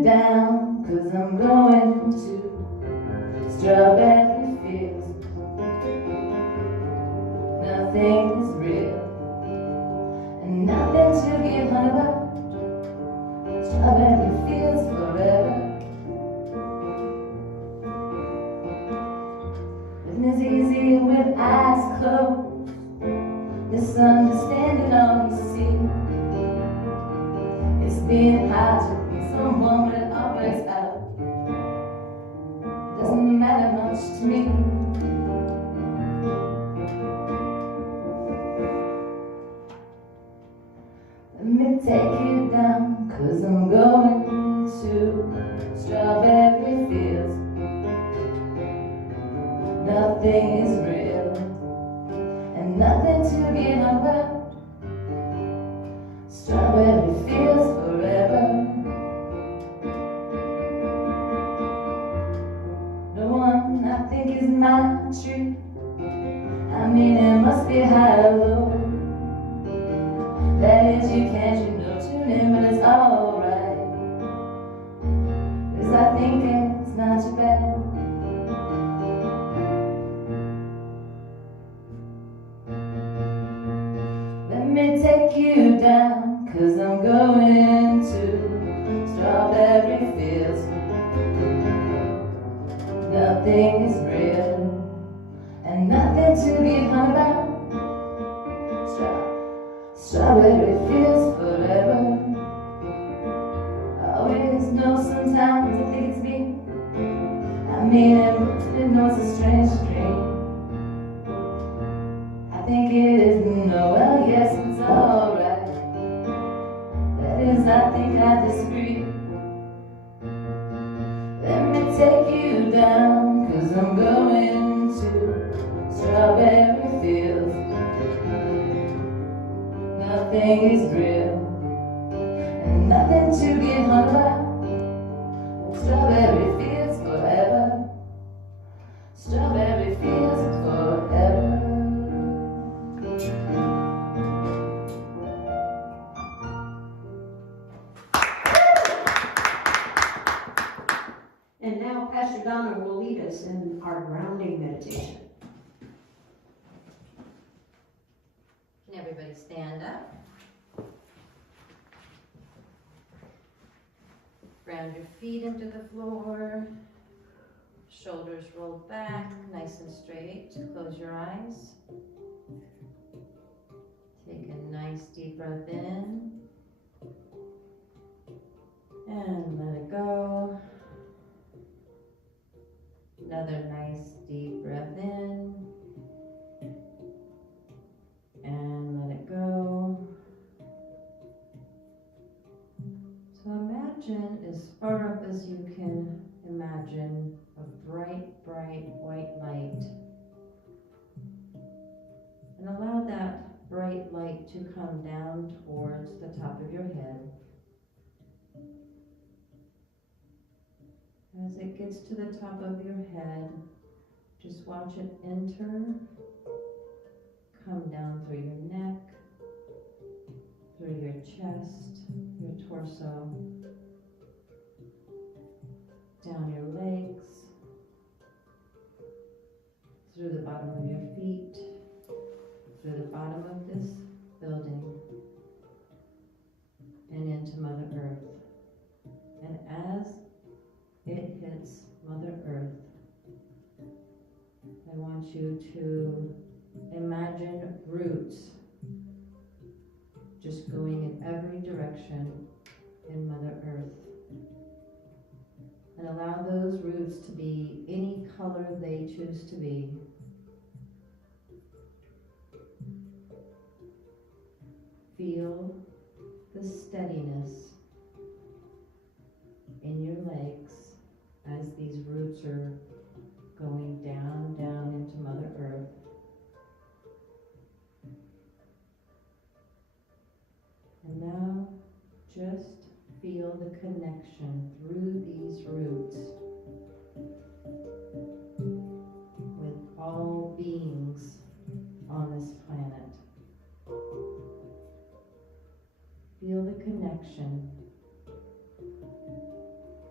you down, 'cause I'm going to strawberry fields. Nothing is real, and nothing to get hung about. Strawberry fields forever. Living is easy with eyes closed, misunderstanding all you see. It's being hard to be someone when it all works out. It doesn't matter much to me. Let me take you down, 'cause I'm going to strawberry fields. Nothing is real, and nothing to get hung about. Strawberry fields forever. No one I think is my tree. I mean, it must be high or low. That is, you can't, tune in when it's alright. 'Cause I think it's not too bad. Let me take you down, 'cause I'm going to strawberry fields. Nothing is real, and nothing to get hung about. Strawberry fields forever. I always know sometimes I think it's me. I mean, it knows a strange dream. I think it is, no, well, yes, it's alright. That is, I think I disagree. Let me take you down, 'cause I'm going to strawberry fields. Nothing is real, and nothing to get hung about. Strawberry fields forever. Strawberry fields forever. And now Pastor Donna will lead us in our grounding meditation. Can everybody stand up? Ground your feet into the floor. Shoulders rolled back, nice and straight. Close your eyes. Take a nice deep breath in. And let it go. Another nice deep breath in. And let it go. So imagine as far up as you can imagine a bright, bright white light. And allow that bright light to come down towards the top of your head. As it gets to the top of your head, just watch it enter, come down through your neck, through your chest, your torso, down your legs, through the bottom of your feet, through the bottom of this building, and into Mother Earth. And as it hits Mother Earth, I want you to imagine roots just going in every direction in Mother Earth. And allow those roots to be any color they choose to be. Feel the steadiness in your legs as these roots are going down, down into Mother Earth. And now just feel the connection through these roots with all beings on this planet. Feel the connection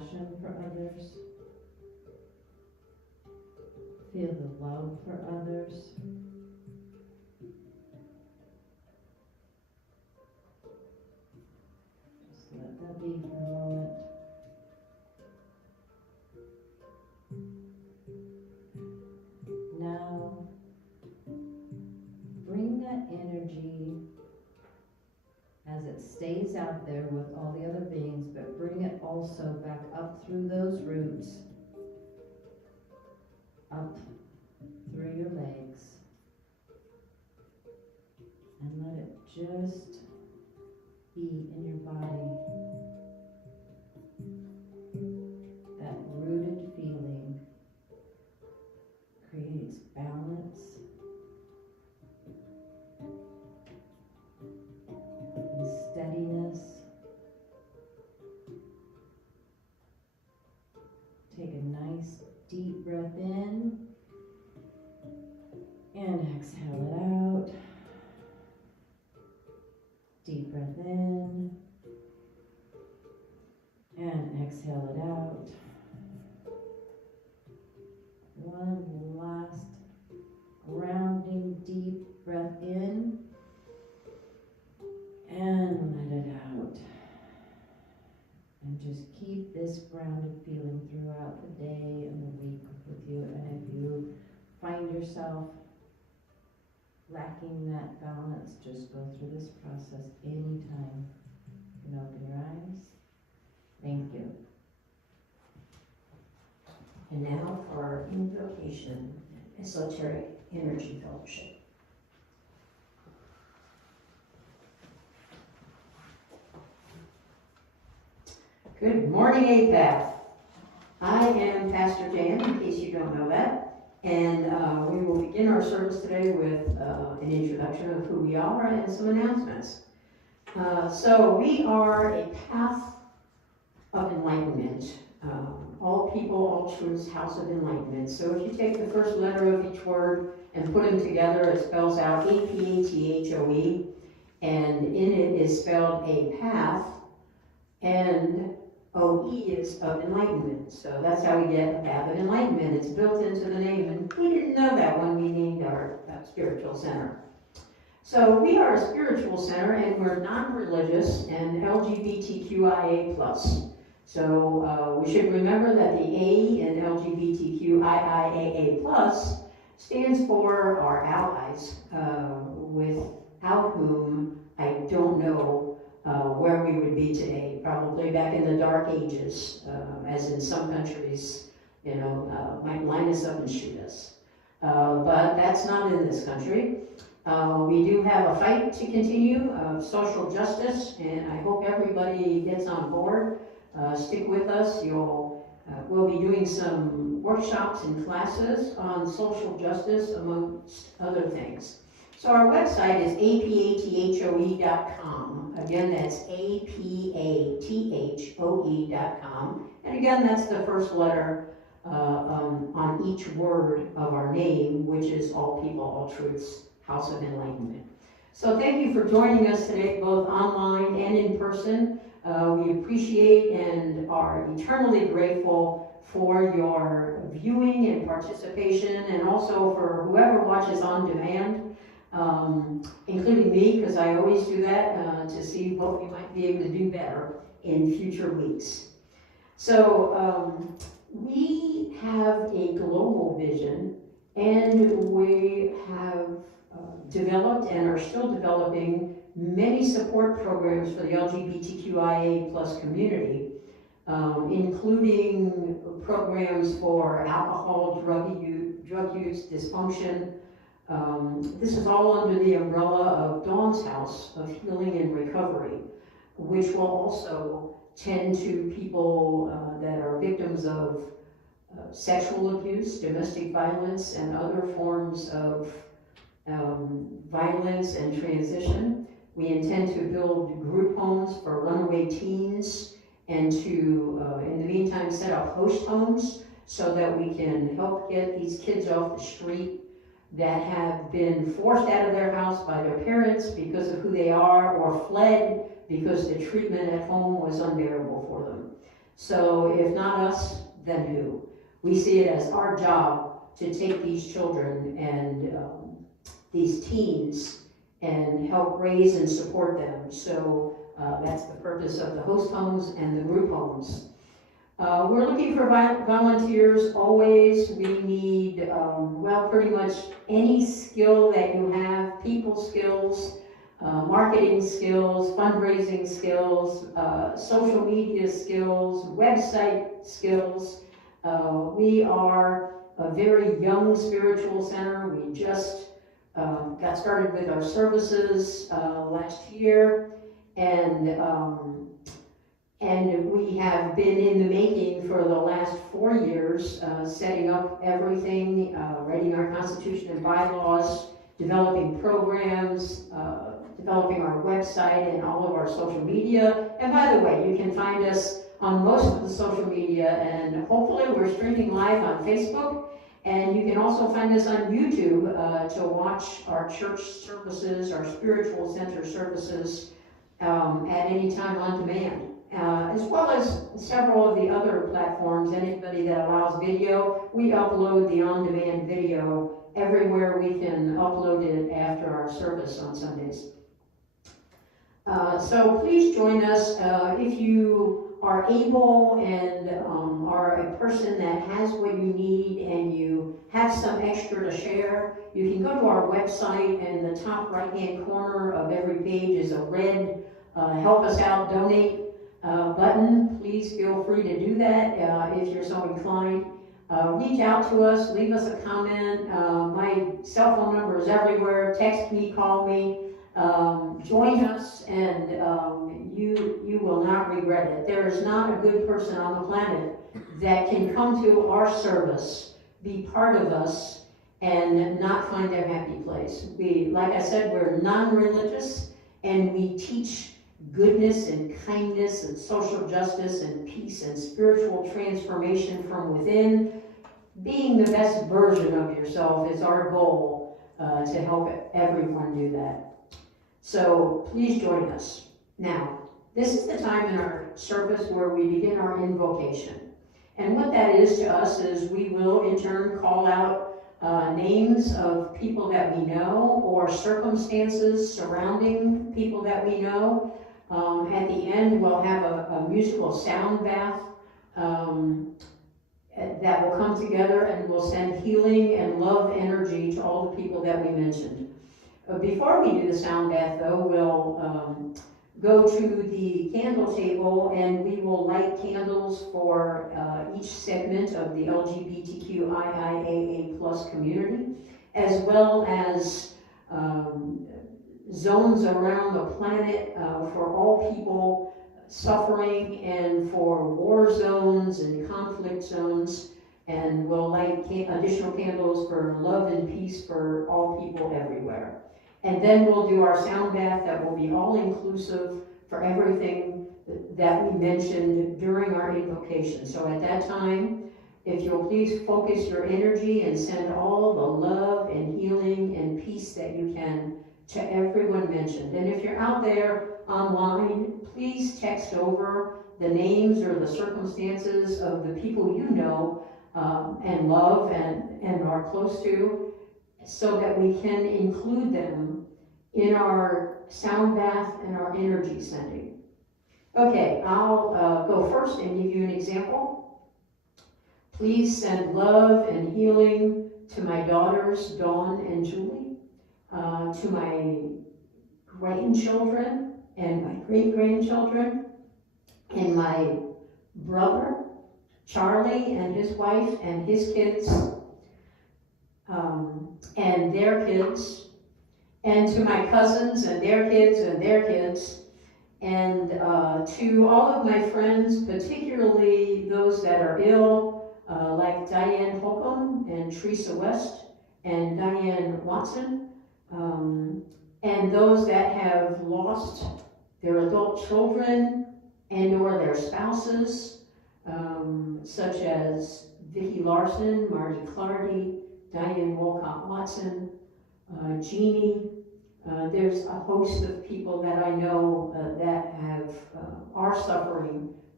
compassion for others. Feel the love for others. Just let that be for a moment. Now, bring that energy as it stays out there with all the other beings, but bring it also back up through those roots, up through your legs, and let it just be in your body. That rooted feeling creates balance and steadiness. Take a nice deep breath in and exhale it out. Deep breath in and exhale it out. One last grounding deep breath in and let it out. And just keep this grounded feeling throughout the day and the week with you. And if you find yourself lacking that balance, just go through this process anytime. You can open your eyes. Thank you. And now for our invocation, Esoteric Energy Fellowship. Good morning, Apath. I am Pastor Jan, in case you don't know that, and we will begin our service today with an introduction of who we are and some announcements. So we are a path of enlightenment. All people, all truths, house of enlightenment. So if you take the first letter of each word and put them together, it spells out A-P-A-T-H-O-E, and in it is spelled a path, and O-E is of enlightenment. So that's how we get the path of enlightenment. It's built into the name, and we didn't know that when we named our spiritual center. So we are a spiritual center, and we're non-religious and LGBTQIA+. So we should remember that the A in LGBTQIAA+ stands for our allies, without whom I don't know where we would be today. Probably back in the dark ages, as in some countries, might line us up and shoot us. But that's not in this country. We do have a fight to continue of social justice, and I hope everybody gets on board. Stick with us. We'll be doing some workshops and classes on social justice, amongst other things. So our website is apathoe.com. Again, that's apathoe.com. And again, that's the first letter on each word of our name, which is All People, All Truths, House of Enlightenment. So thank you for joining us today, both online and in person. We appreciate and are eternally grateful for your viewing and participation, and also for whoever watches on demand, including me, because I always do that to see what we might be able to do better in future weeks. So we have a global vision, and we have developed and are still developing many support programs for the LGBTQIA+ community, including programs for alcohol, drug use, dysfunction. This is all under the umbrella of Dawn's House of Healing and Recovery, which will also tend to people that are victims of sexual abuse, domestic violence, and other forms of violence and transition. We intend to build group homes for runaway teens, and to, in the meantime, set up host homes so that we can help get these kids off the street that have been forced out of their house by their parents because of who they are, or fled because the treatment at home was unbearable for them. So if not us, then who? We see it as our job to take these children and these teens and help raise and support them. So that's the purpose of the host homes and the group homes. We're looking for volunteers always. We need, well, pretty much any skill that you have, people skills, marketing skills, fundraising skills, social media skills, website skills. We are a very young spiritual center. We just got started with our services last year, and we have been in the making for the last 4 years, setting up everything, writing our constitution and bylaws, developing programs, developing our website and all of our social media. And by the way, you can find us on most of the social media, and hopefully we're streaming live on Facebook. And you can also find us on YouTube to watch our church services, our spiritual center services at any time on demand. As well as several of the other platforms. Anybody that allows video, we upload the on-demand video everywhere we can upload it after our service on Sundays. So please join us if you are able and are a person that has what you need and you have some extra to share. You can go to our website, and the top right-hand corner of every page is a red help us out, donate button. Please feel free to do that if you're so inclined. Reach out to us, leave us a comment. My cell phone number is everywhere. Text me, call me. Join us, and you will not regret it. There is not a good person on the planet that can come to our service, be part of us, and not find their happy place. Like I said, we're non-religious, and we teach goodness and kindness and social justice and peace and spiritual transformation from within. Being the best version of yourself is our goal to help everyone do that. So please join us. Now, this is the time in our service where we begin our invocation. And what that is to us is we will in turn call out names of people that we know or circumstances surrounding people that we know. At the end, we'll have a musical sound bath that will come together, and will send healing and love energy to all the people that we mentioned. Before we do the sound bath, though, we'll go to the candle table, and we will light candles for each segment of the LGBTQIAA+ community, as well as zones around the planet for all people suffering, and for war zones and conflict zones. And we'll light additional candles for love and peace for all people everywhere. And then we'll do our sound bath that will be all inclusive for everything that we mentioned during our invocation. So at that time, if you'll please focus your energy and send all the love and healing and peace that you can to everyone mentioned. And if you're out there online, please text over the names or the circumstances of the people you know and love and are close to, so that we can include them in our sound bath and our energy sending. Okay, I'll go first and give you an example. Please send love and healing to my daughters, Dawn and Julie, to my grandchildren and my great-grandchildren, and my brother, Charlie, and his wife and his kids, and their kids, and to my cousins and their kids and their kids, and to all of my friends, particularly those that are ill, like Diane Holcomb and Teresa West and Diane Watson, and those that have lost their adult children and or their spouses, such as Vicki Larson, Marty Clardy, Diane Wolcott Watson, Jeannie. There's a host of people that I know that are suffering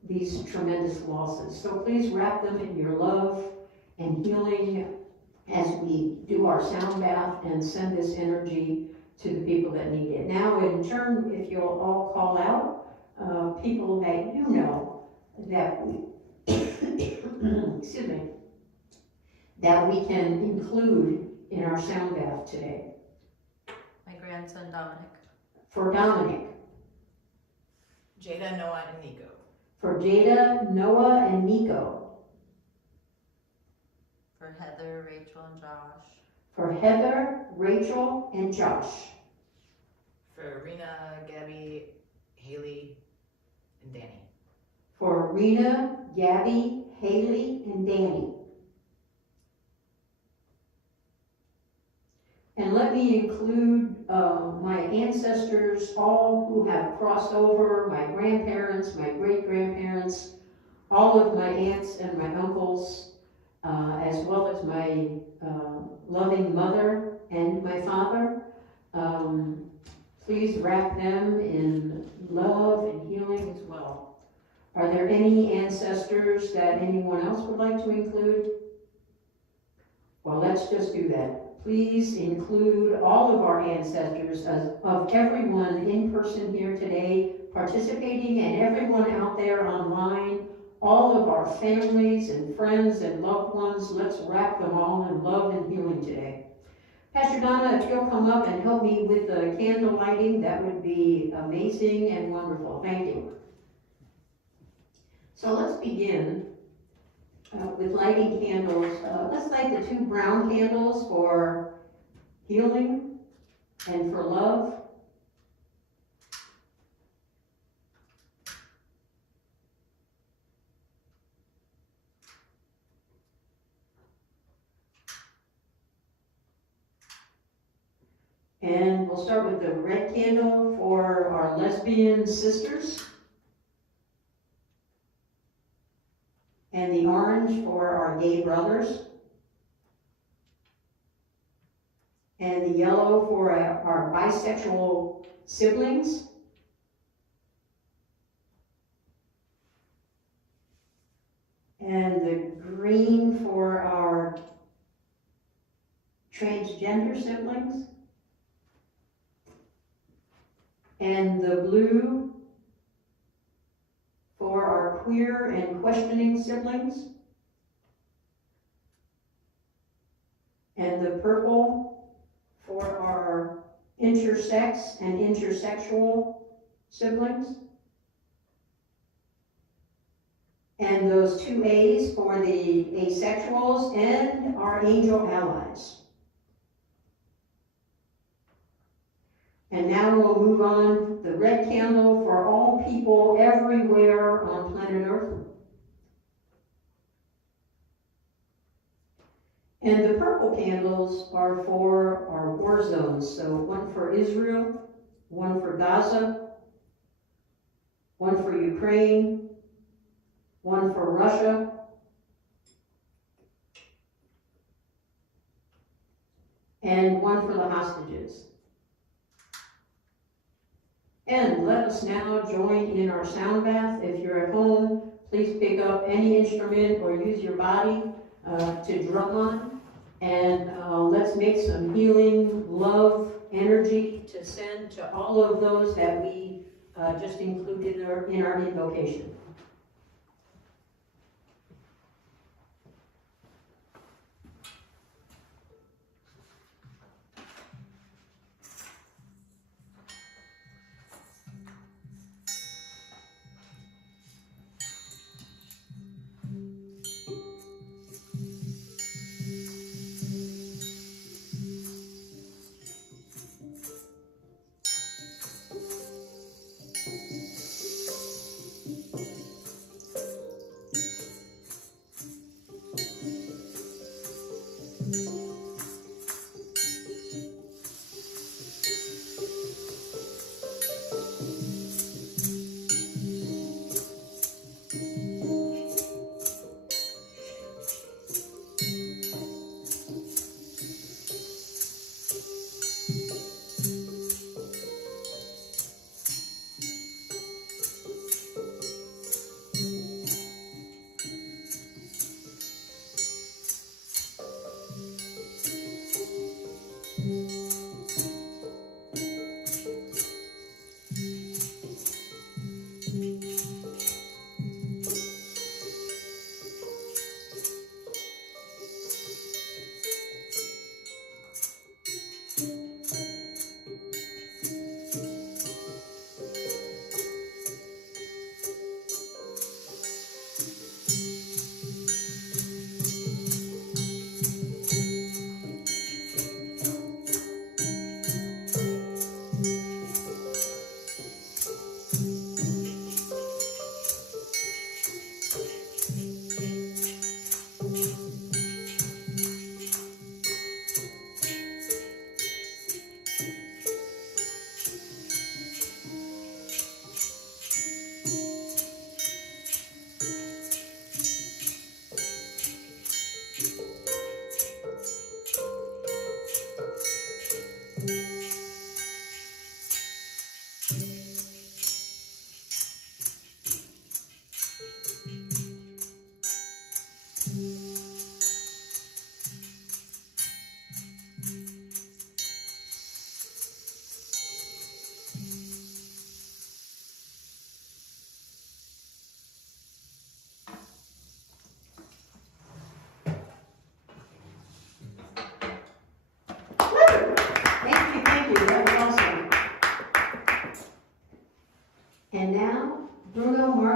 these tremendous losses. So please wrap them in your love and healing as we do our sound bath and send this energy to the people that need it. Now, in turn, if you'll all call out people that you know that we, excuse me, that we can include in our sound bath today. My grandson Dominic. For Dominic. Jada, Noah, and Nico. For Jada, Noah, and Nico. For Heather, Rachel, and Josh. For Heather, Rachel, and Josh. For Rena, Gabby, Haley, and Danny. For Rena, Gabby, Haley, and Danny. And let me include my ancestors, all who have crossed over, my grandparents, my great-grandparents, all of my aunts and my uncles, as well as my loving mother and my father. Please wrap them in love and healing as well. Are there any ancestors that anyone else would like to include? Well, let's just do that. Please include all of our ancestors of everyone in person here today participating and everyone out there online, all of our families and friends and loved ones. Let's wrap them all in love and healing today. Pastor Donna, if you'll come up and help me with the candle lighting, that would be amazing and wonderful. Thank you. So let's begin with lighting candles. Let's light the 2 brown candles for healing and for love. And we'll start with the red candle for our lesbian sisters. And the orange for our gay brothers. And the yellow for our bisexual siblings. And the green for our transgender siblings. And the blue for our queer and questioning siblings. And the purple for our intersex and intersexual siblings. And those 2 A's for the asexuals and our angel allies. And now we'll move on, the red candle for all people everywhere on planet Earth. And the purple candles are for our war zones. So one for Israel, one for Gaza, one for Ukraine, one for Russia, and one for the hostages. And let us now join in our sound bath. If you're at home, please pick up any instrument or use your body to drum on. And let's make some healing, love, energy to send to all of those that we just included in our invocation.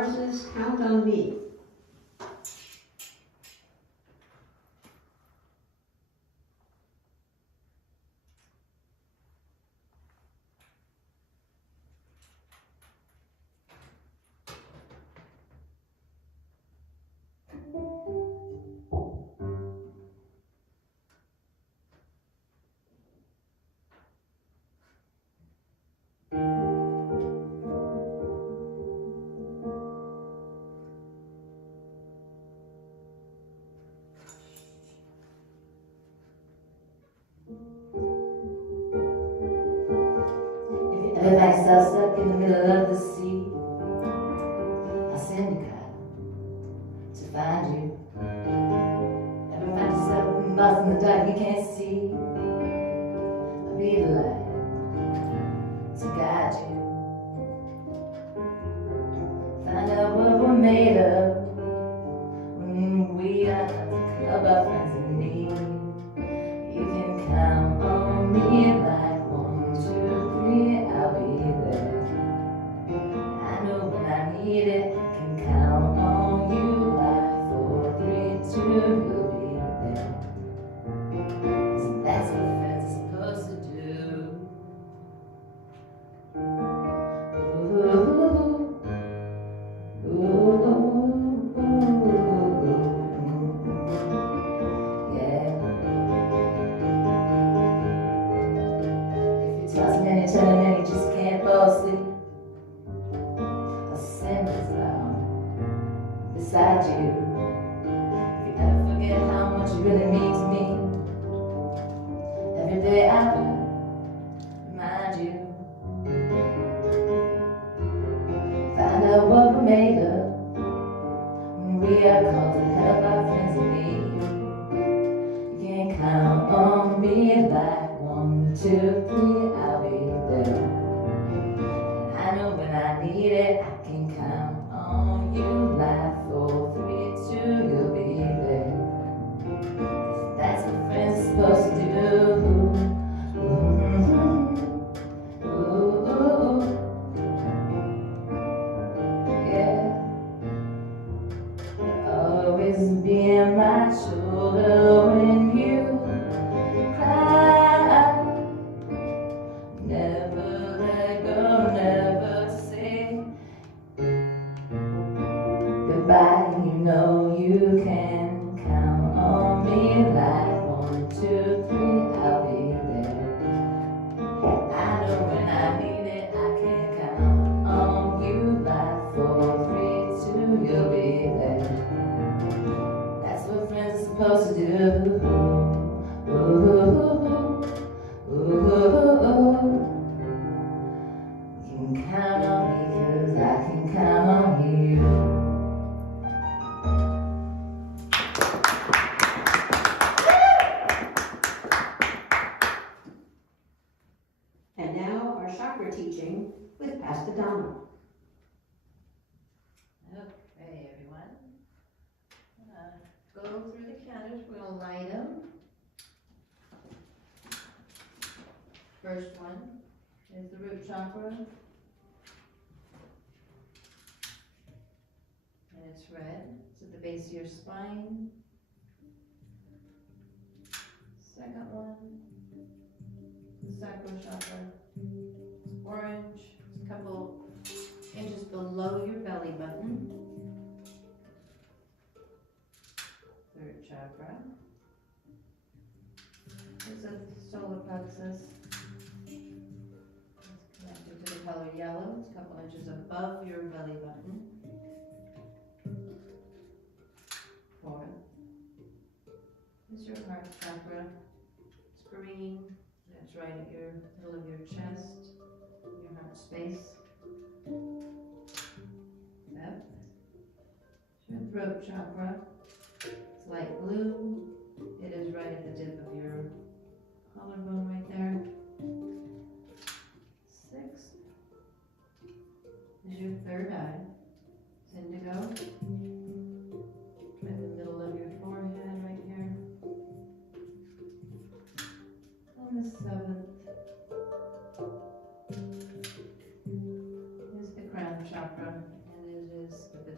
Taurus's, count on me. If you ever find yourself stuck in the middle of the sea, I'll send a guide to find you. Ever find yourself lost in the dark you can't see, I'll be the light to guide you. Find out what we're made of when we are club our friends in need. You can count on me like 1, 2, 3, I'll be there. I know when I need it, I can count on you like 4, 3, 2, you'll be there. 'Cause that's what friends are supposed to do. Yeah. If you're tossing and you're turning and you just can't fall asleep, I'll send a sound beside you. If you ever forget how much you really mean to me, every day I remind you. Find out what we're made of when we are called to help our friends in need. You can count on me like 1, 2, 3, I'll be there. And I know when I need it, I can count on you like 4, 3, 2, you'll be there. 'Cause that's what friends are supposed to do. Ooh, yeah. Always be on my shoulder when you cry. Never let go, never say goodbye. You know you can count on me like 1, 2, 3, I'll be there. I know when I need it, I can count on you like 4, 3, 2, you'll be there. That's what friends are supposed to do. Ooh, you can count on me 'cause I can count on you. And now our chakra teaching with Pastor Donna. Okay, everyone. Go through the candles, we're gonna light them. First one is the root chakra. And it's red, it's at the base of your spine. Second one, the sacral chakra, orange, it's a couple inches below your belly button. Third chakra is the solar plexus. It's connected to the color yellow. It's a couple inches above your belly button. Fourth is your heart chakra. It's green. It's right at your middle of your chest, your heart space. Fifth is your throat chakra. It's light blue. It is right at the tip of your collarbone right there. Sixth is your third eye. It's indigo. Right in the middle of your forehead right here. And the seventh is the crown chakra, and it is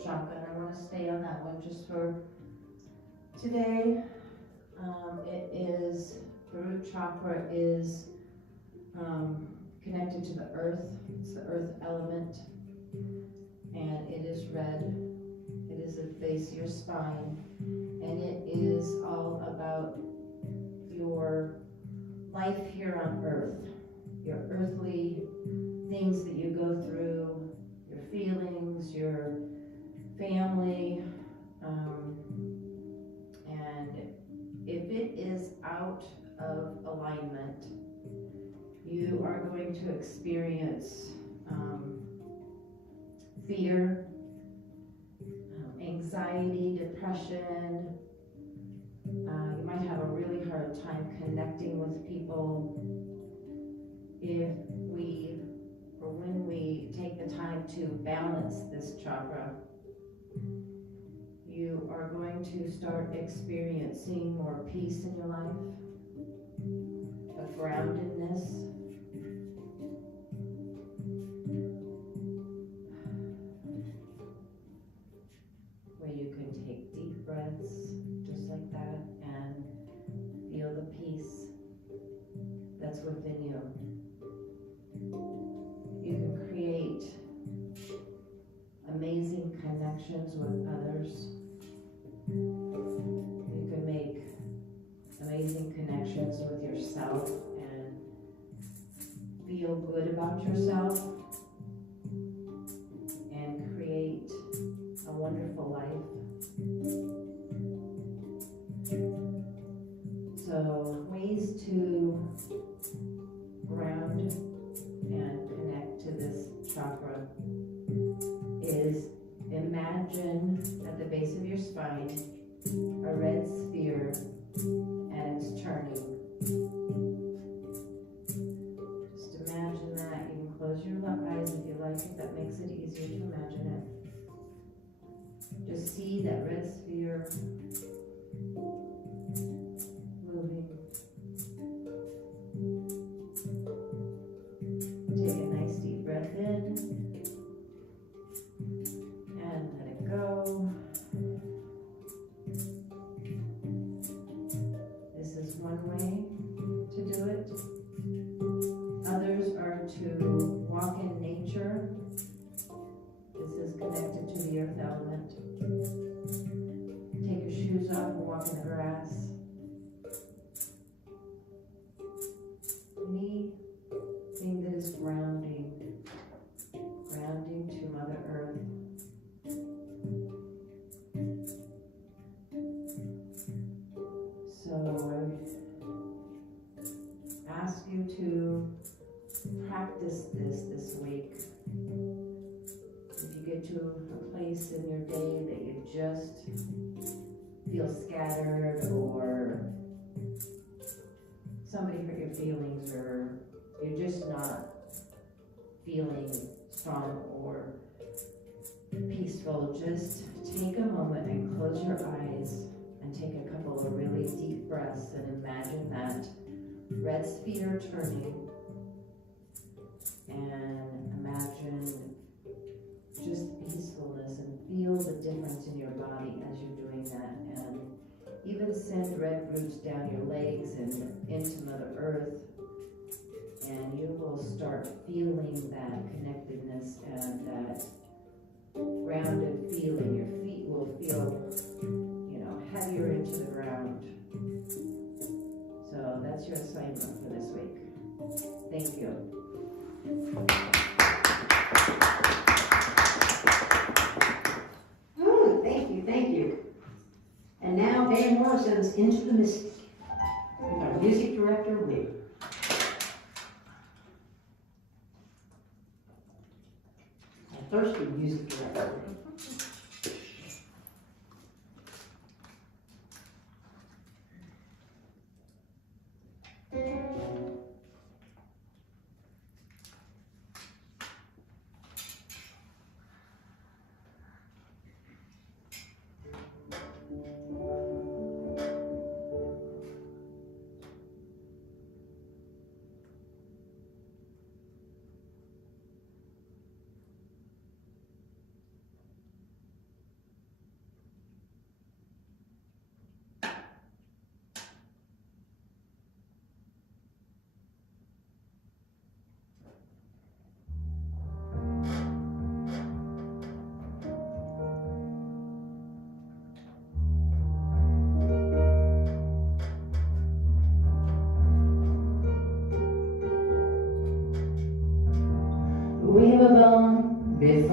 root chakra, and I want to stay on that one just for today. The root chakra is connected to the earth. It's the earth element, and it is red. It is at the base of your spine, and it is all about your life here on earth, your earthly things that you go through, your feelings, your family, and if it is out of alignment, you are going to experience fear, anxiety, depression. You might have a really hard time connecting with people if we, or when we take the time to balance this chakra. You are going to start experiencing more peace in your life, a groundedness. Where you can take deep breaths just like that and feel the peace that's within you. You can create amazing connections with others. You can make amazing connections with yourself and feel good about yourself and create a wonderful life. So, ways to ground and connect to this chakra is imagine at the base of your spine a red sphere and it's turning. Just imagine that. You can close your eyes if you like, if that makes it easier to imagine it. Just see that red sphere moving. Take a nice deep breath in and let it go. This is one way to do it. Others are to walk in nature. This is connected to the earth element. Take your shoes off and walk in the grass. Anything that is grounding to Mother Earth. So I ask you to practice this week. If you get to a place in your day that you just feel scattered, or somebody hurt your feelings, or you're just not feeling strong or peaceful, just take a moment and close your eyes and take a couple of really deep breaths and imagine that red sphere turning, and imagine just peacefulness and feel the difference in your body as you're doing that, and even send red roots down your legs and into Mother Earth, and you will start feeling that connectedness and that grounded feeling. Your feet will feel, heavier into the ground. So that's your assignment for this week. Thank you. Thank you. And now Dan Morrison's Into the Mystic with our music director, Lee. A thirsty music director.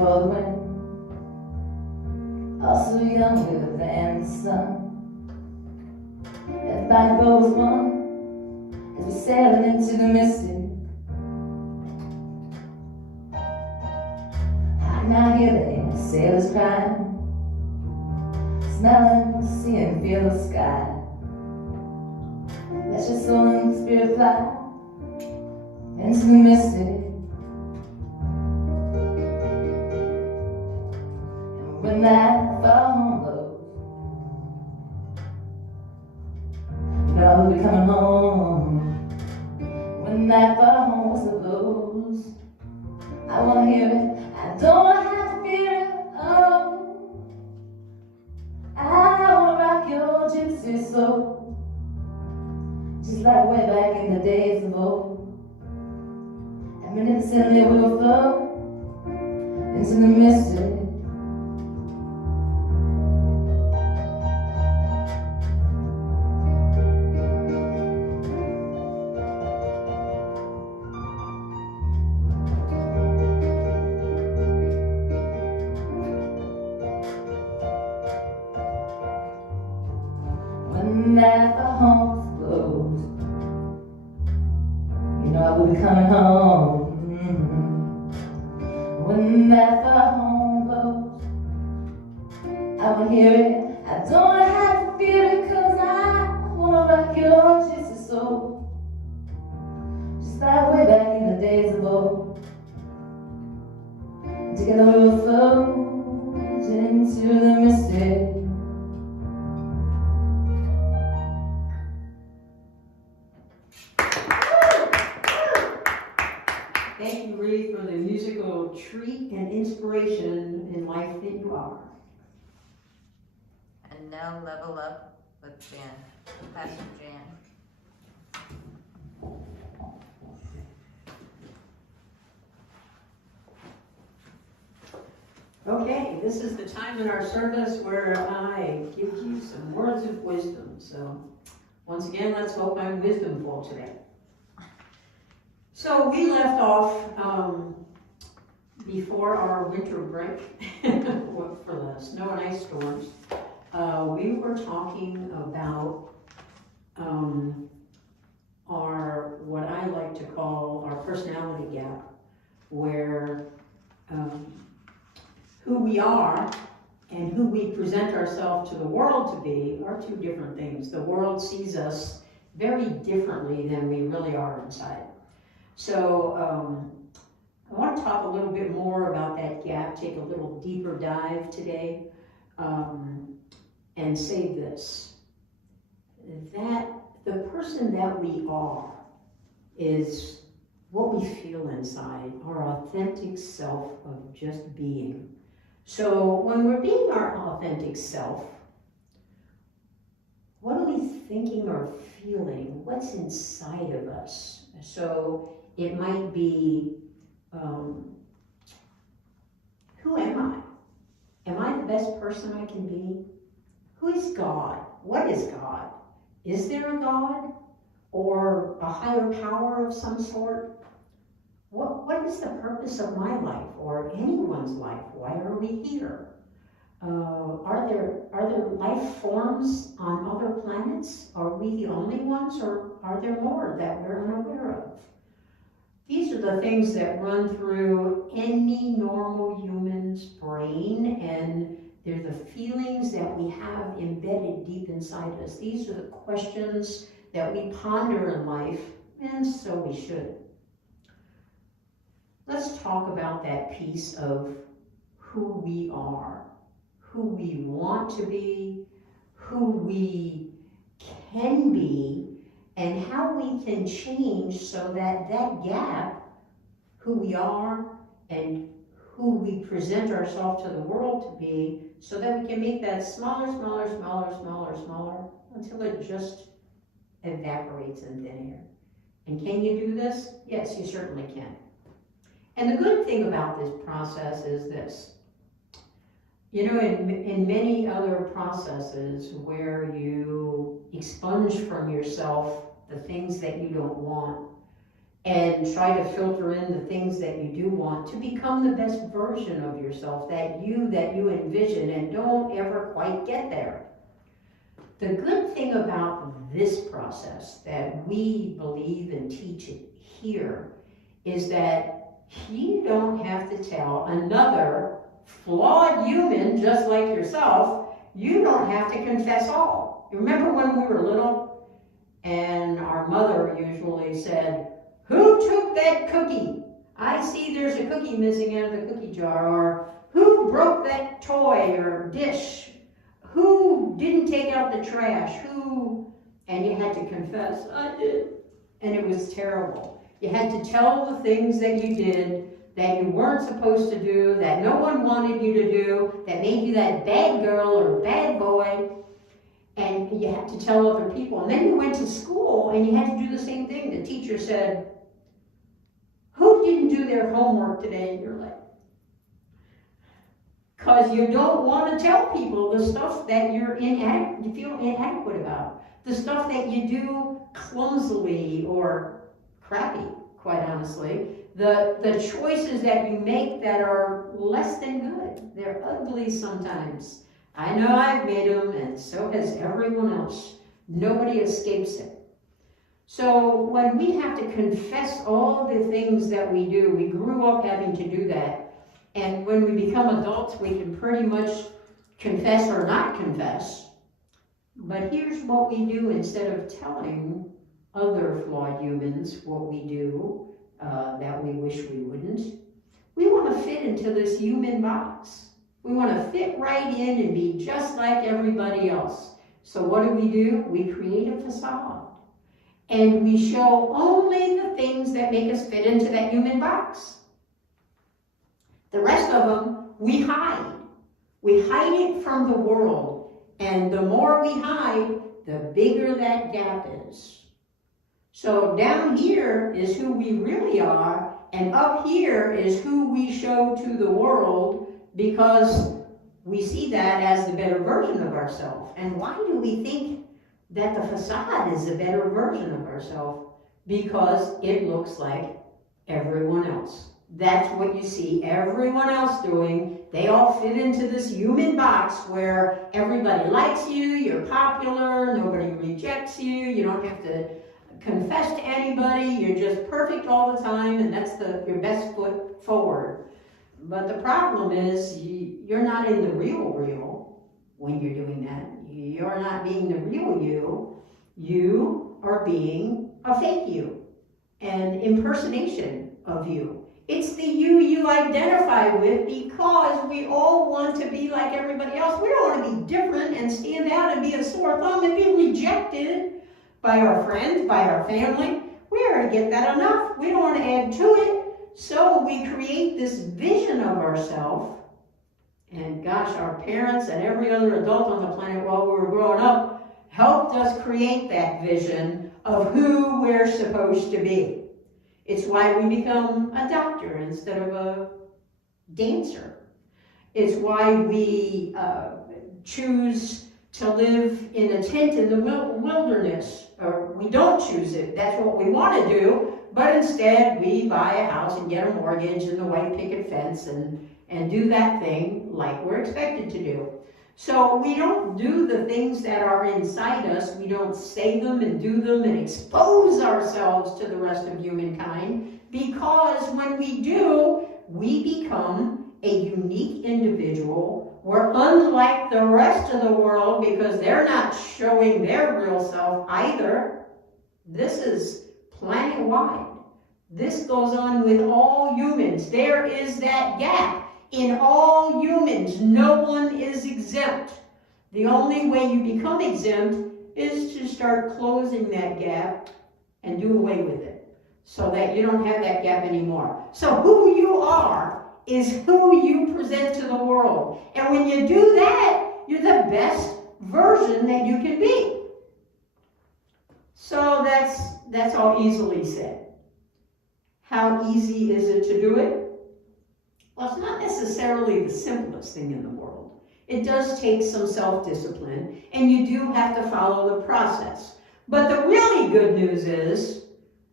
before the wind, also younger than the sun. Everybody boat was one as we sailed into the mystic. Hiding out here, the sailors crying, smelling the sea and feel the sky. Let your soul and spirit fly into the mystic. And when that phone blows, you know we'll be coming home. When that phone whistle blows, I wanna hear it, I don't wanna have to fear it. Oh, I wanna rock your gypsy soul, just like way back in the days of old. And innocently we will float into the mystic. When that phone blows, you know I will be coming home. When that phone blows, I will hear it, I don't have to fear it, 'cause I wanna rock your gypsy soul, just like way back in the days of old. Together we will float into the mystic. Thank you, Ree, for the musical treat and inspiration in life that you are. And now level up with Jan, Pastor Jan. Okay, this is the time in our service where I give you some words of wisdom. So, once again, let's hope I'm wisdomful today. So, we left off before our winter break for the snow and ice storms. We were talking about our, what I like to call our personality gap, where who we are and who we present ourselves to the world to be are two different things. The world sees us very differently than we really are inside. So I want to talk a little bit more about that gap, take a little deeper dive today, and say this, that the person that we are is what we feel inside, our authentic self of just being. So when we're being our authentic self, what are we thinking or feeling? What's inside of us? So it might be, who am I? Am I the best person I can be? Who is God? What is God? Is there a God or a higher power of some sort? What is the purpose of my life or anyone's life? Why are we here? Are there life forms on other planets? Are we the only ones, or are there more that we're unaware of? These are the things that run through any normal human's brain, and they're the feelings that we have embedded deep inside us. These are the questions that we ponder in life, and so we should. Let's talk about that piece of who we are, who we want to be, who we can be, and how we can change so that that gap, who we are and who we present ourselves to the world to be, so that we can make that smaller, smaller, smaller, smaller, smaller, until it just evaporates in thin air. And can you do this? Yes, you certainly can. And the good thing about this process is this. You know, in many other processes where you expunge from yourself the things that you don't want, and try to filter in the things that you do want to become the best version of yourself that you envision, and don't ever quite get there. The good thing about this process that we believe and teach it here is that you don't have to tell another flawed human just like yourself, you don't have to confess all. You remember when we were little and our mother usually said, "Who took that cookie? I see there's a cookie missing out of the cookie jar," or "Who broke that toy or dish? Who didn't take out the trash? Who?" And you had to confess, "I did." And it was terrible. You had to tell the things that you did that you weren't supposed to do, that no one wanted you to do, that made you that bad girl or bad boy. And you had to tell other people. And then you went to school and you had to do the same thing. The teacher said, "Who didn't do their homework today?" And you're like, because you don't want to tell people the stuff that you feel inadequate about. The stuff that you do clumsily or crappy, quite honestly. The choices that you make that are less than good. They're ugly sometimes. I know I've made them, and so has everyone else. Nobody escapes it. So when we have to confess all the things that we do, we grew up having to do that. And when we become adults, we can pretty much confess or not confess. But here's what we do instead of telling other flawed humans what we do that we wish we wouldn't. We want to fit into this human box. We want to fit right in and be just like everybody else. So what do? We create a facade. And we show only the things that make us fit into that human box. The rest of them, we hide. We hide it from the world. And the more we hide, the bigger that gap is. So down here is who we really are, and up here is who we show to the world, because we see that as the better version of ourselves. And why do we think that the facade is the better version of ourselves? Because it looks like everyone else. That's what you see everyone else doing. They all fit into this human box where everybody likes you, you're popular, nobody rejects you, you don't have to confess to anybody, you're just perfect all the time, and that's your best foot forward. But the problem is you're not in the real when you're doing that. You're not being the real you. You are being a fake you, an impersonation of you. It's the you identify with, because we all want to be like everybody else. We don't want to be different and stand out and be a sore thumb and be rejected by our friends, by our family. We already get that enough. We don't want to add to it. So we create this vision of ourselves. And gosh, our parents and every other adult on the planet while we were growing up helped us create that vision of who we're supposed to be. It's why we become a doctor instead of a dancer. It's why we choose to live in a tent in the wilderness. Or we don't choose it. That's what we want to do. But instead, we buy a house and get a mortgage and the white picket fence and do that thing like we're expected to do. So we don't do the things that are inside us. We don't say them and do them and expose ourselves to the rest of humankind, because when we do, we become a unique individual. We're unlike the rest of the world because they're not showing their real self either. This is planet-wide. This goes on with all humans. There is that gap in all humans. No one is exempt. The only way you become exempt is to start closing that gap and do away with it so that you don't have that gap anymore. So who you are is who you present to the world. And when you do that, you're the best version that you can be. So that's all easily said. How easy is it to do it? Well, it's not necessarily the simplest thing in the world. It does take some self-discipline, and you do have to follow the process. But the really good news is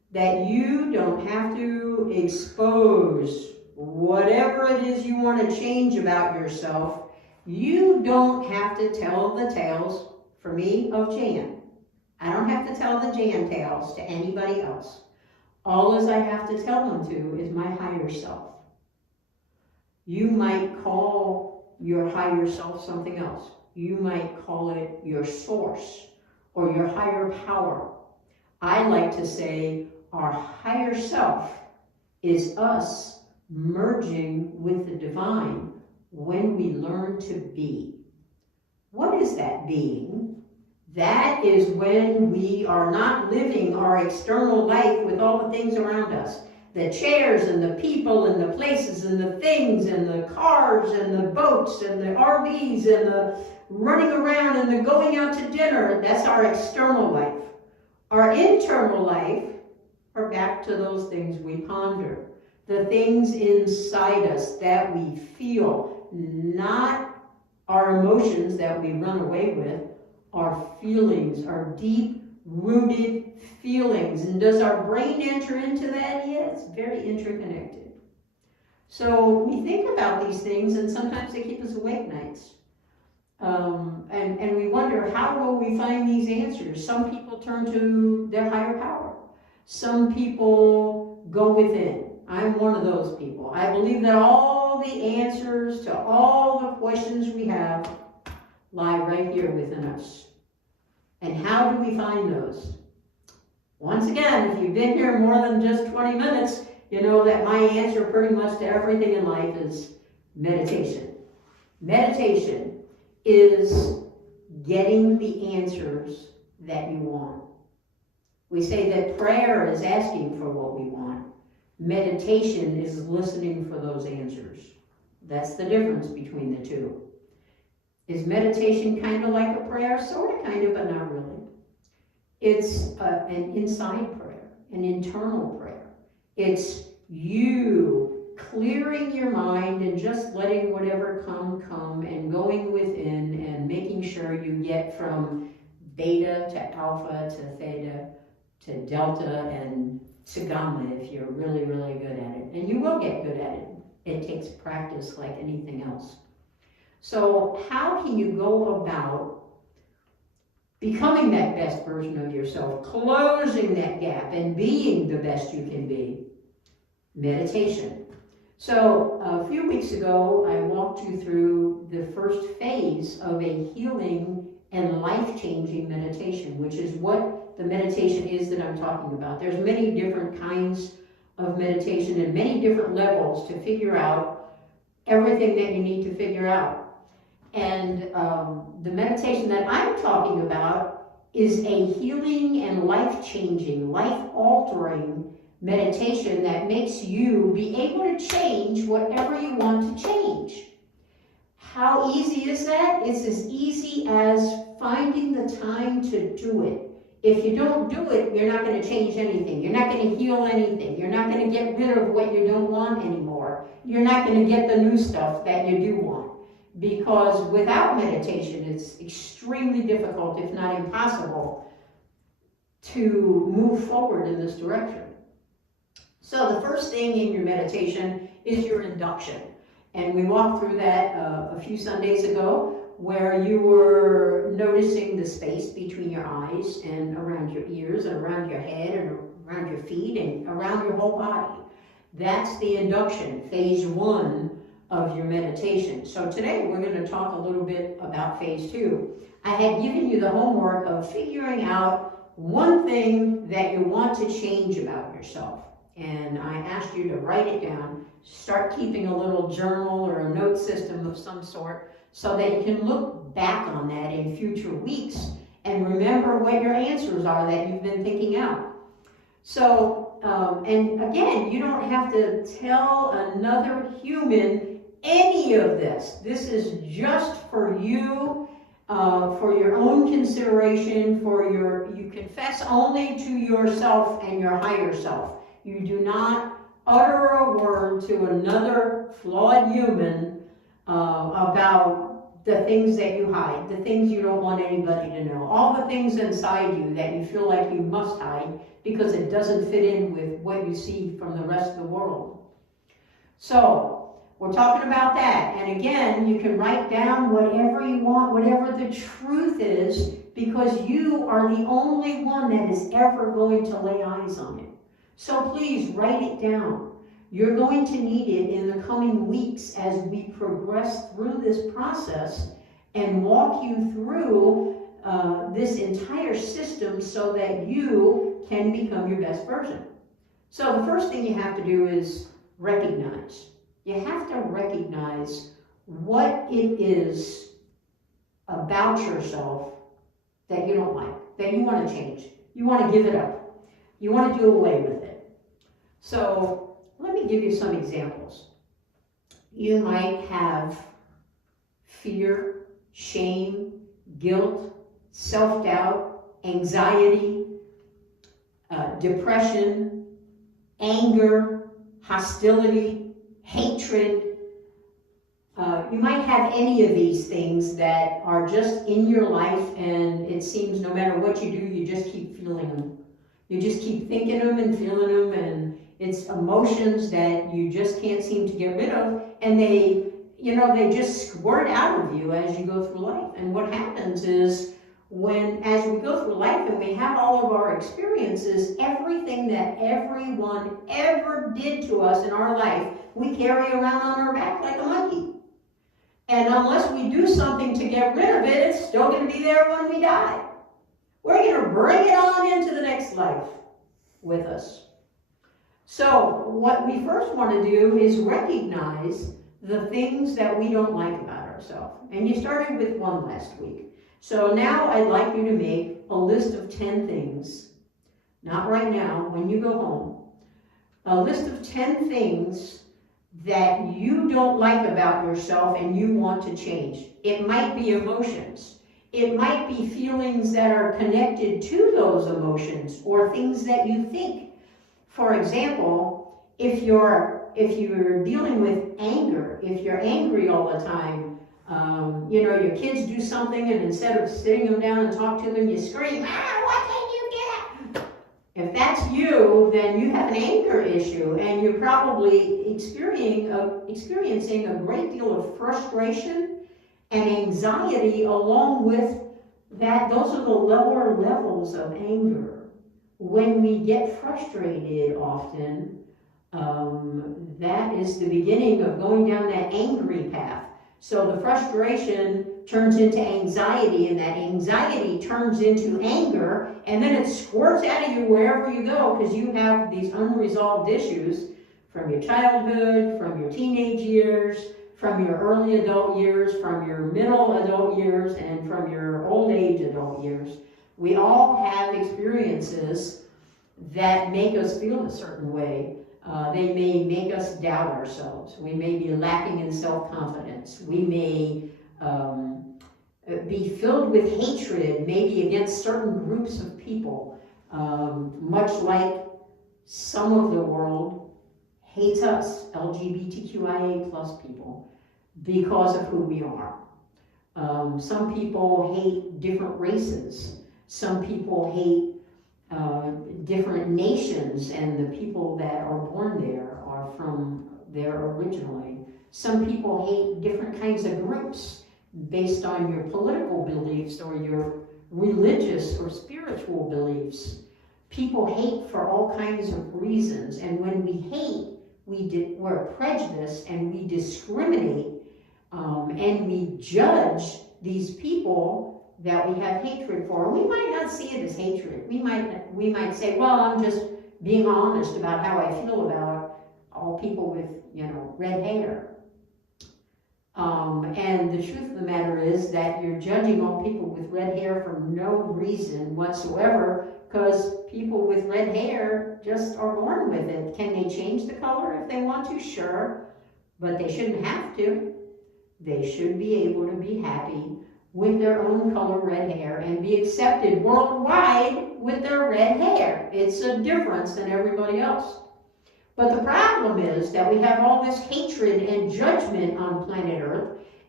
that you don't have to expose whatever it is you want to change about yourself. You don't have to tell the tales, for me, of Jan. I don't have to tell the Jan tales to anybody else. All as I have to tell them to is my higher self. You might call your higher self something else. You might call it your source or your higher power. I like to say our higher self is us merging with the divine when we learn to be. What is that being? That is when we are not living our external life with all the things around us. The chairs and the people and the places and the things and the cars and the boats and the RVs and the running around and the going out to dinner. That's our external life. Our internal life are back to those things we ponder. The things inside us that we feel, not our emotions that we run away with, our feelings, our deep-rooted feelings. And does our brain enter into that? Yeah, it's very interconnected. So we think about these things, and sometimes they keep us awake nights. And we wonder, how will we find these answers? Some people turn to their higher power. Some people go within. I'm one of those people. I believe that all the answers to all the questions we have lie right here within us. And how do we find those? Once again, if you've been here more than just 20 minutes, you know that my answer pretty much to everything in life is meditation. Meditation is getting the answers that you want. We say that prayer is asking for what we want. Meditation is listening for those answers. That's the difference between the two. Is meditation kind of like a prayer? Sort of, kind of, but not really. It's an inside prayer, an internal prayer. It's you clearing your mind and just letting whatever come, and going within and making sure you get from beta to alpha to theta to delta and to gamma if you're really, really good at it. And you will get good at it. It takes practice like anything else. So how can you go about becoming that best version of yourself, closing that gap and being the best you can be? Meditation. So a few weeks ago, I walked you through the first phase of a healing and life-changing meditation, which is what the meditation is that I'm talking about. There's many different kinds of meditation and many different levels to figure out everything that you need to figure out. And the meditation that I'm talking about is a healing and life-changing, life-altering meditation that makes you be able to change whatever you want to change. How easy is that? It's as easy as finding the time to do it. If you don't do it, you're not going to change anything. You're not going to heal anything. You're not going to get rid of what you don't want anymore. You're not going to get the new stuff that you do want. Because without meditation, it's extremely difficult, if not impossible, to move forward in this direction. So the first thing in your meditation is your induction. And we walked through that a few Sundays ago, where you were noticing the space between your eyes and around your ears and around your head and around your feet and around your whole body. That's the induction, phase 1 of your meditation. So today we're going to talk a little bit about phase 2. I had given you the homework of figuring out one thing that you want to change about yourself. And I asked you to write it down, start keeping a little journal or a note system of some sort so that you can look back on that in future weeks and remember what your answers are that you've been thinking out. So, and again, you don't have to tell another human any of this. This is just for you, for your own consideration, you confess only to yourself and your higher self. You do not utter a word to another flawed human about the things that you hide, the things you don't want anybody to know, all the things inside you that you feel like you must hide because it doesn't fit in with what you see from the rest of the world. So, we're talking about that. And again, you can write down whatever you want, whatever the truth is, because you are the only one that is ever going to lay eyes on it. So please write it down. You're going to need it in the coming weeks as we progress through this process and walk you through this entire system so that you can become your best version. So the first thing you have to do is recognize. You have to recognize what it is about yourself that you don't like, that you want to change. You want to give it up. You want to do away with it. So let me give you some examples. You might have fear, shame, guilt, self-doubt, anxiety, depression, anger, hostility, hatred. You might have any of these things that are just in your life, and it seems no matter what you do, you just keep feeling them. You just keep thinking them and feeling them, and it's emotions that you just can't seem to get rid of, and they just squirt out of you as you go through life. And what happens is, as we go through life and we have all of our experiences, everything that everyone ever did to us in our life, we carry around on our back like a monkey. And unless we do something to get rid of it, it's still going to be there when we die. We're going to bring it on into the next life with us. So what we first want to do is recognize the things that we don't like about ourselves. And you started with one last week. So now I'd like you to make a list of 10 things, not right now, when you go home, a list of 10 things that you don't like about yourself and you want to change. It might be emotions. It might be feelings that are connected to those emotions or things that you think. For example, if you're dealing with anger, if you're angry all the time, your kids do something and instead of sitting them down and talk to them, you scream, why can't you get up? If that's you, then you have an anger issue and you're probably experiencing a great deal of frustration and anxiety along with that. Those are the lower levels of anger. When we get frustrated often, that is the beginning of going down that angry path. So the frustration turns into anxiety, and that anxiety turns into anger, and then it squirts out of you wherever you go because you have these unresolved issues from your childhood, from your teenage years, from your early adult years, from your middle adult years, and from your old age adult years. We all have experiences that make us feel a certain way. They may make us doubt ourselves. We may be lacking in self-confidence. We may be filled with hatred, maybe against certain groups of people, much like some of the world hates us, LGBTQIA plus people, because of who we are. Some people hate different races. Some people hate different nations, and the people that are born there are from there originally. Some people hate different kinds of groups based on your political beliefs or your religious or spiritual beliefs. People hate for all kinds of reasons, and when we hate, we're prejudiced and we discriminate and we judge these people that we have hatred for. We might not see it as hatred. We might say, well, I'm just being honest about how I feel about all people with, red hair. And the truth of the matter is that you're judging all people with red hair for no reason whatsoever, because people with red hair just are born with it. Can they change the color if they want to? Sure, but they shouldn't have to. They should be able to be happy with their own color red hair and be accepted worldwide with their red hair. It's a difference than everybody else. But the problem is that we have all this hatred and judgment on planet Earth,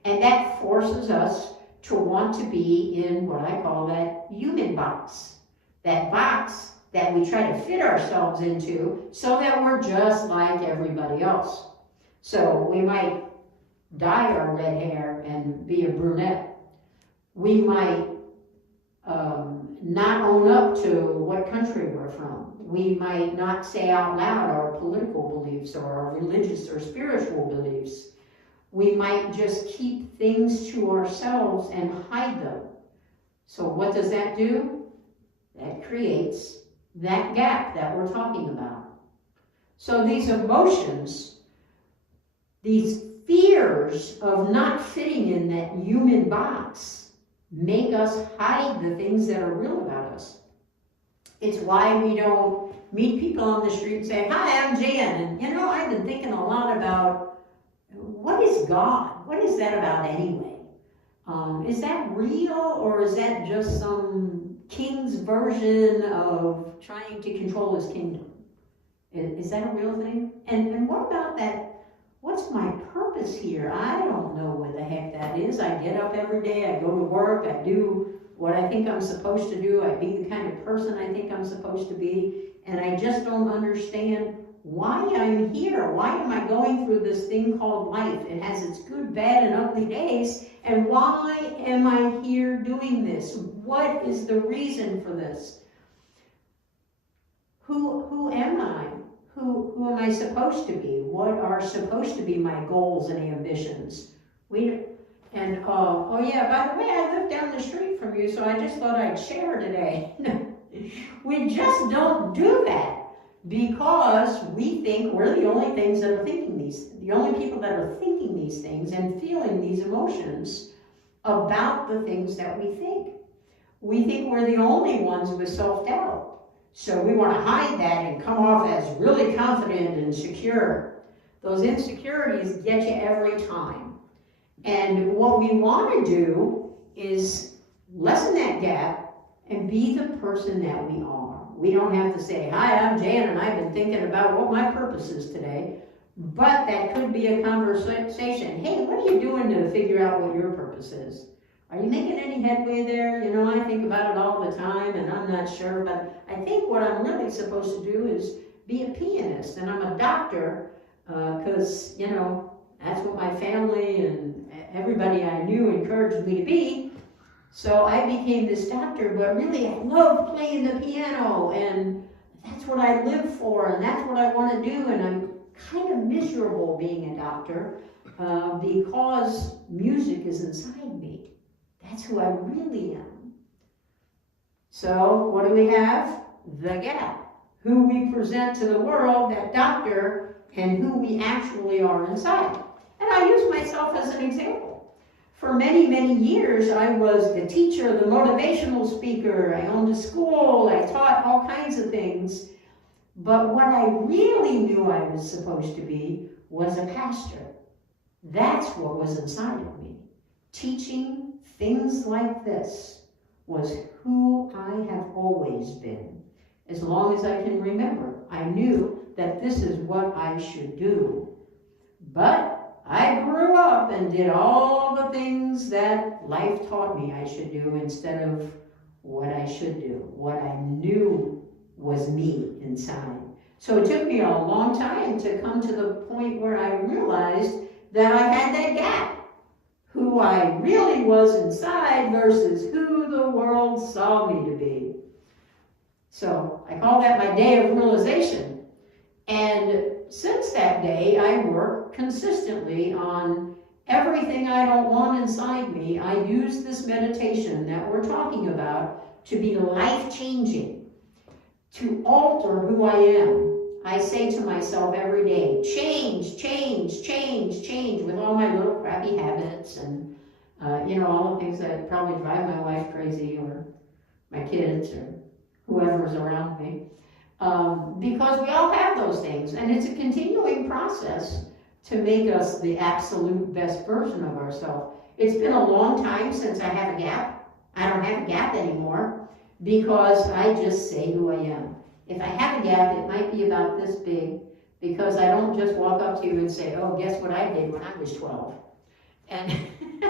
And that forces us to want to be in what I call that human box. That box that we try to fit ourselves into so that we're just like everybody else. So we might dye our red hair and be a brunette. We might not own up to what country we're from. We might not say out loud our political beliefs or our religious or spiritual beliefs. We might just keep things to ourselves and hide them. So what does that do? That creates that gap that we're talking about. So these emotions, these fears of not fitting in that human box, make us hide the things that are real about us. It's why we don't meet people on the street and say, "Hi, I'm Jan." And you know, I've been thinking a lot about what is God? What is that about anyway? Is that real, or is that just some king's version of trying to control his kingdom? Is that a real thing? And what about that? What's my purpose here? I don't know what the heck that is. I get up every day, I go to work, I do what I think I'm supposed to do, I be the kind of person I think I'm supposed to be, and I just don't understand why I'm here. Why am I going through this thing called life? It has its good, bad, and ugly days, and why am I here doing this? What is the reason for this? Who am I? Who am I supposed to be? What are supposed to be my goals and ambitions? Oh yeah, by the way, I live down the street from you, so I just thought I'd share today. We just don't do that because we think we're the only things that are the only people that are thinking these things and feeling these emotions about the things that we think. We think we're the only ones with self-doubt. So we want to hide that and come off as really confident and secure. Those insecurities get you every time. And what we want to do is lessen that gap and be the person that we are. We don't have to say, "Hi, I'm Jan, and I've been thinking about what my purpose is today." But that could be a conversation. "Hey, what are you doing to figure out what your purpose is? Are you making any headway there? You know, I think about it all the time, and I'm not sure, but I think what I'm really supposed to do is be a pianist, and I'm a doctor, because, you know, that's what my family and everybody I knew encouraged me to be. So I became this doctor, but really I love playing the piano, and that's what I live for, and that's what I want to do, and I'm kind of miserable being a doctor because music is inside me. That's who I really am." So what do we have? The gap. Who we present to the world, that doctor, and who we actually are inside. And I use myself as an example. For many, many years, I was the teacher, the motivational speaker. I owned a school. I taught all kinds of things. But what I really knew I was supposed to be was a pastor. That's what was inside of me. Teaching things like this was who I have always been. As long as I can remember, I knew that this is what I should do. But I grew up and did all the things that life taught me I should do instead of what I should do, what I knew was me inside. So it took me a long time to come to the point where I realized that I had that gap. Who I really was inside versus who the world saw me to be. So I call that my day of realization. And since that day, I work consistently on everything I don't want inside me. I use this meditation that we're talking about to be life-changing, to alter who I am. I say to myself every day, change, change, change, change, with all my little crappy habits and, all the things that probably drive my wife crazy or my kids or whoever's around me. Because we all have those things, and it's a continuing process to make us the absolute best version of ourselves. It's been a long time since I have a gap. I don't have a gap anymore because I just say who I am. If I have a gap, it might be about this big, because I don't just walk up to you and say, "Oh, guess what I did when I was 12. And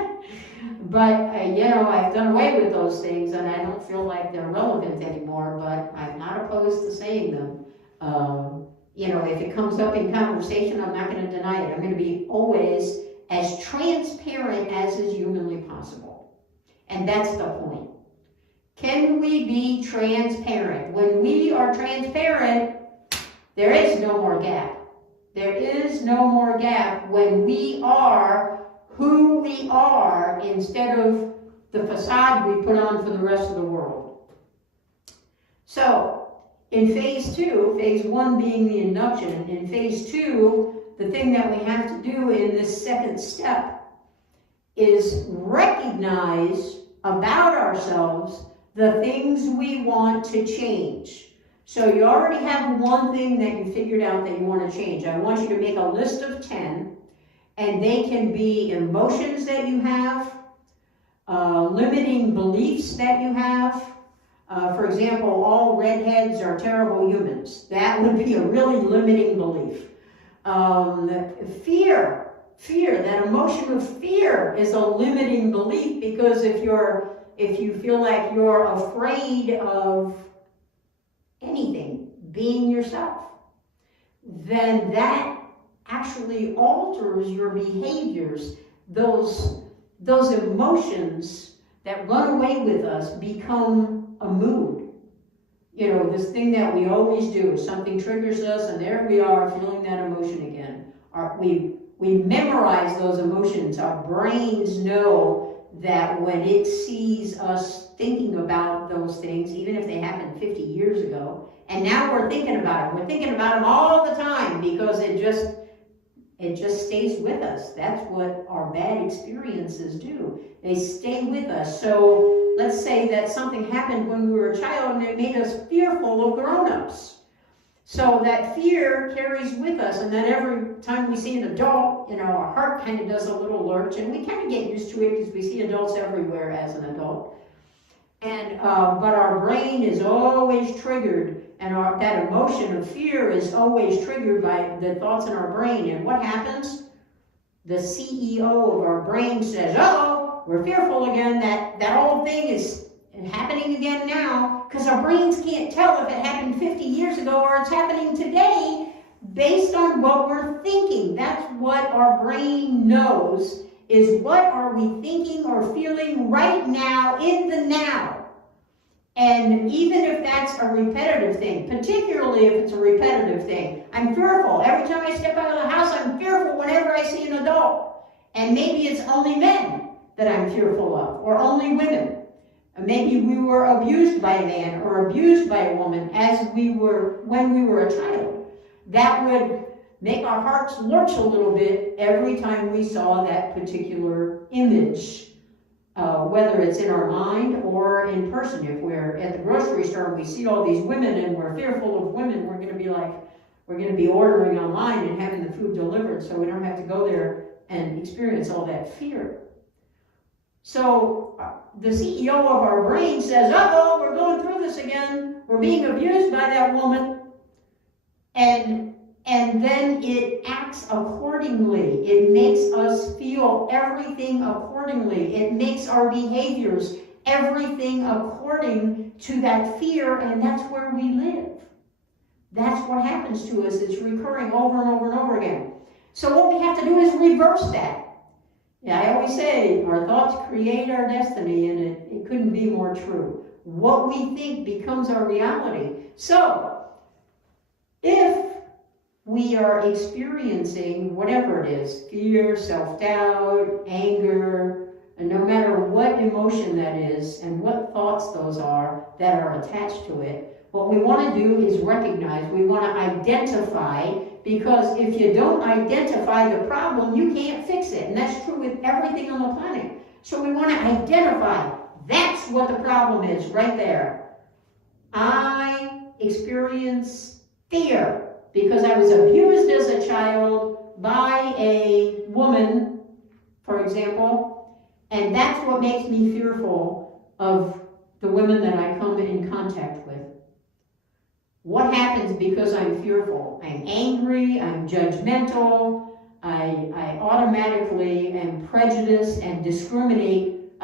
But, I've done away with those things and I don't feel like they're relevant anymore, but I'm not opposed to saying them. If it comes up in conversation, I'm not going to deny it. I'm going to be always as transparent as is humanly possible. And that's the point. Can we be transparent? When we are transparent, there is no more gap. There is no more gap when we are who we are instead of the facade we put on for the rest of the world. So, in phase 2, phase 1 being the induction, in phase 2, the thing that we have to do in this second step is recognize about ourselves the things we want to change. So you already have one thing that you figured out that you want to change. I want you to make a list of 10, and they can be emotions that you have, limiting beliefs that you have. For example, all redheads are terrible humans. That would be a really limiting belief. Fear, that emotion of fear is a limiting belief, because if you feel like you're afraid of anything, being yourself, then that actually alters your behaviors. Those emotions that run away with us become a mood. This thing that we always do, something triggers us and there we are feeling that emotion again. We memorize those emotions. Our brains know that when it sees us thinking about those things, even if they happened 50 years ago, and now we're thinking about them. We're thinking about them all the time because it just stays with us. That's what our bad experiences do. They stay with us. So let's say that something happened when we were a child and it made us fearful of grown-ups. So that fear carries with us, and then every time we see an adult, our heart kind of does a little lurch, and we kind of get used to it because we see adults everywhere as an adult. And but our brain is always triggered, and that emotion of fear is always triggered by the thoughts in our brain. And what happens? The CEO of our brain says, "Uh-oh, we're fearful again. That old thing is happening again now," because our brains can't tell if it happened 50 years ago or it's happening today based on what we're thinking. That's what our brain knows, is what are we thinking or feeling right now in the now. And even if that's a repetitive thing, particularly if it's a repetitive thing, I'm fearful. Every time I step out of the house, I'm fearful whenever I see an adult. And maybe it's only men that I'm fearful of, or only women. Maybe we were abused by a man or abused by a woman when we were a child. That would make our hearts lurch a little bit every time we saw that particular image, whether it's in our mind or in person. If we're at the grocery store and we see all these women and we're fearful of women, we're going to be ordering online and having the food delivered so we don't have to go there and experience all that fear. So the CEO of our brain says, "Uh-oh, we're going through this again. We're being abused by that woman." And then it acts accordingly. It makes us feel everything accordingly. It makes our behaviors everything according to that fear, and that's where we live. That's what happens to us. It's recurring over and over and over again. So what we have to do is reverse that. Yeah, I always say our thoughts create our destiny, and it couldn't be more true. What we think becomes our reality. So, if we are experiencing whatever it is, fear, self-doubt, anger, and no matter what emotion that is and what thoughts those are that are attached to it, what we want to do is recognize, we want to identify, because if you don't identify the problem, you can't fix it. And that's true with everything on the planet. So we want to identify, that's what the problem is right there. I experience fear because I was abused as a child by a woman, for example, and that's what makes me fearful of the women that I come in contact with. What happens because I'm fearful? I'm angry, I'm judgmental, I automatically am prejudiced and discriminate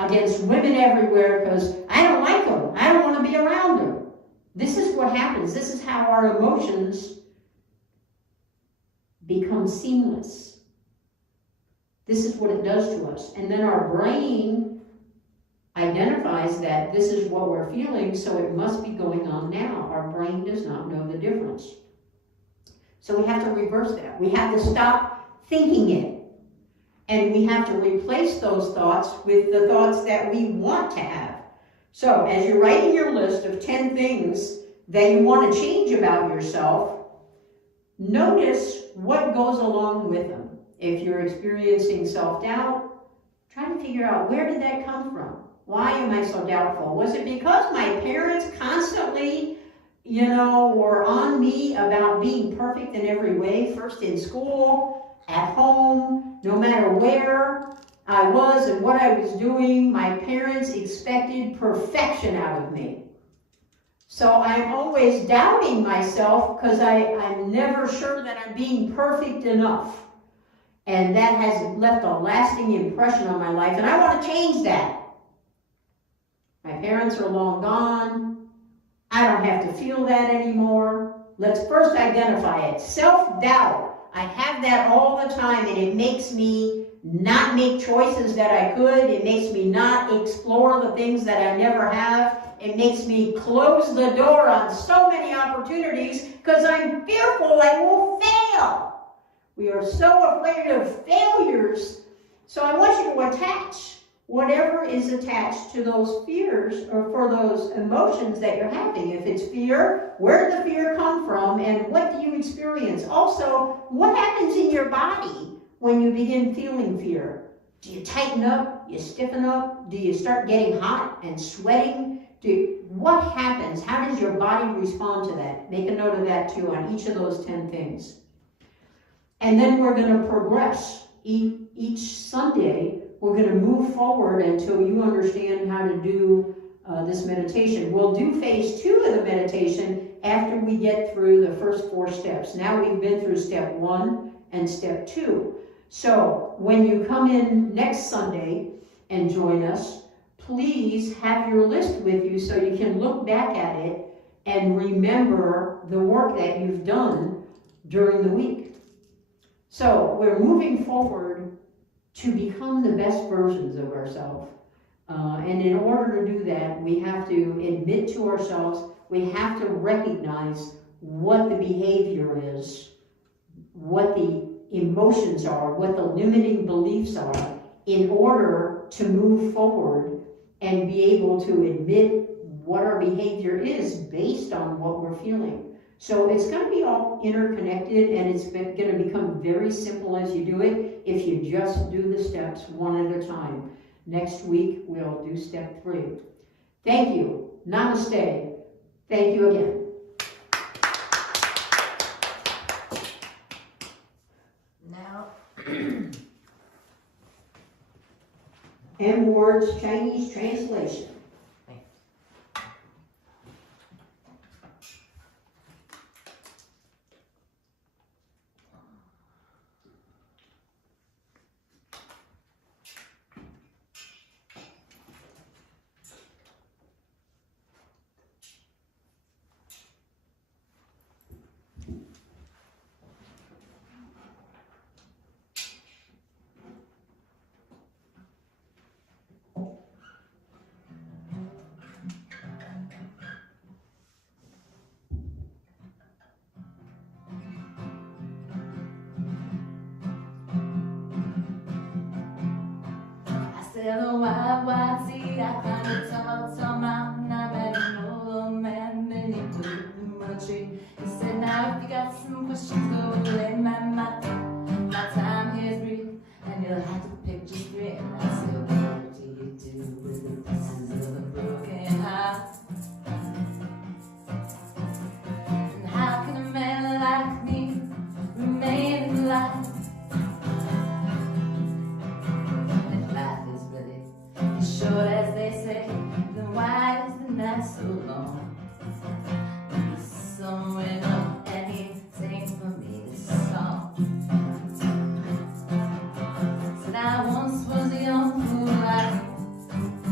against women everywhere because I don't like them. I don't want to be around them. This is what happens. This is how our emotions become seamless. This is what it does to us. And then our brain identifies that this is what we're feeling, so it must be going on now. Our brain does not know the difference. So we have to reverse that. We have to stop thinking it. And we have to replace those thoughts with the thoughts that we want to have. So as you're writing your list of 10 things that you want to change about yourself, notice what goes along with them. If you're experiencing self-doubt, try to figure out, where did that come from? Why am I so doubtful? Was it because my parents constantly, were on me about being perfect in every way, first in school, at home, no matter where I was and what I was doing, my parents expected perfection out of me. So I'm always doubting myself because I'm never sure that I'm being perfect enough. And that has left a lasting impression on my life, and I want to change that. My parents are long gone. I don't have to feel that anymore. Let's first identify it. Self-doubt. I have that all the time, and it makes me not make choices that I could. It makes me not explore the things that I never have. It makes me close the door on so many opportunities because I'm fearful I will fail. We are so afraid of failures. So I want you to attach whatever is attached to those fears or for those emotions that you're having. If it's fear, where did the fear come from and what do you experience? Also, what happens in your body when you begin feeling fear? Do you tighten up? Do you stiffen up? Do you start getting hot and sweating? What happens? How does your body respond to that? Make a note of that too on each of those 10 things. And then we're going to progress. Each Sunday, we're going to move forward until you understand how to do this meditation. We'll do phase 2 of the meditation after we get through the first 4 steps. Now we've been through step 1 and step 2. So when you come in next Sunday and join us, please have your list with you so you can look back at it and remember the work that you've done during the week. So we're moving forward to become the best versions of ourselves. And in order to do that, we have to admit to ourselves, we have to recognize what the behavior is, what the emotions are, what the limiting beliefs are, in order to move forward and be able to admit what our behavior is based on what we're feeling. So it's going to be all interconnected, and it's going to become very simple as you do it if you just do the steps one at a time. Next week, we'll do step 3. Thank you. Namaste. Thank you again. Now, M Word's Chinese translation. He said, now if you got some questions, go lay my mouth. My time here's brief, and you'll have to pick just 3. And I said, what do you do with the pieces of a broken heart? And how can a man like me remain alive? If life is really as short as they say, then why is the night so long? Someone know anything for me this song. Said I once was a young fool,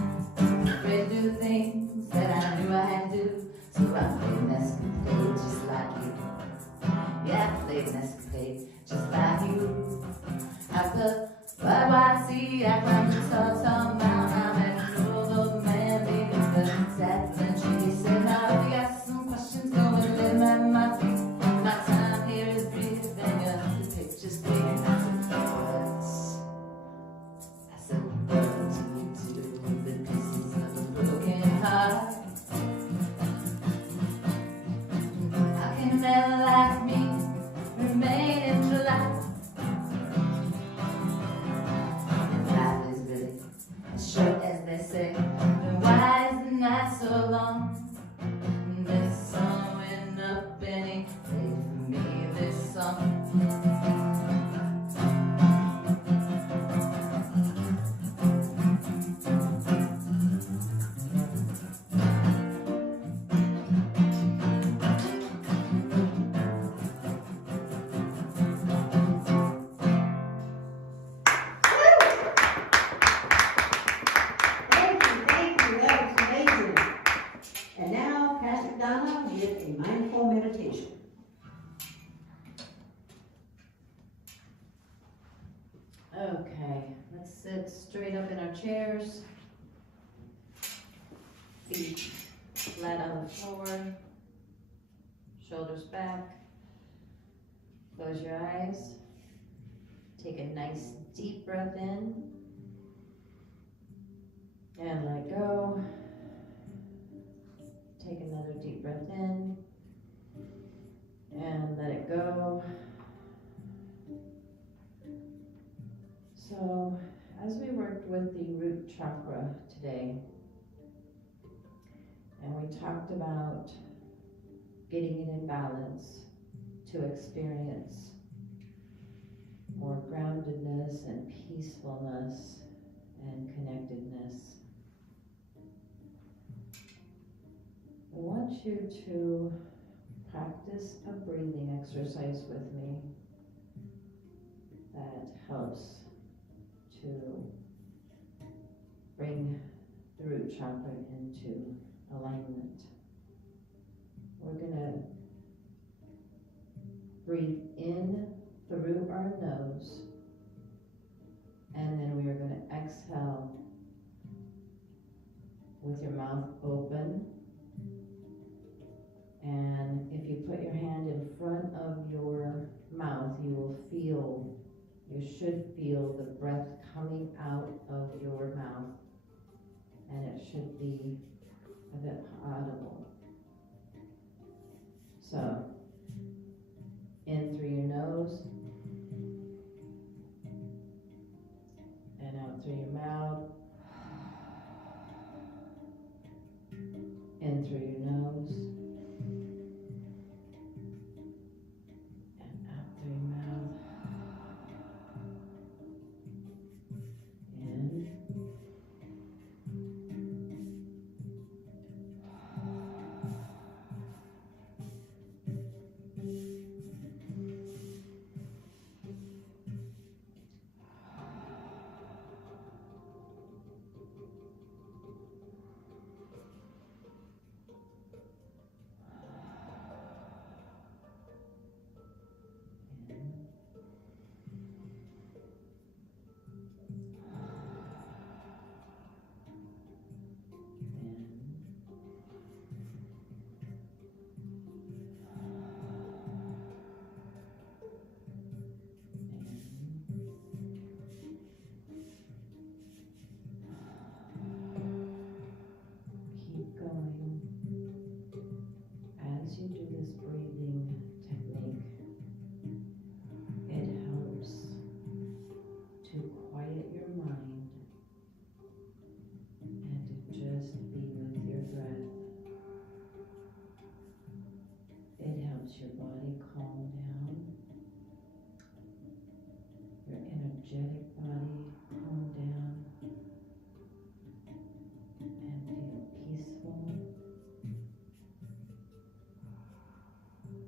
things that I knew I had to do. So I played an escapade just like you. Yeah, I played an escapade just like you. After YYC, I climbed the tall mountain. I met an old man beneath the sapling tree. He said, now we got some questions going, live at my feet. My time here is brief, and the picture's clear. I said, words. I said, what do you do with the pieces of a broken heart? How can a man like me remain in July? Life is really as short as they say. Then why is the night so long? The sun went up and he played for me this song. Thank you, that was amazing. And now, Pastor Donna with a mindful meditation. Okay, let's sit straight up in our chairs. Feet flat on the floor. Shoulders back. Close your eyes. Take a nice deep breath in. And let go. Take another deep breath in. And let it go. So, as we worked with the root chakra today, and we talked about getting it in balance to experience more groundedness and peacefulness and connectedness, I want you to practice a breathing exercise with me that helps to bring the root chakra into alignment. We're going to breathe in through our nose, and then we are going to exhale with your mouth open. And if you put your hand in front of your mouth, you should feel the breath coming out of your mouth, and it should be a bit audible. So, in through your nose, and out through your mouth, in through your nose, and out through your mouth, in, keep going. As you do this breathing technique, it helps to quiet your mind and to just be with your breath. It helps your body calm down, your energetic body calm down, and feel peaceful.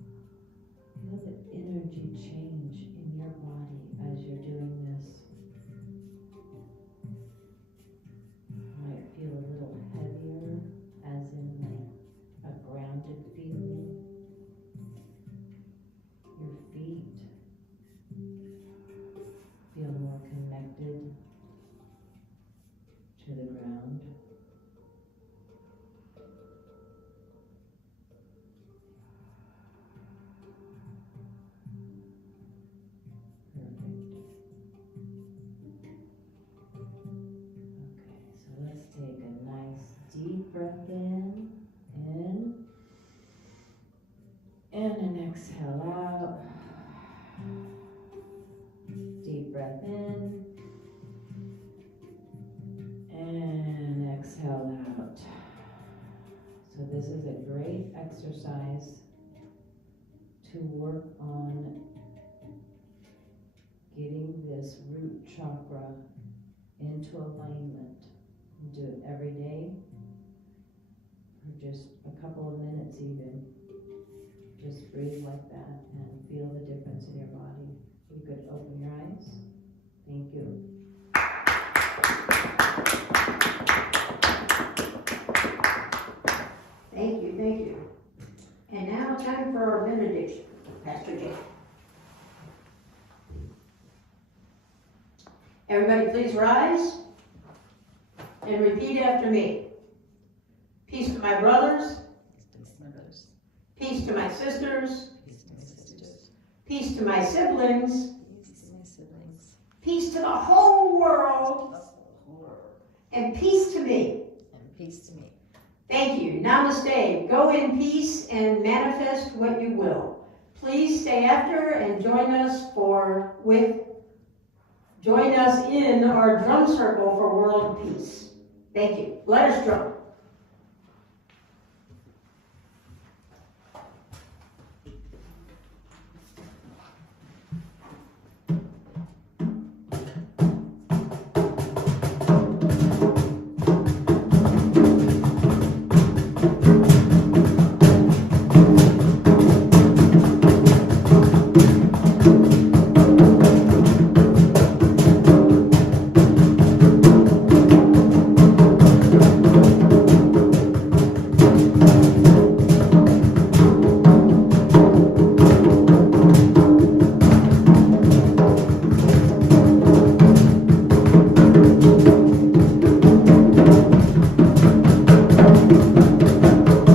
So this is a great exercise to work on getting this root chakra into alignment. Do it every day, or just a couple of minutes even. Just breathe like that and feel the difference in your body. You could open your eyes. Thank you. Thank you, thank you. And now time for our benediction, Pastor Jay. Everybody please rise and repeat after me. Peace to my brothers, peace to my sisters, peace to my siblings, peace to the whole world, and peace to me. Thank you. Namaste. Go in peace and manifest what you will. Please stay after and join us in our drum circle for world peace. Thank you. Let us drum.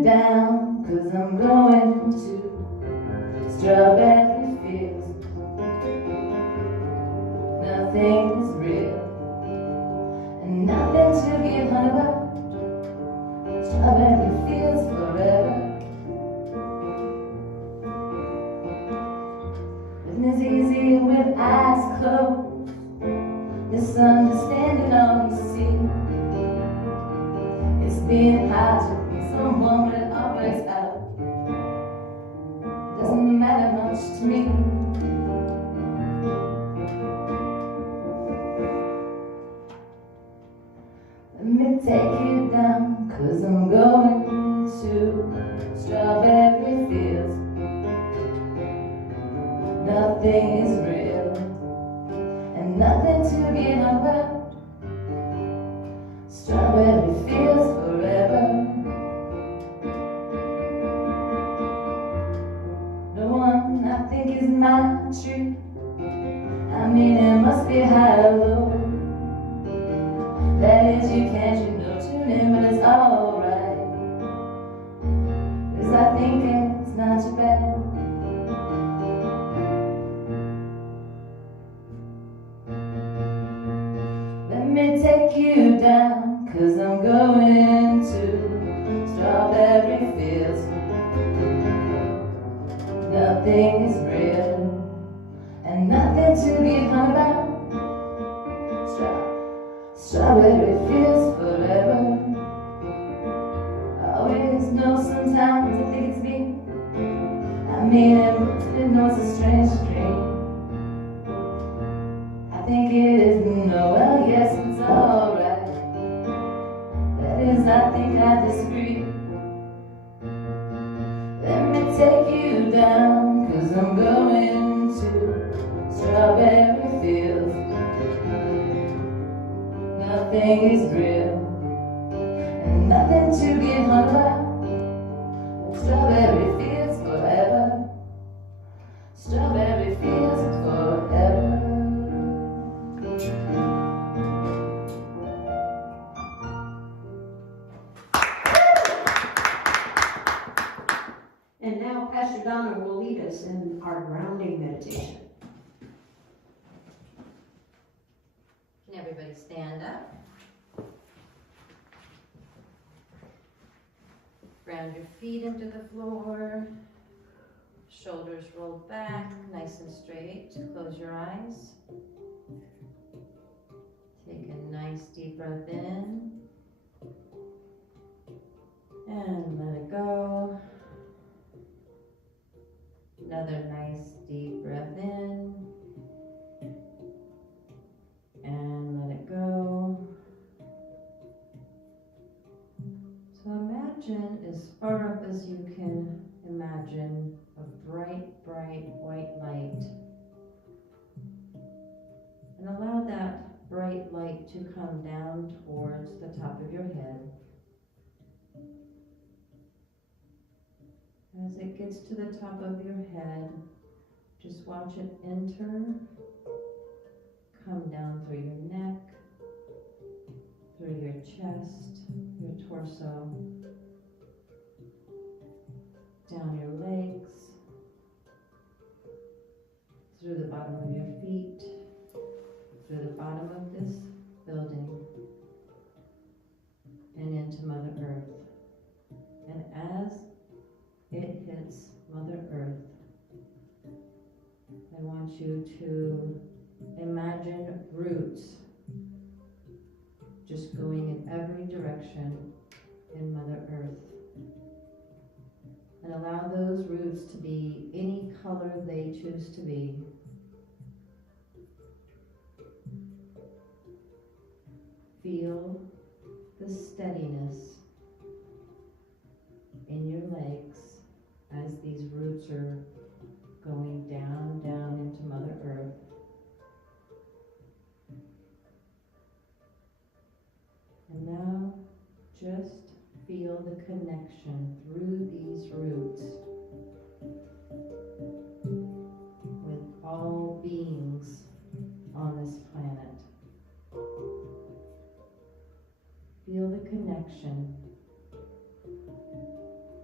you down, 'cause I'm going to strawberry fields. Nothing is real, and nothing to get hung about. Strawberry fields forever. Living is easy with eyes closed, misunderstanding all you see. It's being hard to be someone when it all breaks out. It doesn't matter much to me. Let me take you down, 'cause I'm going to strawberry fields. Nothing is real, and nothing to get hung about. Strawberry fields forever. No one I think is my tree. I mean, it must be high or low. That is, you can't, tune in, but it's alright. 'Cause I think it's not too bad. Let me take you down, 'cause I'm going to strawberry fields. Nothing is real, and nothing to get hung about. Strawberry fields forever. I always know sometimes I think it's me. I mean, it knows a strange dream. I think it is, no, well, yes, it's alright. That is, I think I disagree. Let me take you down, 'cause I'm going to strawberry fields. Nothing is real, and nothing to get hung about. Strawberry fields forever. Strawberry fields forever. And now Pastor Donna will lead us in our grounding meditation. Can everybody stand up? Ground your feet into the floor. Shoulders rolled back, nice and straight. Close your eyes. Take a nice deep breath in. And let it go. Another nice deep breath in. And let it go. So imagine as far up as you can imagine a bright, bright white light. And allow that bright light to come down towards the top of your head. As it gets to the top of your head, just watch it enter, come down through your neck, through your chest, your torso, down your legs, through the bottom of your feet, through the bottom of this building, and into Mother Earth. And as it hits Mother Earth, I want you to imagine roots just going in every direction in Mother Earth. And allow those roots to be any color they choose to be. Feel the steadiness in your legs as these roots are going down, down into Mother Earth. And now just feel the connection through these roots with all beings on this planet. Feel the connection.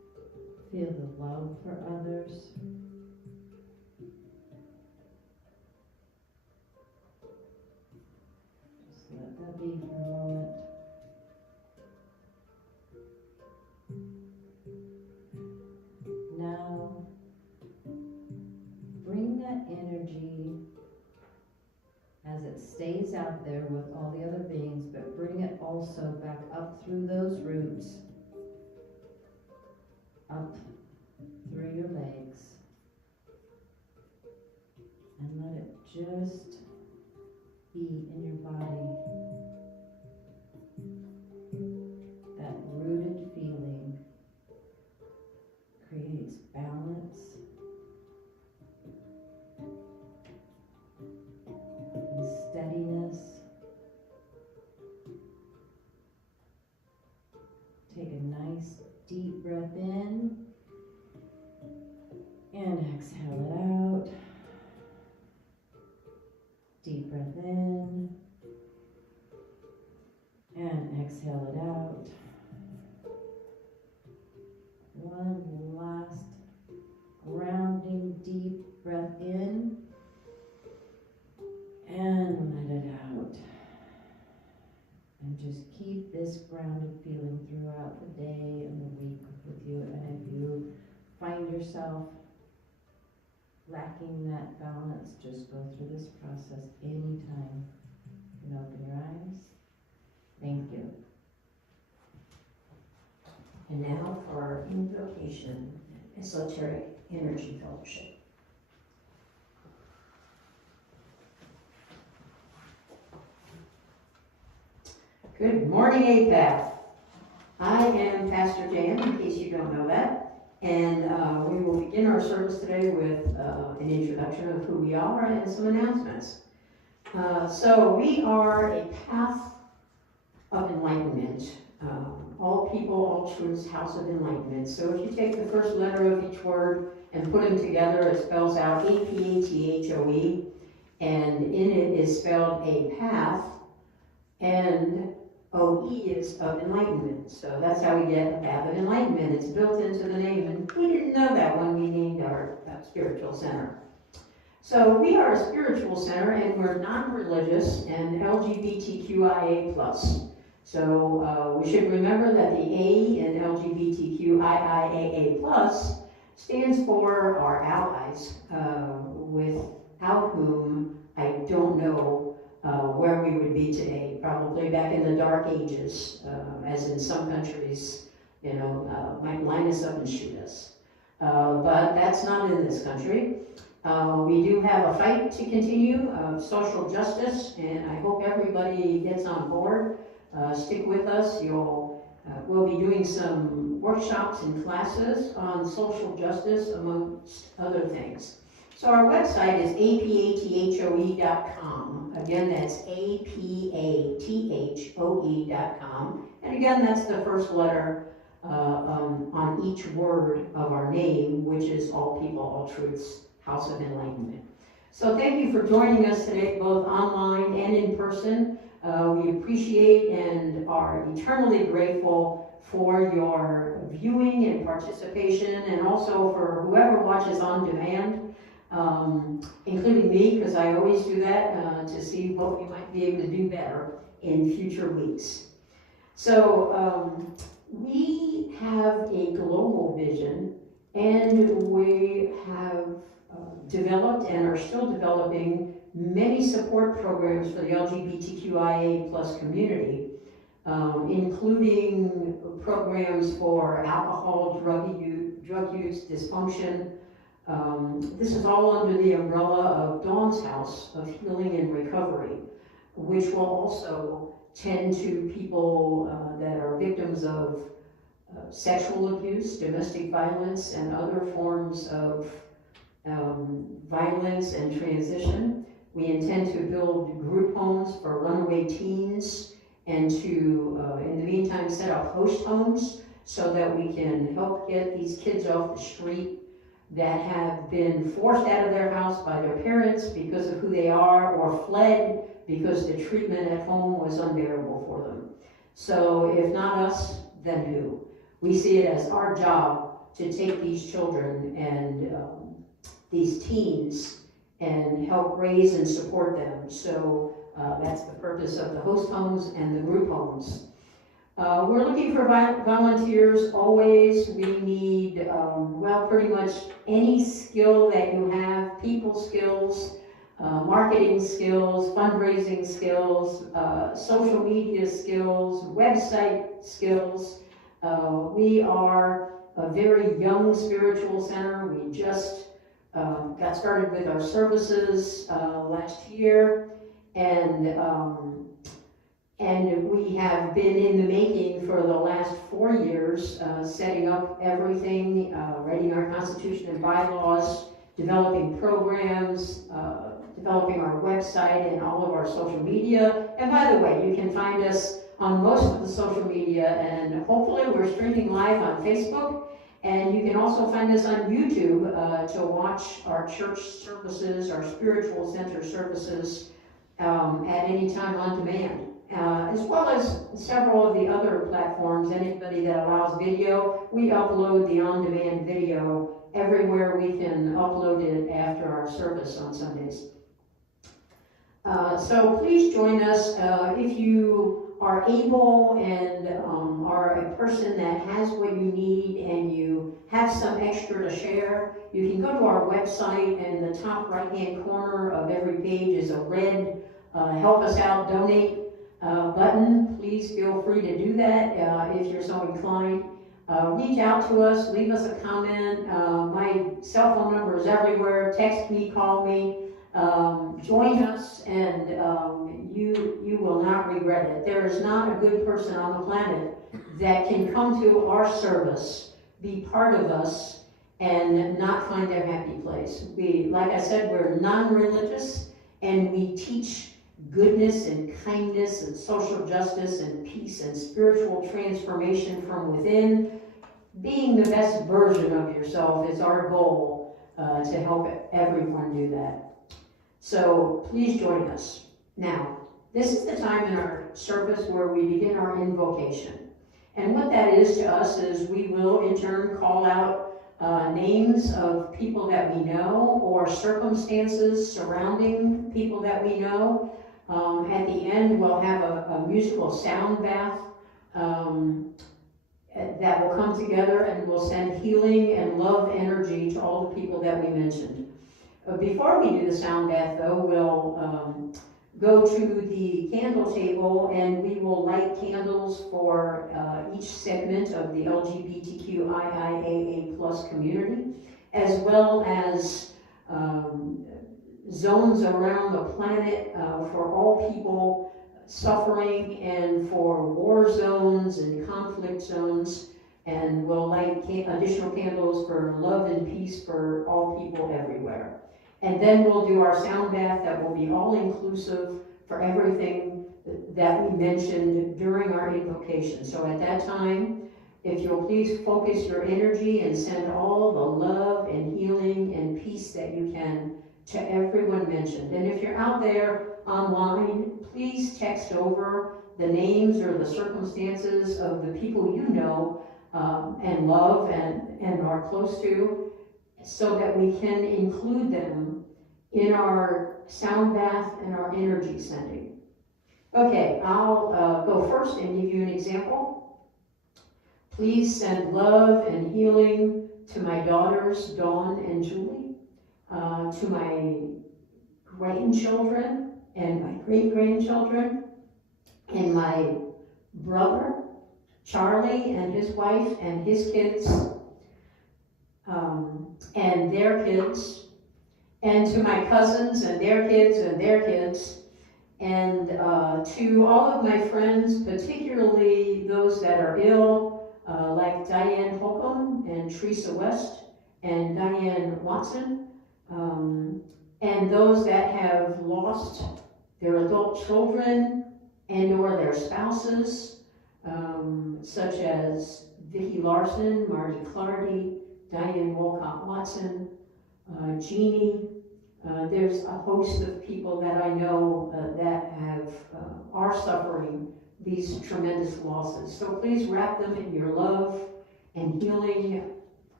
Feel the love for others. Just let that be for a moment. Now, bring that energy as it stays out there with all the other beings, but bring it also back up through those roots, up through your legs, and let it just be in your body. That rooted feeling creates balance and steadiness. Take a nice deep breath in and exhale it out. Deep breath in and exhale it out. One last grounding deep breath in and let it out. And just keep this grounded feeling throughout the day and the week with you. And if you find yourself lacking that balance, just go through this process anytime. You can open your eyes. Thank you. And now for our invocation, Esoteric Energy Fellowship. Good morning, Apath. I am Pastor Jan, in case you don't know that, and we will begin our service today with an introduction of who we are and some announcements. So we are a path of enlightenment, all people, all truths, house of enlightenment. So if you take the first letter of each word and put them together, it spells out A-P-A-T-H-O-E, and in it is spelled a path, and O-E is of enlightenment. So that's how we get a path of enlightenment. It's built into the name, and we didn't know that when we named our spiritual center. So we are a spiritual center, and we're non-religious and LGBTQIA+. So we should remember that the A in LGBTQIA+ stands for our allies, without whom I don't know where we would be today. Probably back in the dark ages, as in some countries, might line us up and shoot us. But that's not in this country. We do have a fight to continue of social justice, and I hope everybody gets on board. Stick with us. We'll be doing some workshops and classes on social justice, amongst other things. So our website is apathoe.com. Again, that's apathoe.com. And again, that's the first letter on each word of our name, which is All People, All Truths, House of Enlightenment. So thank you for joining us today, both online and in person. We appreciate and are eternally grateful for your viewing and participation, and also for whoever watches on demand, including me, because I always do that to see what we might be able to do better in future weeks. So we have a global vision, and we have developed and are still developing many support programs for the LGBTQIA+ community, including programs for alcohol, drug use, dysfunction. This is all under the umbrella of Dawn's House of Healing and Recovery, which will also tend to people that are victims of sexual abuse, domestic violence, and other forms of violence and transition. We intend to build group homes for runaway teens, and to, in the meantime, set up host homes so that we can help get these kids off the street that have been forced out of their house by their parents because of who they are, or fled because the treatment at home was unbearable for them. So if not us, then who? We see it as our job to take these children and these teens and help raise and support them. So that's the purpose of the host homes and the group homes. We're looking for volunteers always. We need, well, pretty much any skill that you have, people skills, marketing skills, fundraising skills, social media skills, website skills. We are a very young spiritual center. We just got started with our services last year, and we have been in the making for the last 4 years, setting up everything, writing our Constitution and bylaws, developing programs, developing our website and all of our social media. And by the way, you can find us on most of the social media, and hopefully we're streaming live on Facebook. And you can also find us on YouTube to watch our church services, our spiritual center services at any time on demand. As well as several of the other platforms. Anybody that allows video, we upload the on-demand video everywhere we can upload it after our service on Sundays. So please join us if you are able and are a person that has what you need and you have some extra to share. You can go to our website, and in the top right-hand corner of every page is a red help us out, donate button. Please feel free to do that if you're so inclined. Reach out to us, leave us a comment. My cell phone number is everywhere. Text me, call me. Join us, and you will not regret it. There is not a good person on the planet that can come to our service, be part of us, and not find their happy place. We, like I said, we're non-religious, and we teach goodness and kindness and social justice and peace and spiritual transformation from within. Being the best version of yourself is our goal to help everyone do that. So please join us. Now, this is the time in our service where we begin our invocation. And what that is to us is we will in turn call out names of people that we know or circumstances surrounding people that we know. At the end, we'll have a musical sound bath that will come together, and will send healing and love energy to all the people that we mentioned. Before we do the sound bath, though, we'll go to the candle table, and we will light candles for each segment of the LGBTQIAA+ community, as well as zones around the planet for all people suffering, and for war zones and conflict zones. And we'll light additional candles for love and peace for all people everywhere. And then we'll do our sound bath that will be all-inclusive for everything that we mentioned during our invocation. So at that time, if you'll please focus your energy and send all the love and healing and peace that you can to everyone mentioned. And if you're out there online, please text over the names or the circumstances of the people you know and love and are close to, so that we can include them in our sound bath and our energy sending. Okay, I'll go first and give you an example. Please send love and healing to my daughters, Dawn and Julie, to my grandchildren and my great-grandchildren, and my brother, Charlie, and his wife and his kids, and their kids, and to my cousins and their kids and their kids, and to all of my friends, particularly those that are ill, like Diane Holcomb and Teresa West and Diane Watson, and those that have lost their adult children and or their spouses, such as Vicki Larson, Marty Clardy, Diane Wolcott Watson, Jeannie. There's a host of people that I know that are suffering these tremendous losses. So please wrap them in your love and healing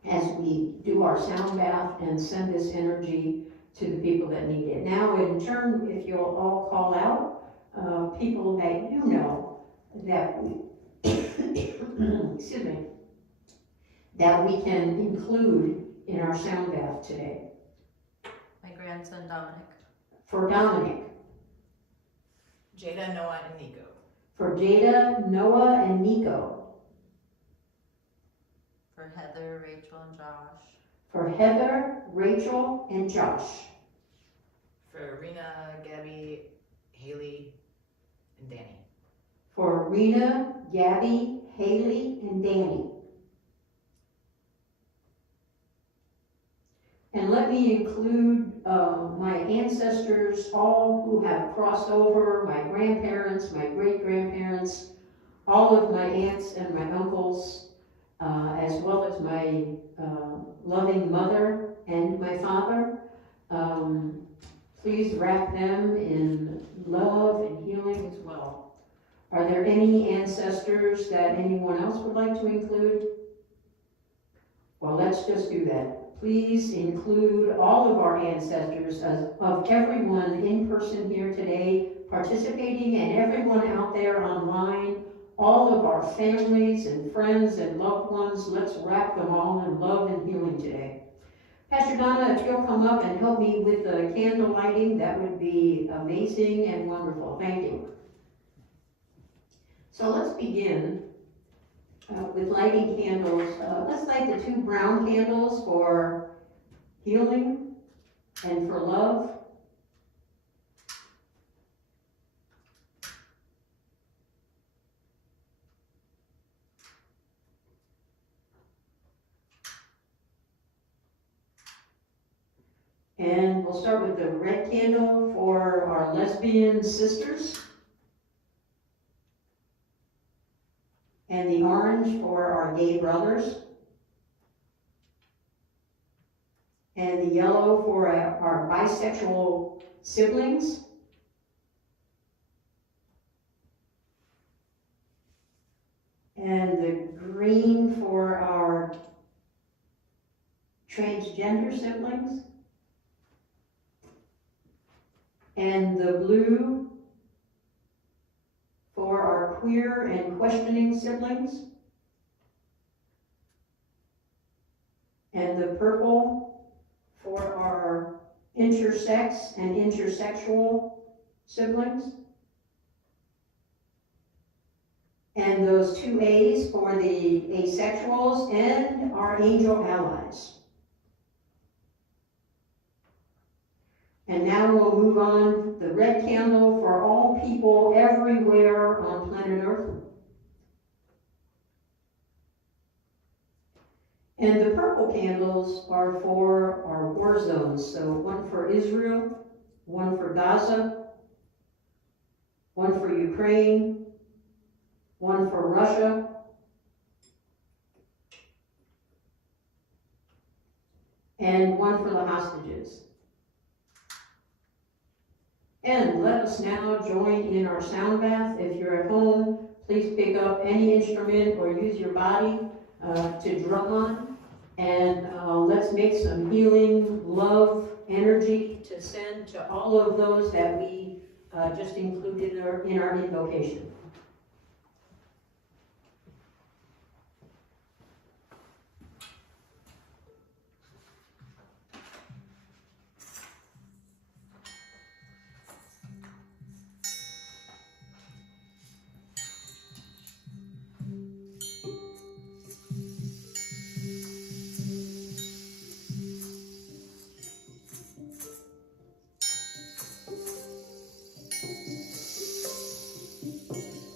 as we do our sound bath and send this energy to the people that need it. Now, in turn, if you'll all call out people that you know that we, excuse me, that we can include in our sound bath today. My grandson Dominic. For Dominic, Jada, Noah, and Nico. for Jada, Noah, and Nico. For Heather, Rachel, and Josh. For Heather, Rachel, and Josh. For Rena, Gabby, Haley, and Danny. For Rena, Gabby, Haley, and Danny. And let me include my ancestors, all who have crossed over, my grandparents, my great-grandparents, all of my aunts and my uncles, as well as my loving mother and my father. Please wrap them in love and healing as well. Are there any ancestors that anyone else would like to include? Well, let's just do that. Please include all of our ancestors, of everyone in person here today participating and everyone out there online, all of our families and friends and loved ones. Let's wrap them all in love and healing today. Pastor Donna, if you'll come up and help me with the candle lighting, that would be amazing and wonderful. Thank you. So let's begin with lighting candles. Let's light the 2 brown candles for healing and for love. And we'll start with the red candle for our lesbian sisters. And the orange for our gay brothers. And the yellow for our bisexual siblings. And the green for our transgender siblings. And the blue for our queer and questioning siblings. And the purple for our intersex and intersexual siblings. And those 2 A's for the asexuals and our angel allies. And now we'll move on the red candle for all people everywhere on planet Earth. And the purple candles are for our war zones. So one for Israel, one for Gaza, one for Ukraine, one for Russia, and one for the hostages. And let us now join in our sound bath. If you're at home, please pick up any instrument or use your body to drum on. And let's make some healing, love, energy to send to all of those that we just included in our invocation.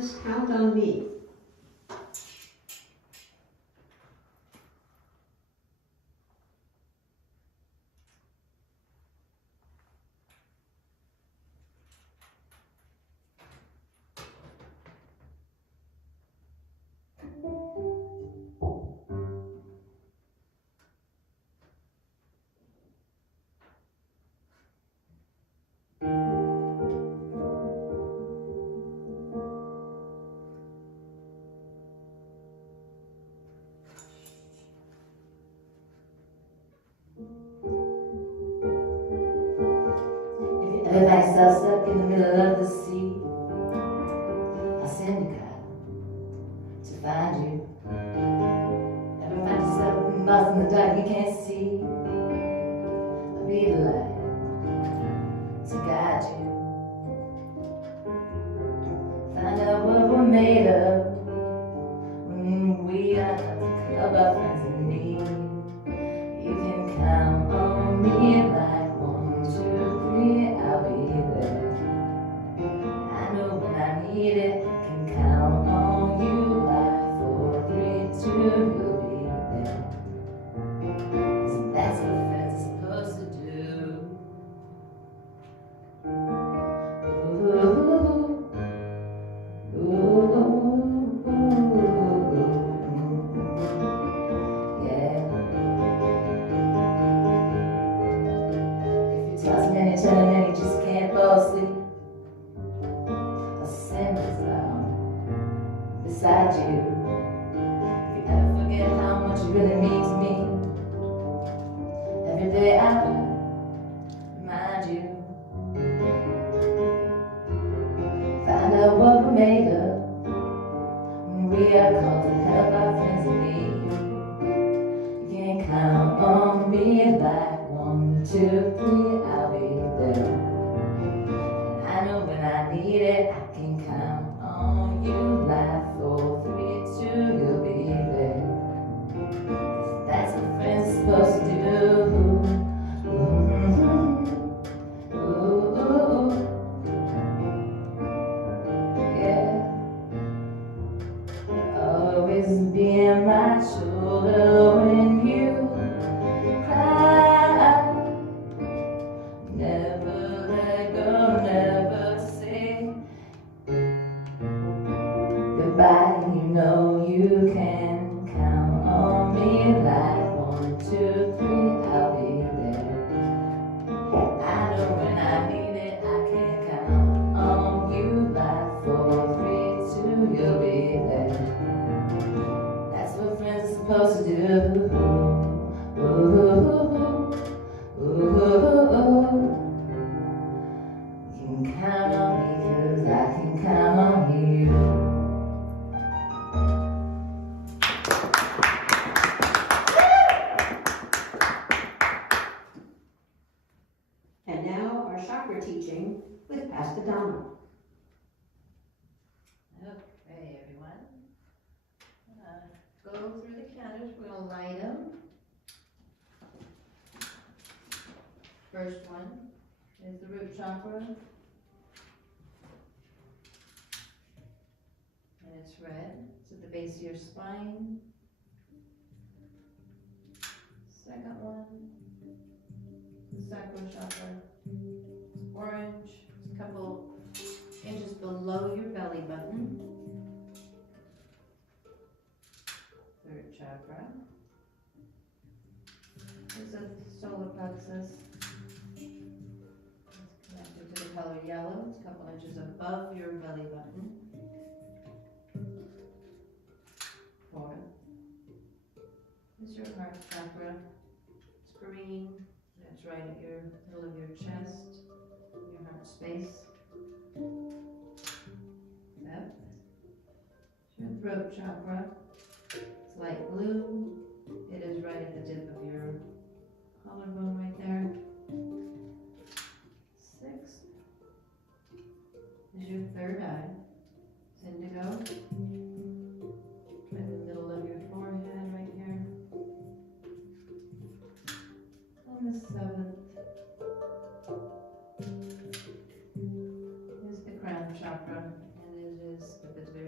friends, count on me. If you ever find yourself stuck in the middle of the sea, I'll send a guy to find you. Ever find yourself lost in the dark you can't see, I'll be the light to guide you. Find out what we're made of when we are club our friends in need. You can count on me like 1, 2, 3, I'll be there. I know when I need it, I can count on you like 4, 3, 2, you'll be there. 'Cause that's what friends are supposed to do. Yeah. If you're tossing and you're turning and you just can't fall asleep, I'll send this out beside you. If you ever forget how much you really mean to me, every day I will remind you. Find out what we're made of when we are called to help our friends in need. You can count on me like 1, 2, 3, I'll be there. And I know when I need it, I can count on you like 4, 3, 2, you'll be there. 'Cause that's what friends are supposed to do. Ooh, yeah. Always be on my shoulder when you cry. Never let go, never say goodbye. You know you can count on me like 1, 2, 3, I'll be there. I know when I need it, I can count on you like 4, 3, 2, you'll be there. That's what friends are supposed to do. Ooh, ooh, you can count on me 'cause I can count on you. And now our chakra teaching with Pastor Donna. Okay, everyone. Go through the candles, we're gonna light them. First one is the root chakra. And it's red, it's at the base of your spine. Second one, the sacral chakra. Orange, it's a couple inches below your belly button. Third chakra is the solar plexus. It's connected to the color yellow. It's a couple inches above your belly button. Fourth is your heart chakra. It's green. And it's right at your middle of your chest, your heart space. Fifth is your throat chakra. It's light blue. It is right at the tip of your collarbone right there. Sixth is your third eye. It's indigo. Right in the middle of your forehead right here. And the seventh is the crown chakra. And it is at the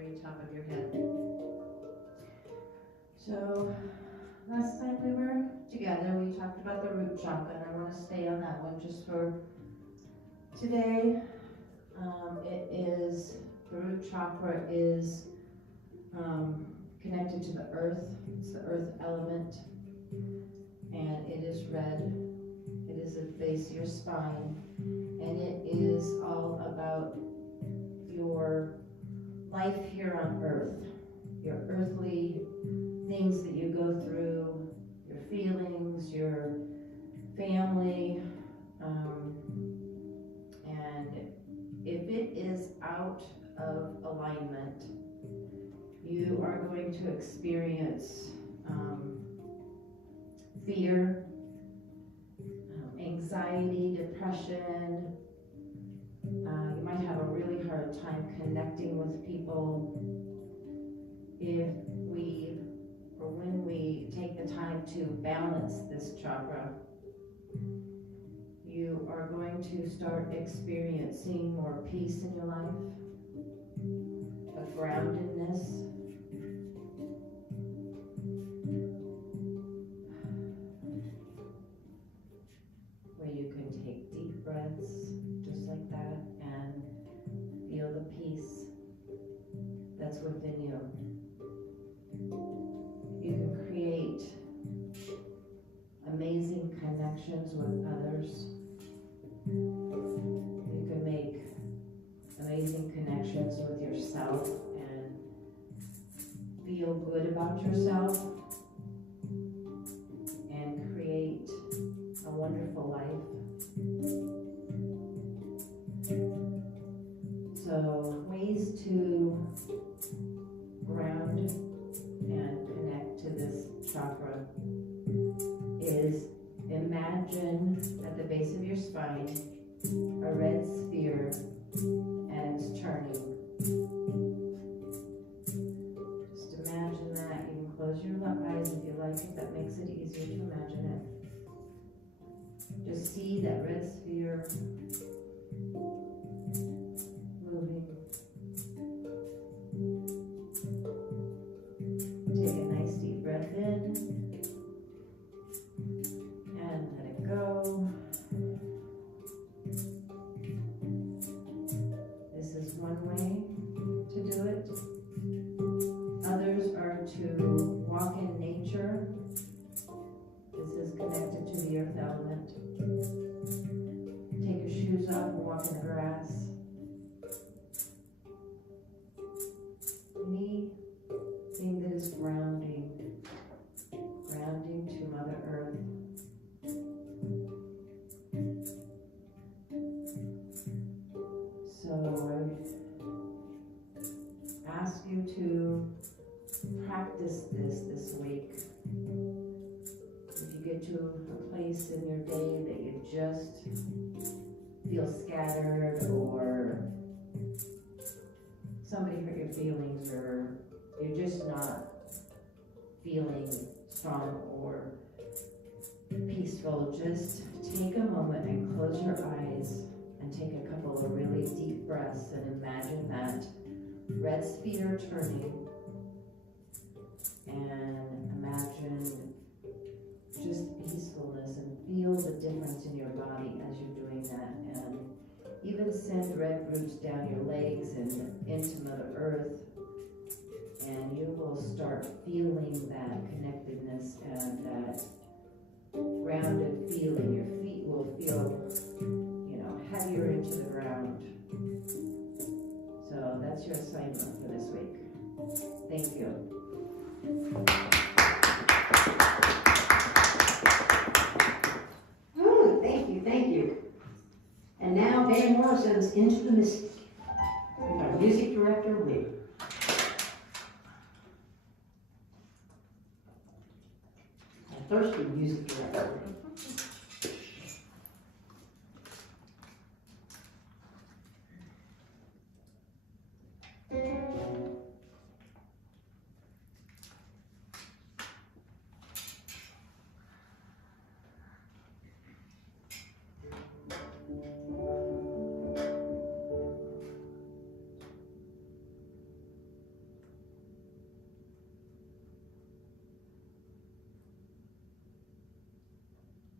talked about the root chakra, and I want to stay on that one just for today. The root chakra is connected to the earth. It's the earth element, and it is red. It is at the base of your spine, and it is all about your life here on earth, your earthly things that you go through, your feelings, your family, and if it is out of alignment, you are going to experience fear, anxiety, depression. You might have a really hard time connecting with people if we, or when we take the time to balance this chakra. You are going to start experiencing more peace in your life, a groundedness. Where you can take deep breaths, just like that, and feel the peace that's within you. You can create amazing connections with others. You can make amazing connections with yourself and feel good about yourself and create a wonderful life. So, ways to ground and connect to this chakra is imagine at the base of your spine a red sphere and it's turning. Just imagine that. You can close your eyes if you like, if that makes it easier to imagine it. Just see that red sphere moving. Take a nice deep breath in and let it go. This is one way to do it. Others are to walk in nature. This is connected to the earth element. Take your shoes off and walk in the grass. Anything that is grounding to Mother Earth. So I ask you to practice this week. If you get to a place in your day that you just feel scattered, or somebody hurt your feelings, or you're just not feeling strong or peaceful, just take a moment and close your eyes and take a couple of really deep breaths and imagine that red sphere turning, and imagine just peacefulness and feel the difference in your body as you're doing that, and even send red roots down your legs and into Mother Earth, and you will start feeling that connectedness and that grounded feeling. Your feet will feel, heavier into the ground. So that's your assignment for this week. Thank you. Oh, thank you. And now Dan Morrison's Into the Mystic with our music director, Lee. A thirsty music director.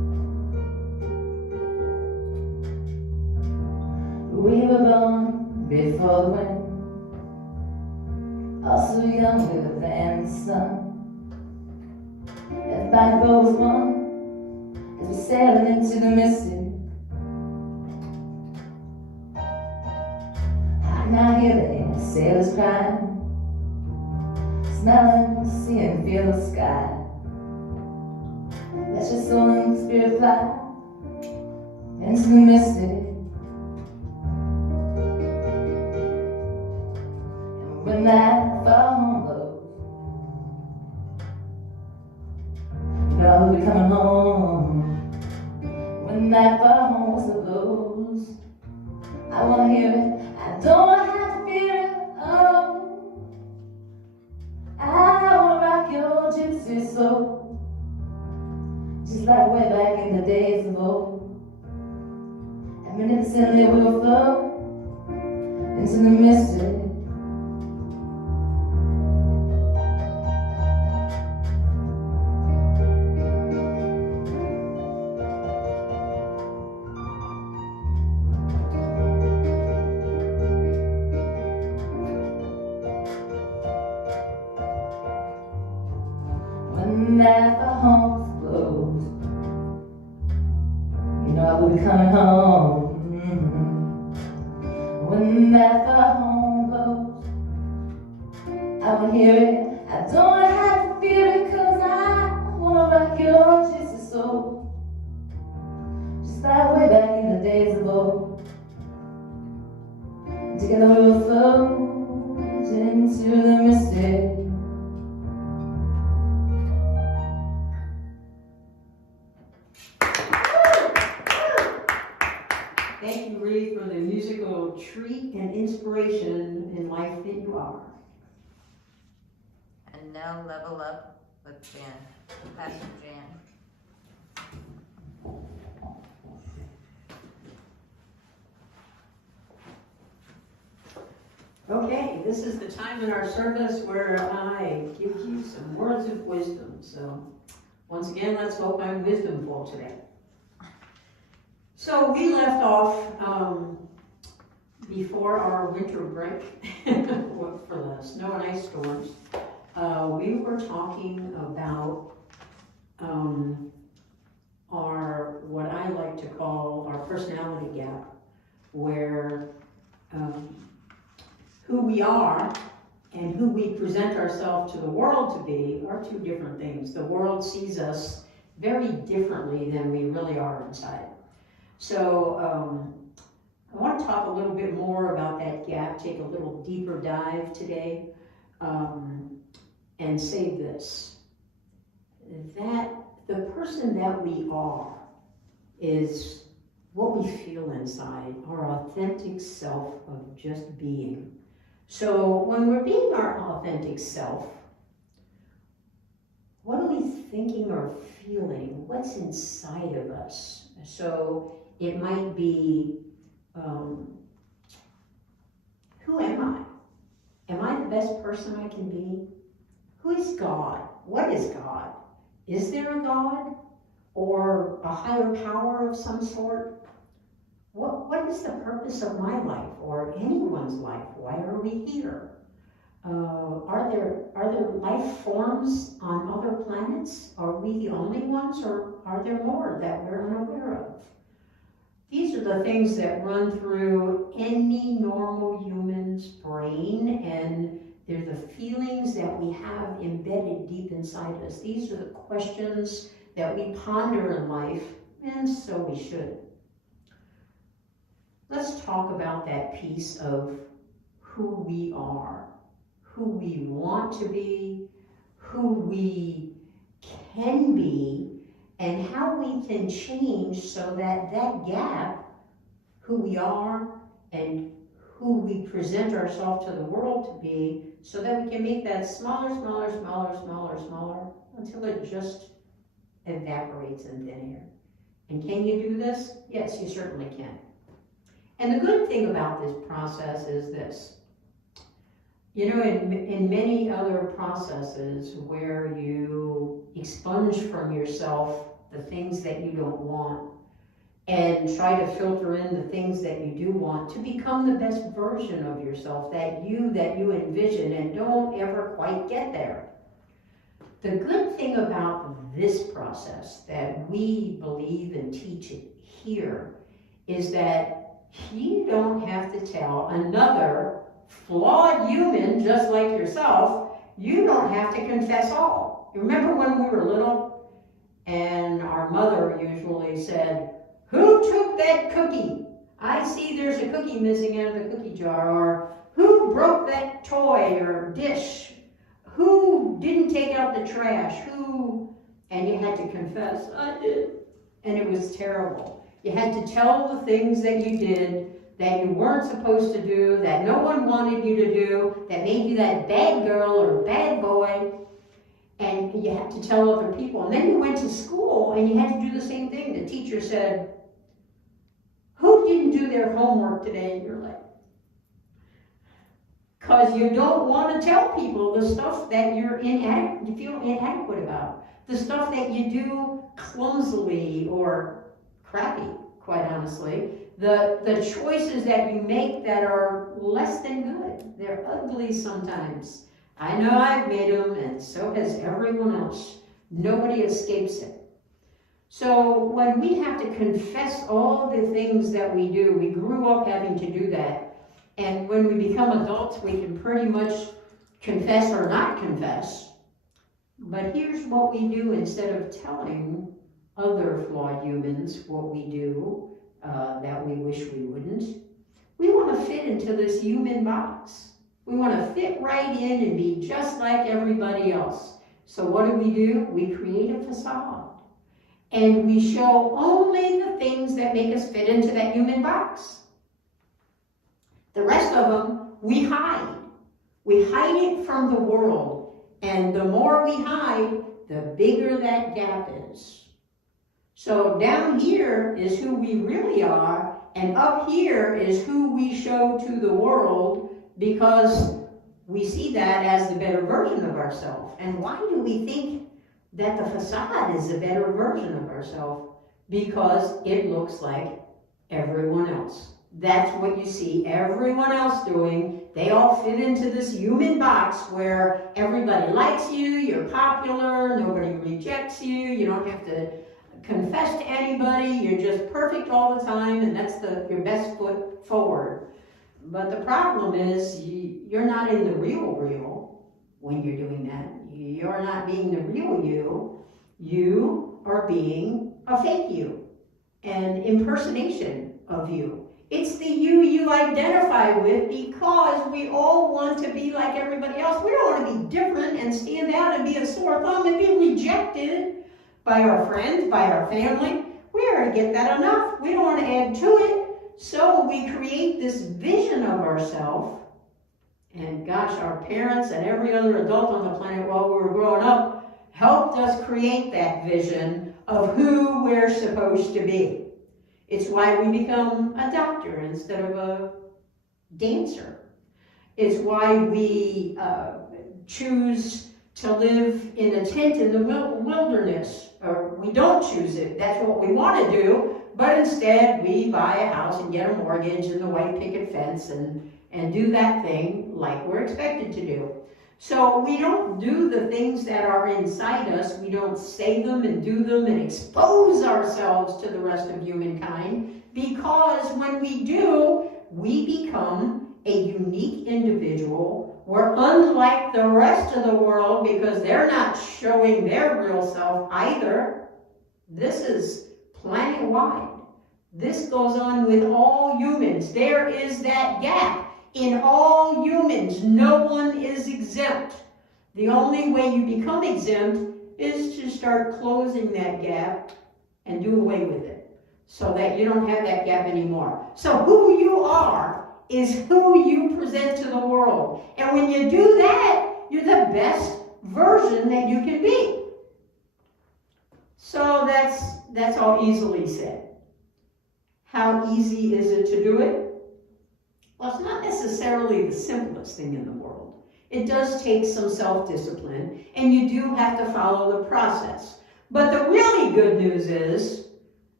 Also young with a van sun. Everybody goes one as we're sailing into the Mississippi. I can now hear the sailors crying, smelling, seeing, feel the sky. Let your soul and spirit fly into the Mississippi. And when that phone blows, you know I'll be coming home. When that phone whistle blows, I wanna hear it. I don't have to fear it. Oh, I wanna rock your gypsy soul, just like way back in the days of old. And innocently we'll flow into the Mississippi. When that phone blows, you know I will be coming home. When that phone blows, I will hear it. I don't have to fear it, 'cause I wanna rock your gypsy soul, just like way back in the days of old. Together we will float into the Mississippi. Thank you, Ruth, for the musical treat and inspiration in life that you are. And now level up with Jan, Pastor Jan. Okay, this is the time in our service where I give you some words of wisdom. So, once again, let's hope I'm wisdomful today. So, we left off before our winter break for the snow and ice storms. We were talking about our, what I like to call our personality gap, where who we are and who we present ourselves to the world to be are two different things. The world sees us very differently than we really are inside. So I want to talk a little bit more about that gap, take a little deeper dive today, and say this, that the person that we are is what we feel inside, our authentic self of just being. So when we're being our authentic self, what are we thinking or feeling? What's inside of us? So it might be, who am I? Am I the best person I can be? Who is God? What is God? Is there a God or a higher power of some sort? What is the purpose of my life or anyone's life? Why are we here? Are there life forms on other planets? Are we the only ones, or are there more that we're unaware of? These are the things that run through any normal human's brain, and they're the feelings that we have embedded deep inside us. These are the questions that we ponder in life, and so we should. Let's talk about that piece of who we are, who we want to be, who we can be, and how we can change so that that gap, who we are and who we present ourselves to the world to be, so that we can make that smaller, smaller, smaller, smaller, smaller, until it just evaporates in thin air. And can you do this? Yes, you certainly can. And the good thing about this process is this. You know, in many other processes where you expunge from yourself the things that you don't want, and try to filter in the things that you do want to become the best version of yourself, that you envision, and don't ever quite get there. The good thing about this process that we believe and teach it here is that you don't have to tell another flawed human just like yourself, you don't have to confess all. You remember when we were little and our mother usually said, "Who took that cookie? I see there's a cookie missing out of the cookie jar," or "Who broke that toy or dish? Who didn't take out the trash? Who?" And you had to confess, "I did." And it was terrible. You had to tell the things that you did that you weren't supposed to do, that no one wanted you to do, that made you that bad girl or bad boy. And you had to tell other people. And then you went to school and you had to do the same thing. The teacher said, "Who didn't do their homework today?" And you're like, because you don't want to tell people the stuff that you feel inadequate about. The stuff that you do clumsily or crappy, quite honestly. The choices that you make that are less than good. They're ugly sometimes. I know I've made them, and so has everyone else. Nobody escapes it. So when we have to confess all the things that we do, we grew up having to do that. And when we become adults, we can pretty much confess or not confess. But here's what we do instead of telling other flawed humans what we do that we wish we wouldn't. We want to fit into this human box. We want to fit right in and be just like everybody else. So what do? We create a facade. And we show only the things that make us fit into that human box. The rest of them, we hide. We hide it from the world. And the more we hide, the bigger that gap is. So down here is who we really are, and up here is who we show to the world, because we see that as the better version of ourselves. And why do we think that the facade is the better version of ourselves? Because it looks like everyone else. That's what you see everyone else doing. They all fit into this human box where everybody likes you, you're popular, nobody rejects you, you don't have to confess to anybody, you're just perfect all the time, and that's your best foot forward. But the problem is you're not in the real when you're doing that. You're not being the real you. You are being a fake you, an impersonation of you. It's the you identify with, because we all want to be like everybody else. We don't want to be different and stand out and be a sore thumb and be rejected by our friends, by our family. We already get that enough. We don't want to add to it. So we create this vision of ourselves. And gosh, our parents and every other adult on the planet while we were growing up helped us create that vision of who we're supposed to be. It's why we become a doctor instead of a dancer. It's why we choose to live in a tent in the wilderness. Or we don't choose it. That's what we want to do. But instead, we buy a house and get a mortgage and the white picket fence and do that thing like we're expected to do. So we don't do the things that are inside us. We don't say them and do them and expose ourselves to the rest of humankind, because when we do, we become a unique individual. We're unlike the rest of the world because they're not showing their real self either. This is planet-wide. This goes on with all humans. There is that gap. In all humans, no one is exempt. The only way you become exempt is to start closing that gap and do away with it so that you don't have that gap anymore. So who you are is who you present to the world. And when you do that, you're the best version that you can be. So that's all easily said. How easy is it to do it? Well, it's not necessarily the simplest thing in the world. It does take some self-discipline, and you do have to follow the process. But the really good news is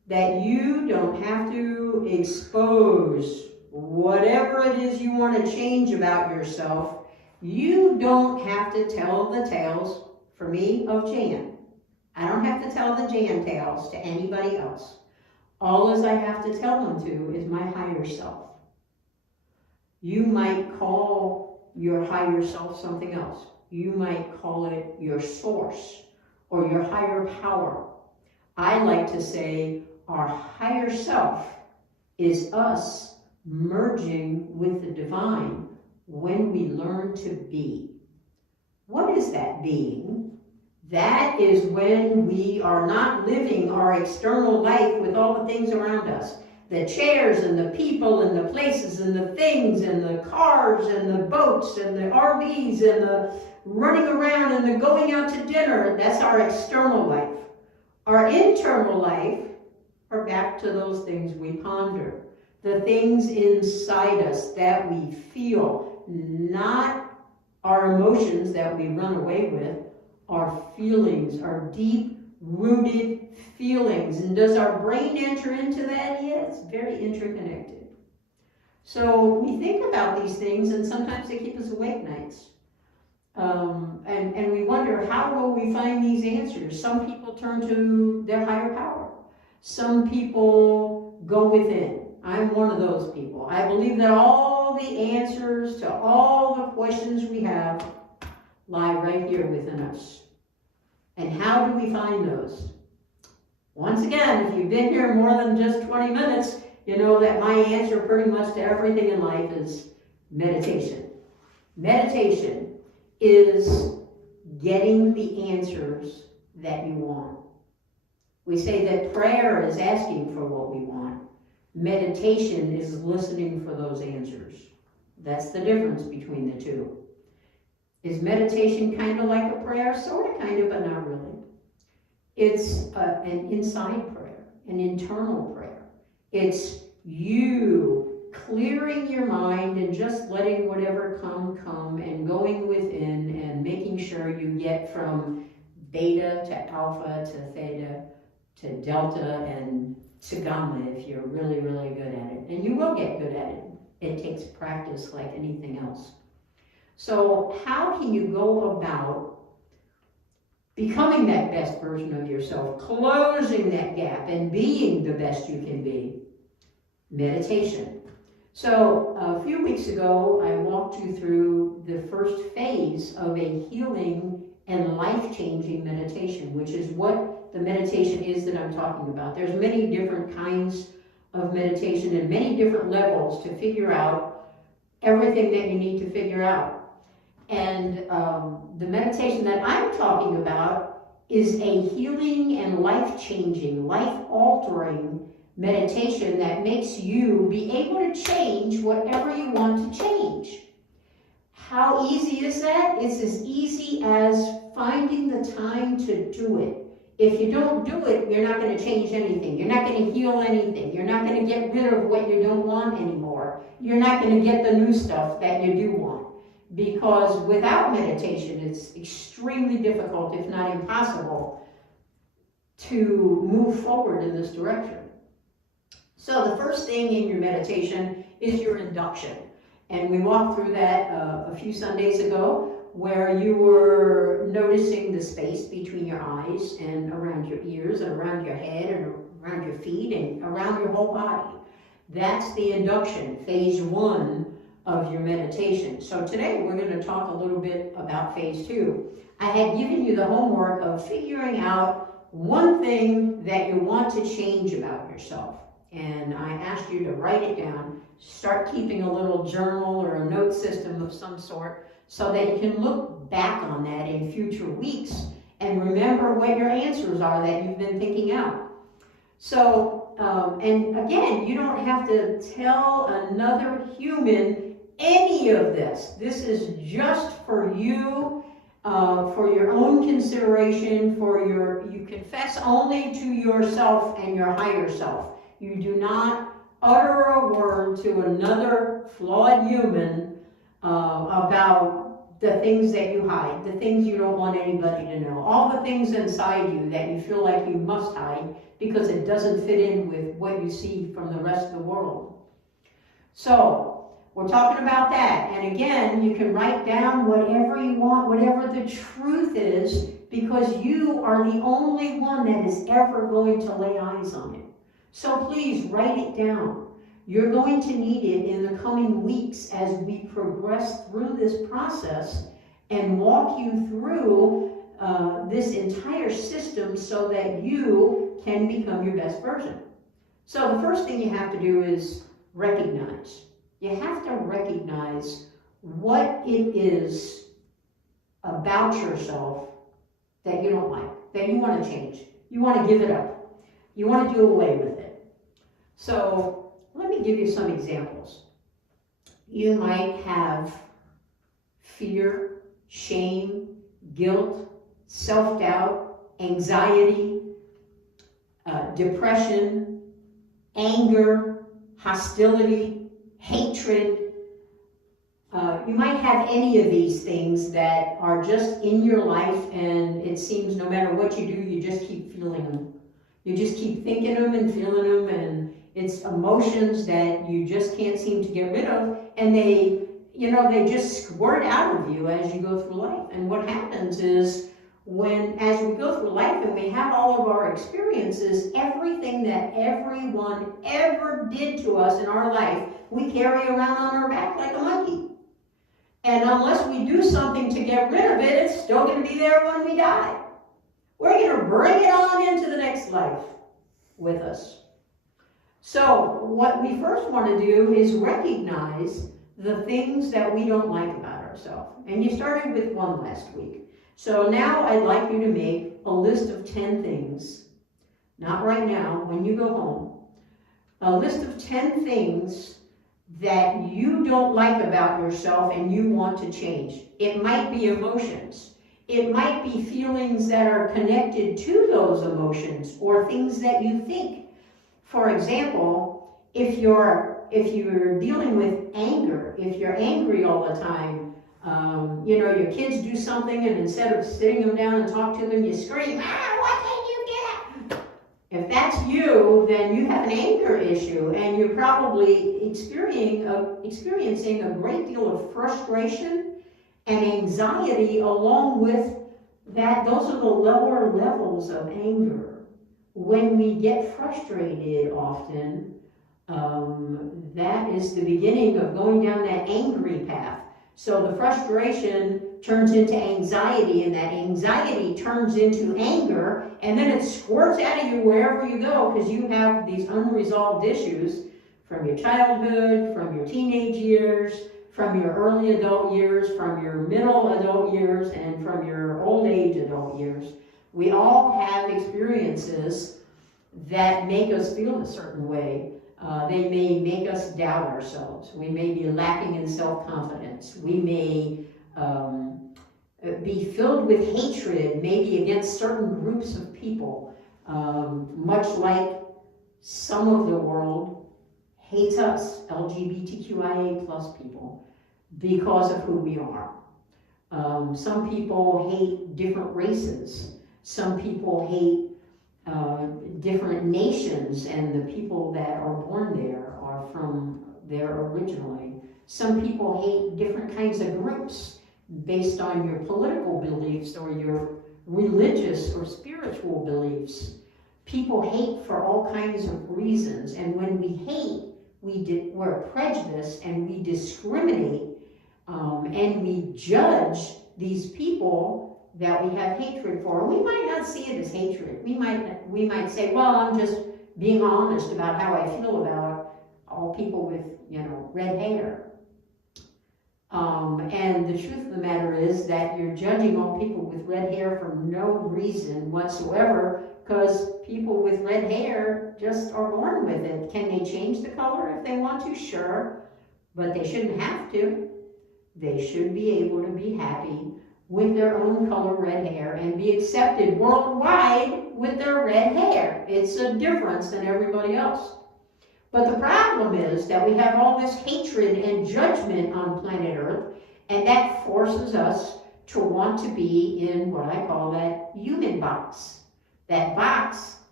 that you don't have to expose whatever it is you want to change about yourself. You don't have to tell the tales, for me, of Jan. I don't have to tell the Jan tales to anybody else. All as I have to tell them to is my higher self. You might call your higher self something else. You might call it your source or your higher power. I like to say our higher self is us merging with the divine when we learn to be. What is that being? That is when we are not living our external life with all the things around us. The chairs and the people and the places and the things and the cars and the boats and the RVs and the running around and the going out to dinner. That's our external life. Our internal life are back to those things we ponder. The things inside us that we feel, not our emotions that we run away with, our feelings, our deep-rooted feelings. And does our brain enter into that? Yeah, it's very interconnected. So we think about these things, and sometimes they keep us awake nights. And we wonder, how will we find these answers? Some people turn to their higher power. Some people go within. I'm one of those people. I believe that all the answers to all the questions we have lie right here within us. And how do we find those? Once again, if you've been here more than just 20 minutes, you know that my answer pretty much to everything in life is meditation. Meditation is getting the answers that you want. We say that prayer is asking for what we want. Meditation is listening for those answers. That's the difference between the two. Is meditation kind of like a prayer? Sort of, kind of, but not really. It's an inside prayer, an internal prayer. It's you clearing your mind and just letting whatever come and going within and making sure you get from beta to alpha to theta to delta and to gamma if you're really, really good at it. And you will get good at it. It takes practice like anything else. So how can you go about becoming that best version of yourself, closing that gap and being the best you can be? Meditation. So a few weeks ago, I walked you through the first phase of a healing and life-changing meditation, which is what the meditation is that I'm talking about. There's many different kinds of meditation and many different levels to figure out everything that you need to figure out. And the meditation that I'm talking about is a healing and life-changing, life-altering meditation that makes you be able to change whatever you want to change. How easy is that? It's as easy as finding the time to do it. If you don't do it, you're not going to change anything. You're not going to heal anything. You're not going to get rid of what you don't want anymore. You're not going to get the new stuff that you do want. Because without meditation, it's extremely difficult, if not impossible, to move forward in this direction. So the first thing in your meditation is your induction. And we walked through that a few Sundays ago, where you were noticing the space between your eyes and around your ears and around your head and around your feet and around your whole body. That's the induction, phase 1 of your meditation. So today we're going to talk a little bit about phase 2. I had given you the homework of figuring out one thing that you want to change about yourself. And I asked you to write it down, start keeping a little journal or a note system of some sort so that you can look back on that in future weeks and remember what your answers are that you've been thinking out. So, and again, you don't have to tell another human any of this. This is just for you, for your own consideration, you confess only to yourself and your higher self. You do not utter a word to another flawed human about the things that you hide, the things you don't want anybody to know, all the things inside you that you feel like you must hide, because it doesn't fit in with what you see from the rest of the world. So, we're talking about that. And again, you can write down whatever you want, whatever the truth is, because you are the only one that is ever going to lay eyes on it. So please write it down. You're going to need it in the coming weeks as we progress through this process and walk you through this entire system so that you can become your best version. So the first thing you have to do is recognize. You have to recognize what it is about yourself that you don't like, that you want to change. You want to give it up. You want to do away with it. So let me give you some examples. You might have fear, shame, guilt, self-doubt, anxiety, depression, anger, hostility, hatred. You might have any of these things that are just in your life, and it seems no matter what you do, you just keep feeling them. You just keep thinking them and feeling them, and it's emotions that you just can't seem to get rid of, and they just squirt out of you as you go through life. And what happens is, as we go through life and we have all of our experiences, everything that everyone ever did to us in our life, we carry around on our back like a monkey. And unless we do something to get rid of it, it's still going to be there when we die. We're going to bring it on into the next life with us. So what we first want to do is recognize the things that we don't like about ourselves. And you started with one last week. So now I'd like you to make a list of 10 things, not right now, when you go home, a list of 10 things that you don't like about yourself and you want to change. It might be emotions. It might be feelings that are connected to those emotions or things that you think. For example, if you're dealing with anger, if you're angry all the time, your kids do something and instead of sitting them down and talk to them, you scream, why can't you get up? If that's you, then you have an anger issue and you're probably experiencing a great deal of frustration and anxiety along with that. Those are the lower levels of anger. When we get frustrated often, that is the beginning of going down that angry path. So the frustration turns into anxiety, and that anxiety turns into anger, and then it squirts out of you wherever you go because you have these unresolved issues from your childhood, from your teenage years, from your early adult years, from your middle adult years, and from your old age adult years. We all have experiences that make us feel a certain way. They may make us doubt ourselves. We may be lacking in self-confidence. We may be filled with hatred, maybe against certain groups of people, much like some of the world hates us, LGBTQIA plus people, because of who we are. Some people hate different races. Some people hate different nations, and the people that are born there are from there originally. Some people hate different kinds of groups based on your political beliefs or your religious or spiritual beliefs. People hate for all kinds of reasons, and when we hate, we're prejudiced and we discriminate and we judge these people that we have hatred for. We might not see it as hatred. We might say, well, I'm just being honest about how I feel about all people with, red hair. And the truth of the matter is that you're judging all people with red hair for no reason whatsoever, because people with red hair just are born with it. Can they change the color if they want to? Sure, but they shouldn't have to. They should be able to be happy with their own color red hair and be accepted worldwide with their red hair. It's a difference than everybody else. But the problem is that we have all this hatred and judgment on planet Earth, and that forces us to want to be in what I call that human box. That box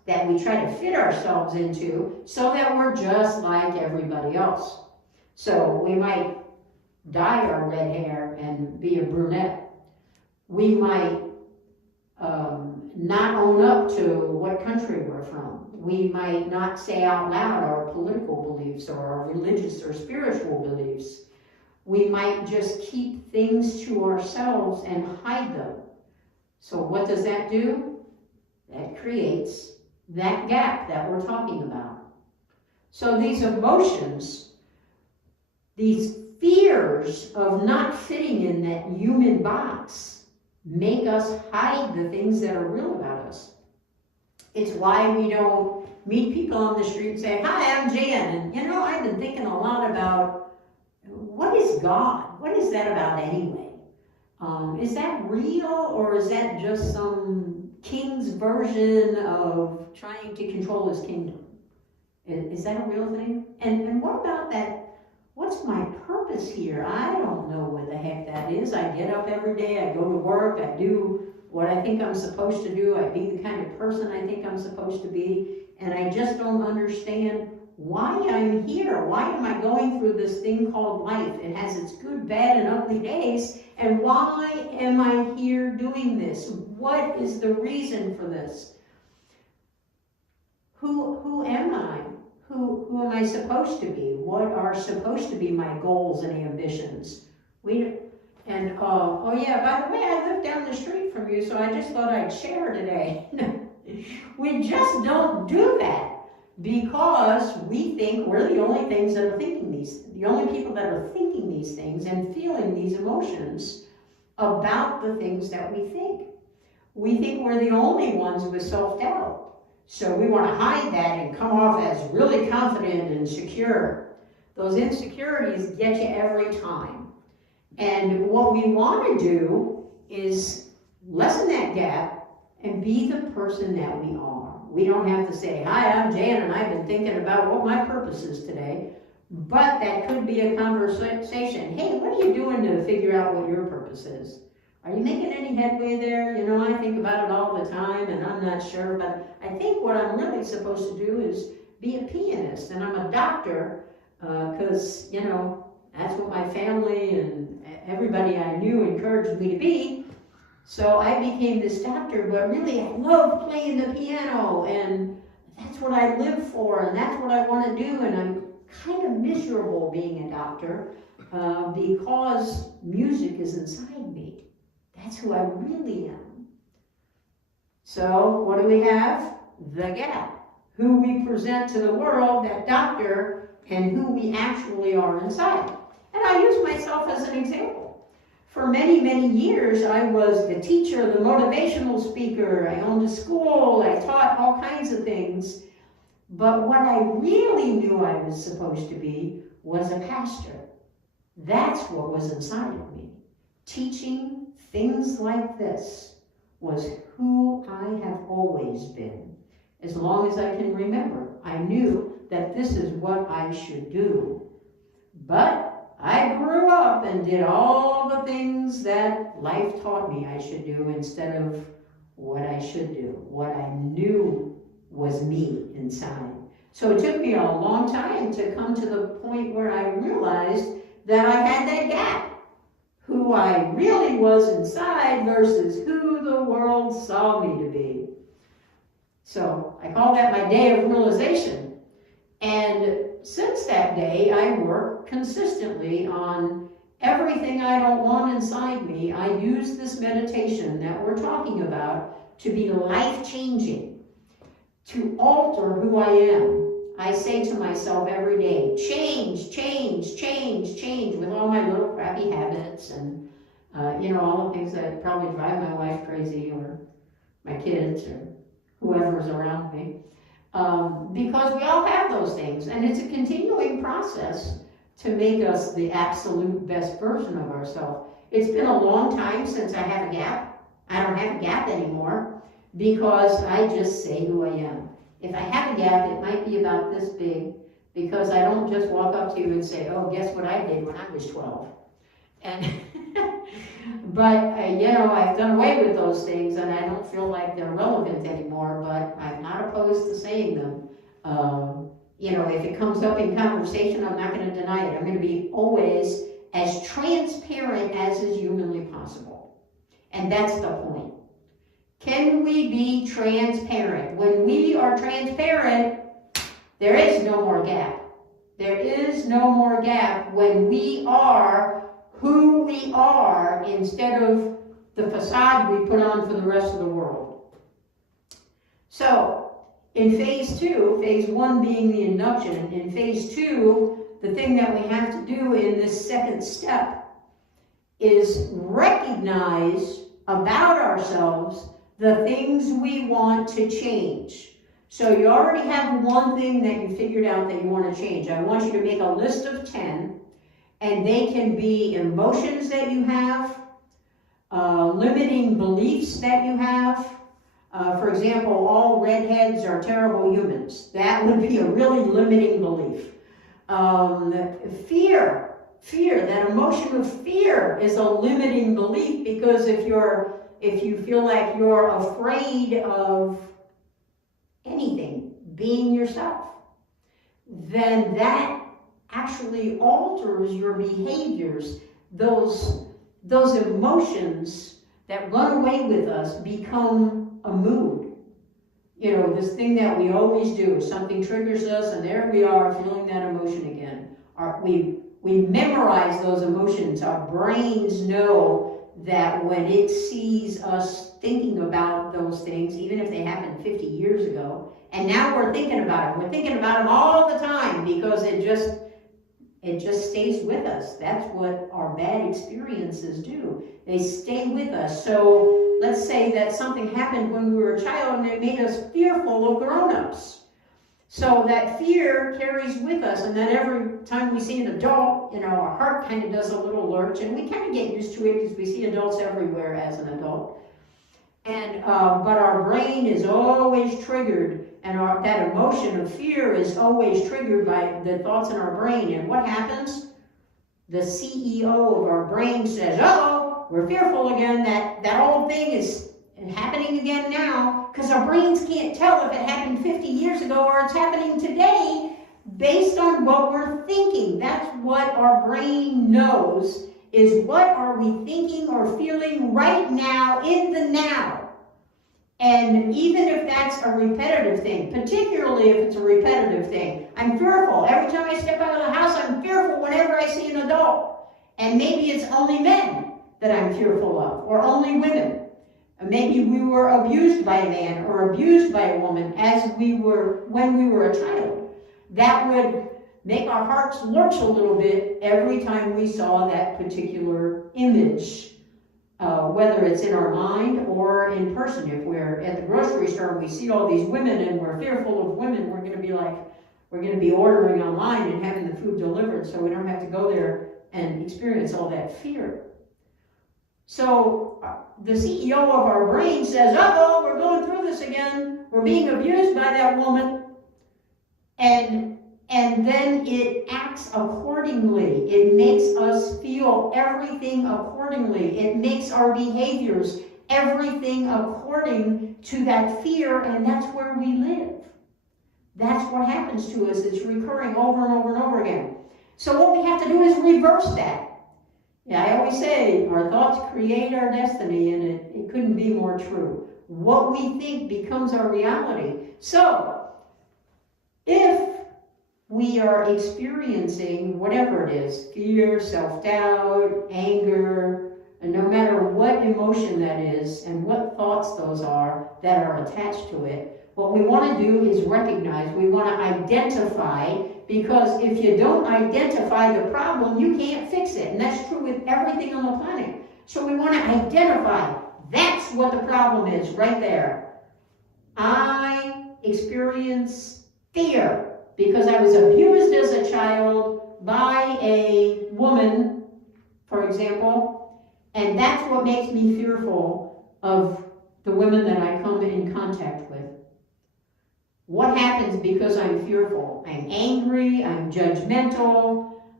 that we try to fit ourselves into so that we're just like everybody else. So we might dye our red hair and be a brunette. We might not own up to what country we're from. We might not say out loud our political beliefs or our religious or spiritual beliefs. We might just keep things to ourselves and hide them. So what does that do? That creates that gap that we're talking about. So these emotions, these fears of not fitting in that human box, make us hide the things that are real about us. It's why we don't meet people on the street and say, "Hi, I'm Jan." And you know, I've been thinking a lot about, what is God? What is that about anyway? Is that real, or is that just some king's version of trying to control his kingdom? Is that a real thing? And what about that? What's my purpose here? I don't know what the heck that is. I get up every day, I go to work, I do what I think I'm supposed to do, I be the kind of person I think I'm supposed to be, and I just don't understand why I'm here. Why am I going through this thing called life? It has its good, bad, and ugly days, and why am I here doing this? What is the reason for this? Who am I? Who am I supposed to be? What are supposed to be my goals and ambitions? Oh yeah, by the way, I live down the street from you, so I just thought I'd share today. We just don't do that because we think we're the only things that are thinking the only people that are thinking these things and feeling these emotions about the things that we think. We think we're the only ones with self-doubt. So we want to hide that and come off as really confident and secure. Those insecurities get you every time. And what we want to do is lessen that gap and be the person that we are. We don't have to say, "Hi, I'm Jan, and I've been thinking about what my purpose is today." But that could be a conversation. "Hey, what are you doing to figure out what your purpose is? Are you making any headway there? You know, I think about it all the time, and I'm not sure, but I think what I'm really supposed to do is be a pianist, and I'm a doctor, because, you know, that's what my family and everybody I knew encouraged me to be. So I became this doctor, but really I love playing the piano, and that's what I live for, and that's what I want to do, and I'm kind of miserable being a doctor because music is inside me. That's who I really am." So what do we have? The gap. Who we present to the world, that doctor, and who we actually are inside. And I use myself as an example. For many, many years, I was the teacher, the motivational speaker. I owned a school. I taught all kinds of things. But what I really knew I was supposed to be was a pastor. That's what was inside of me. Teaching things like this was who I have always been. As long as I can remember, I knew that this is what I should do. But I grew up and did all the things that life taught me I should do instead of what I should do, what I knew was me inside. So it took me a long time to come to the point where I realized that I had that gap. Who I really was inside versus who the world saw me to be. So I call that my day of realization. And since that day, I work consistently on everything I don't want inside me. I use this meditation that we're talking about to be life-changing, to alter who I am. I say to myself every day, change, change, change, change, with all my little crappy habits and, all the things that probably drive my wife crazy or my kids or whoever's around me. Because we all have those things, and it's a continuing process to make us the absolute best version of ourselves. It's been a long time since I had a gap. I don't have a gap anymore because I just say who I am. If I have a gap, it might be about this big, because I don't just walk up to you and say, "Oh, guess what I did when I was 12. And But, I've done away with those things and I don't feel like they're relevant anymore, but I'm not opposed to saying them. If it comes up in conversation, I'm not going to deny it. I'm going to be always as transparent as is humanly possible. And that's the point. Can we be transparent? When we are transparent, there is no more gap. There is no more gap when we are who we are instead of the facade we put on for the rest of the world. So, in phase 2, phase 1 being the induction, in phase 2, the thing that we have to do in this second step is recognize about ourselves the things we want to change. So you already have one thing that you figured out that you want to change. I want you to make a list of 10, and they can be emotions that you have, limiting beliefs that you have. For example, all redheads are terrible humans. That would be a really limiting belief. Fear, that emotion of fear is a limiting belief, because if you feel like you're afraid of anything, being yourself, then that actually alters your behaviors. Those emotions that run away with us become a mood. This thing that we always do, something triggers us and there we are feeling that emotion again. We memorize those emotions. Our brains know that when it sees us thinking about those things, even if they happened 50 years ago, and now we're thinking about them. We're thinking about them all the time because it just stays with us. That's what our bad experiences do. They stay with us. So let's say that something happened when we were a child and it made us fearful of grown-ups. So that fear carries with us, and then every time we see an adult, our heart kind of does a little lurch, and we kind of get used to it because we see adults everywhere as an adult. And but our brain is always triggered, and that emotion of fear is always triggered by the thoughts in our brain. And what happens? The CEO of our brain says, "Uh-oh, we're fearful again. That old thing is happening again now," because our brains can't tell if it happened 50 years ago or it's happening today based on what we're thinking. That's what our brain knows, is what are we thinking or feeling right now in the now. And even if that's a repetitive thing, particularly if it's a repetitive thing, I'm fearful. Every time I step out of the house, I'm fearful whenever I see an adult. And maybe it's only men that I'm fearful of, or only women. Maybe we were abused by a man or abused by a woman when we were a child. That would make our hearts lurch a little bit every time we saw that particular image, whether it's in our mind or in person. If we're at the grocery store and we see all these women and we're fearful of women, we're going to be ordering online and having the food delivered so we don't have to go there and experience all that fear. So the CEO of our brain says, "Uh-oh, we're going through this again. We're being abused by that woman." And then it acts accordingly. It makes us feel everything accordingly. It makes our behaviors everything according to that fear, and that's where we live. That's what happens to us. It's recurring over and over and over again. So what we have to do is reverse that. Yeah, I always say our thoughts create our destiny, and it couldn't be more true. What we think becomes our reality. So, if we are experiencing whatever it is, fear, self-doubt, anger, and no matter what emotion that is and what thoughts those are that are attached to it, what we want to do is recognize, we want to identify, because if you don't identify the problem, you can't fix it. And that's true with everything on the planet. So we want to identify, that's what the problem is right there. I experience fear because I was abused as a child by a woman, for example, and that's what makes me fearful of the women that I come in contact with. What happens because I'm fearful? I'm angry, I'm judgmental,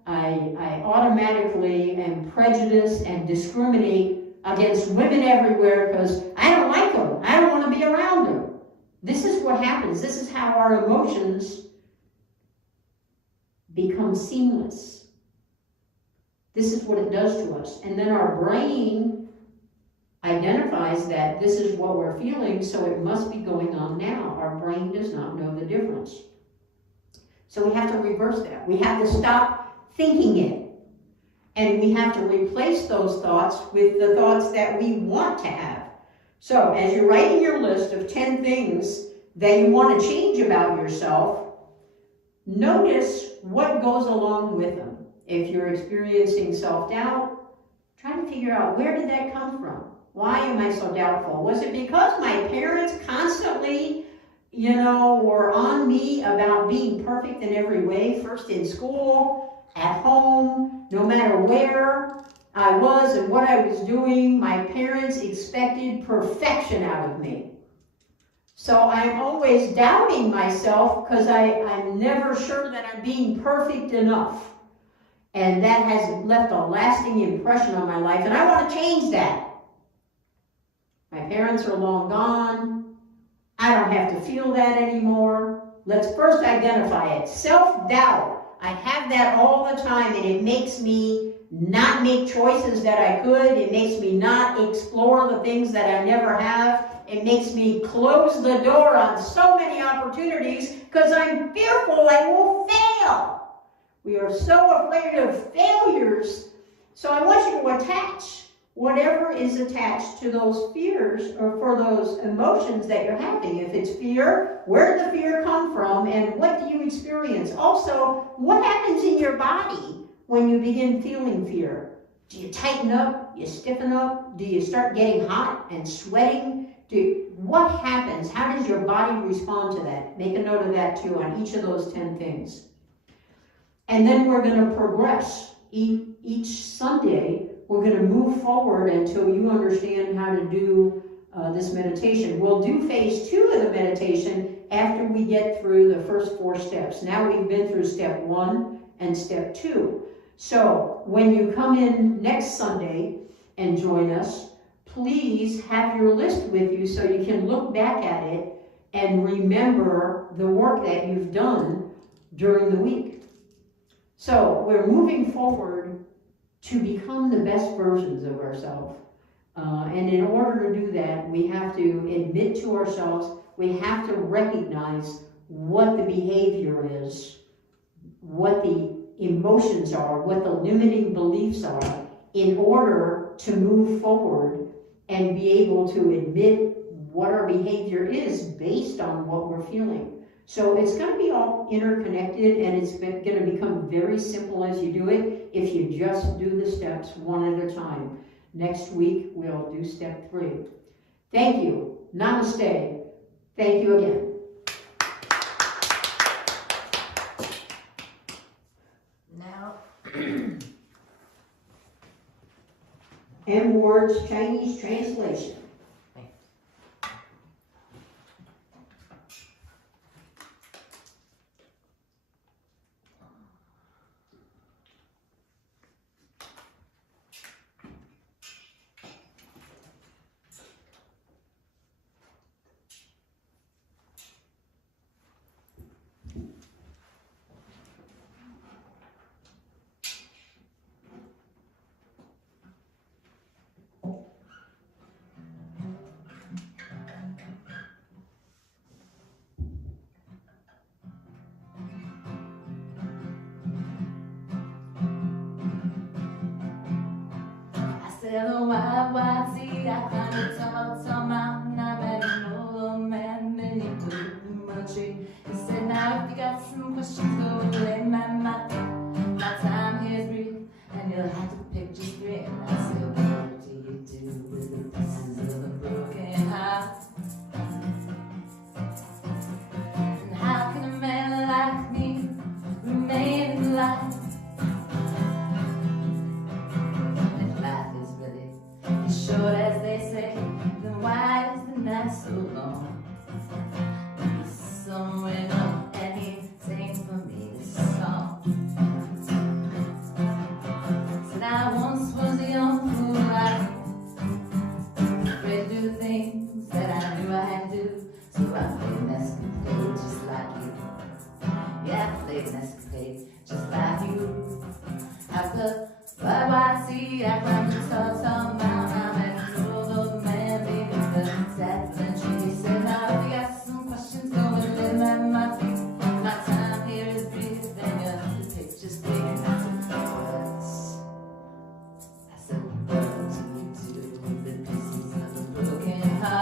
I automatically am prejudiced and discriminate against women everywhere because I don't like them. I don't want to be around them. This is what happens. This is how our emotions become seamless. This is what it does to us. And then our brain identifies that this is what we're feeling, so it must be going on now. Our brain does not know the difference. So we have to reverse that. We have to stop thinking it. And we have to replace those thoughts with the thoughts that we want to have. So as you're writing your list of 10 things that you want to change about yourself, notice what goes along with them. If you're experiencing self-doubt, try to figure out, where did that come from? Why am I so doubtful? Was it because my parents constantly, were on me about being perfect in every way, first in school, at home, no matter where I was and what I was doing, my parents expected perfection out of me. So I'm always doubting myself because I'm never sure that I'm being perfect enough. And that has left a lasting impression on my life, and I want to change that. My parents are long gone. I don't have to feel that anymore. Let's first identify it. Self-doubt. I have that all the time, and it makes me not make choices that I could. It makes me not explore the things that I never have. It makes me close the door on so many opportunities because I'm fearful I will fail. We are so afraid of failures. So I want you to attach whatever is attached to those fears or for those emotions that you're having. If it's fear, where did the fear come from and what do you experience? Also, what happens in your body when you begin feeling fear? Do you tighten up? You stiffen up? Do you start getting hot and sweating? What happens? How does your body respond to that? Make a note of that too on each of those 10 things. And then we're going to progress. Each Sunday, we're going to move forward until you understand how to do this meditation. We'll do phase 2 of the meditation after we get through the first 4 steps. Now we've been through step 1 and step 2. So when you come in next Sunday and join us, please have your list with you so you can look back at it and remember the work that you've done during the week. So we're moving forward to become the best versions of ourselves. And in order to do that, we have to admit to ourselves, we have to recognize what the behavior is, what the emotions are, what the limiting beliefs are, in order to move forward and be able to admit what our behavior is based on what we're feeling. So it's going to be all interconnected, and it's going to become very simple as you do it if you just do the steps one at a time. Next week, we'll do step 3. Thank you. Namaste. Thank you again. Now, M Words Chinese translation. Sail the wide, wide sea, I climbed the tall mountain, I met an old man beneath the blue tree. He said, now if you got some questions, go and lay my time here's brief, and you'll have to pick just 3. And I said, what do you do with the pieces of a broken heart? And how can a man like me remain alive? Short as they say,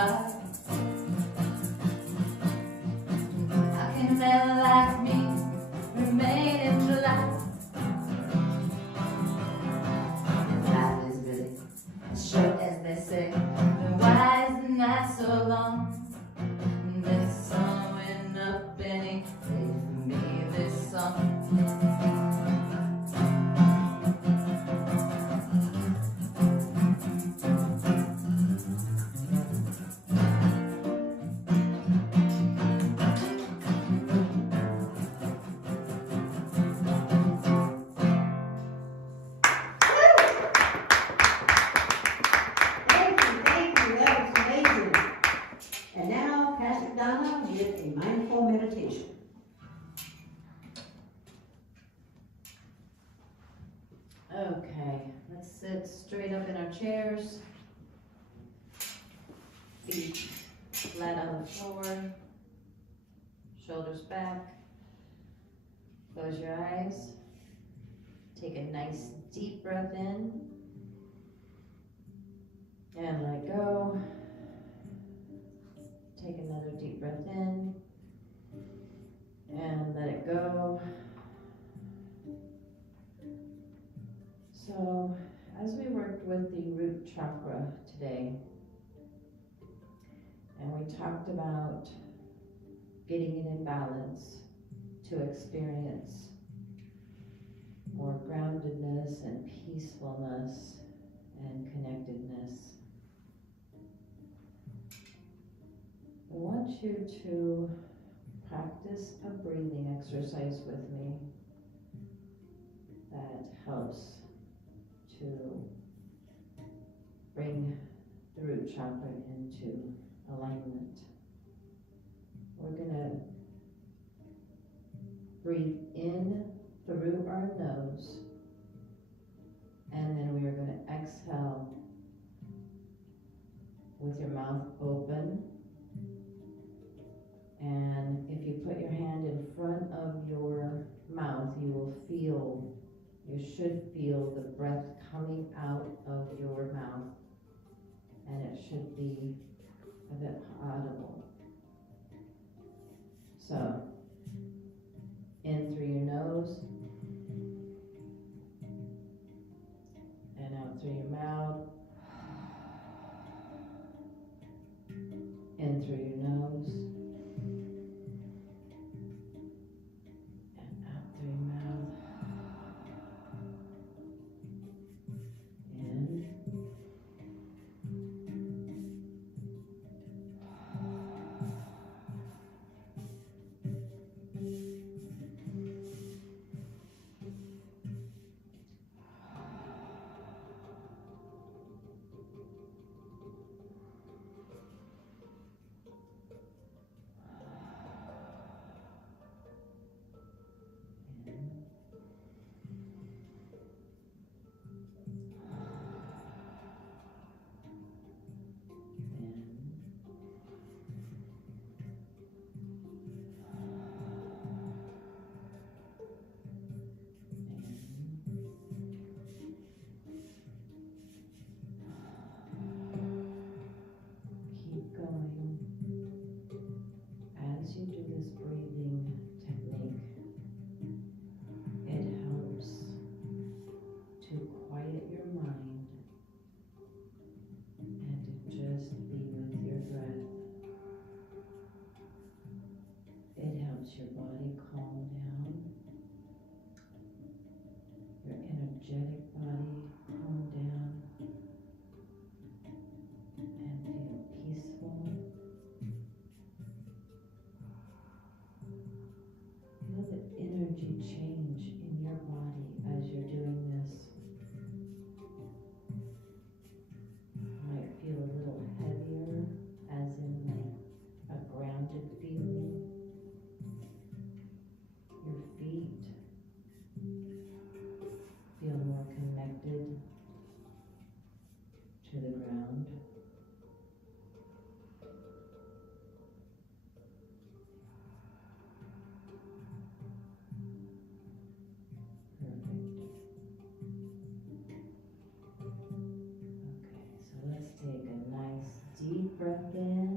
heart. How can a man like me remain in July? Life is really as short as they say. Then why is the night so long? There's sun went up and he played for me this song. Thank you, that was amazing. And now, Pastor Donna with a mindful meditation. Okay, let's sit straight up in our chairs. Feet flat on the floor. Shoulders back. Close your eyes. Take a nice deep breath in. And let go. Take another deep breath in. And let it go. So, as we worked with the root chakra today, and we talked about getting it in balance to experience more groundedness and peacefulness and connectedness, I want you to practice a breathing exercise with me that helps to bring the root chakra into alignment. We're going to breathe in through our nose, and then we are going to exhale with your mouth open. And if you put your hand in front of your mouth, you should feel the breath coming out of your mouth, and it should be a bit audible. So, in through your nose, and out through your mouth, in through your nose, and out through your mouth, in, keep going. As you do this breathing technique, it helps to quiet your mind and to just be with your breath. It helps your body calm down, your energetic body calm down, and feel peaceful. Feel the energy change in your body as you're doing this. You might feel a little heavier, as in like a grounded feeling. Your feet feel more connected to the ground. Perfect. Okay, so let's take a nice deep breath in.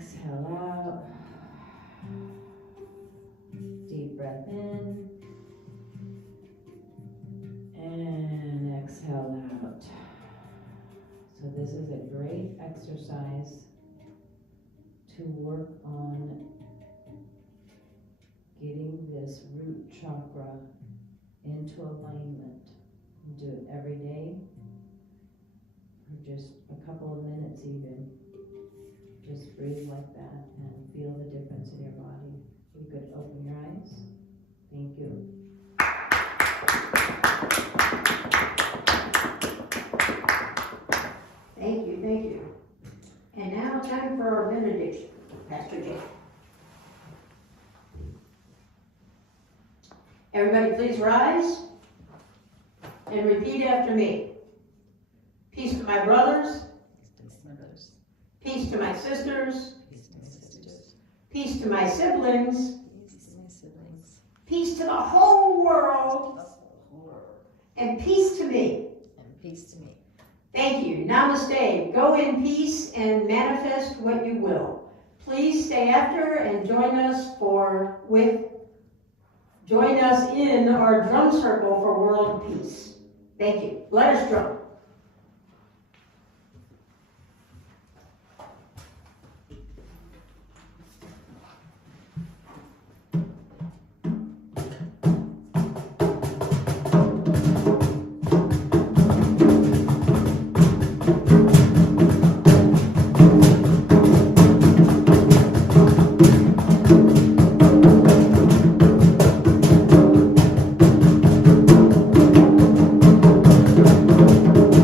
exhale out. Deep breath in. And exhale out. So this is a great exercise to work on getting this root chakra into alignment. Do it every day, for just a couple of minutes even. Just breathe like that and feel the difference in your body. You could open your eyes. Thank you. Thank you, thank you. And now time for our benediction, Pastor Jane. Everybody please rise and repeat after me. Peace to my brothers. Peace to my sisters. Peace to my siblings. Peace to the whole world. And peace to me. Thank you. Namaste. Go in peace and manifest what you will. Please stay after and join us in our drum circle for world peace. Thank you. Let us drum.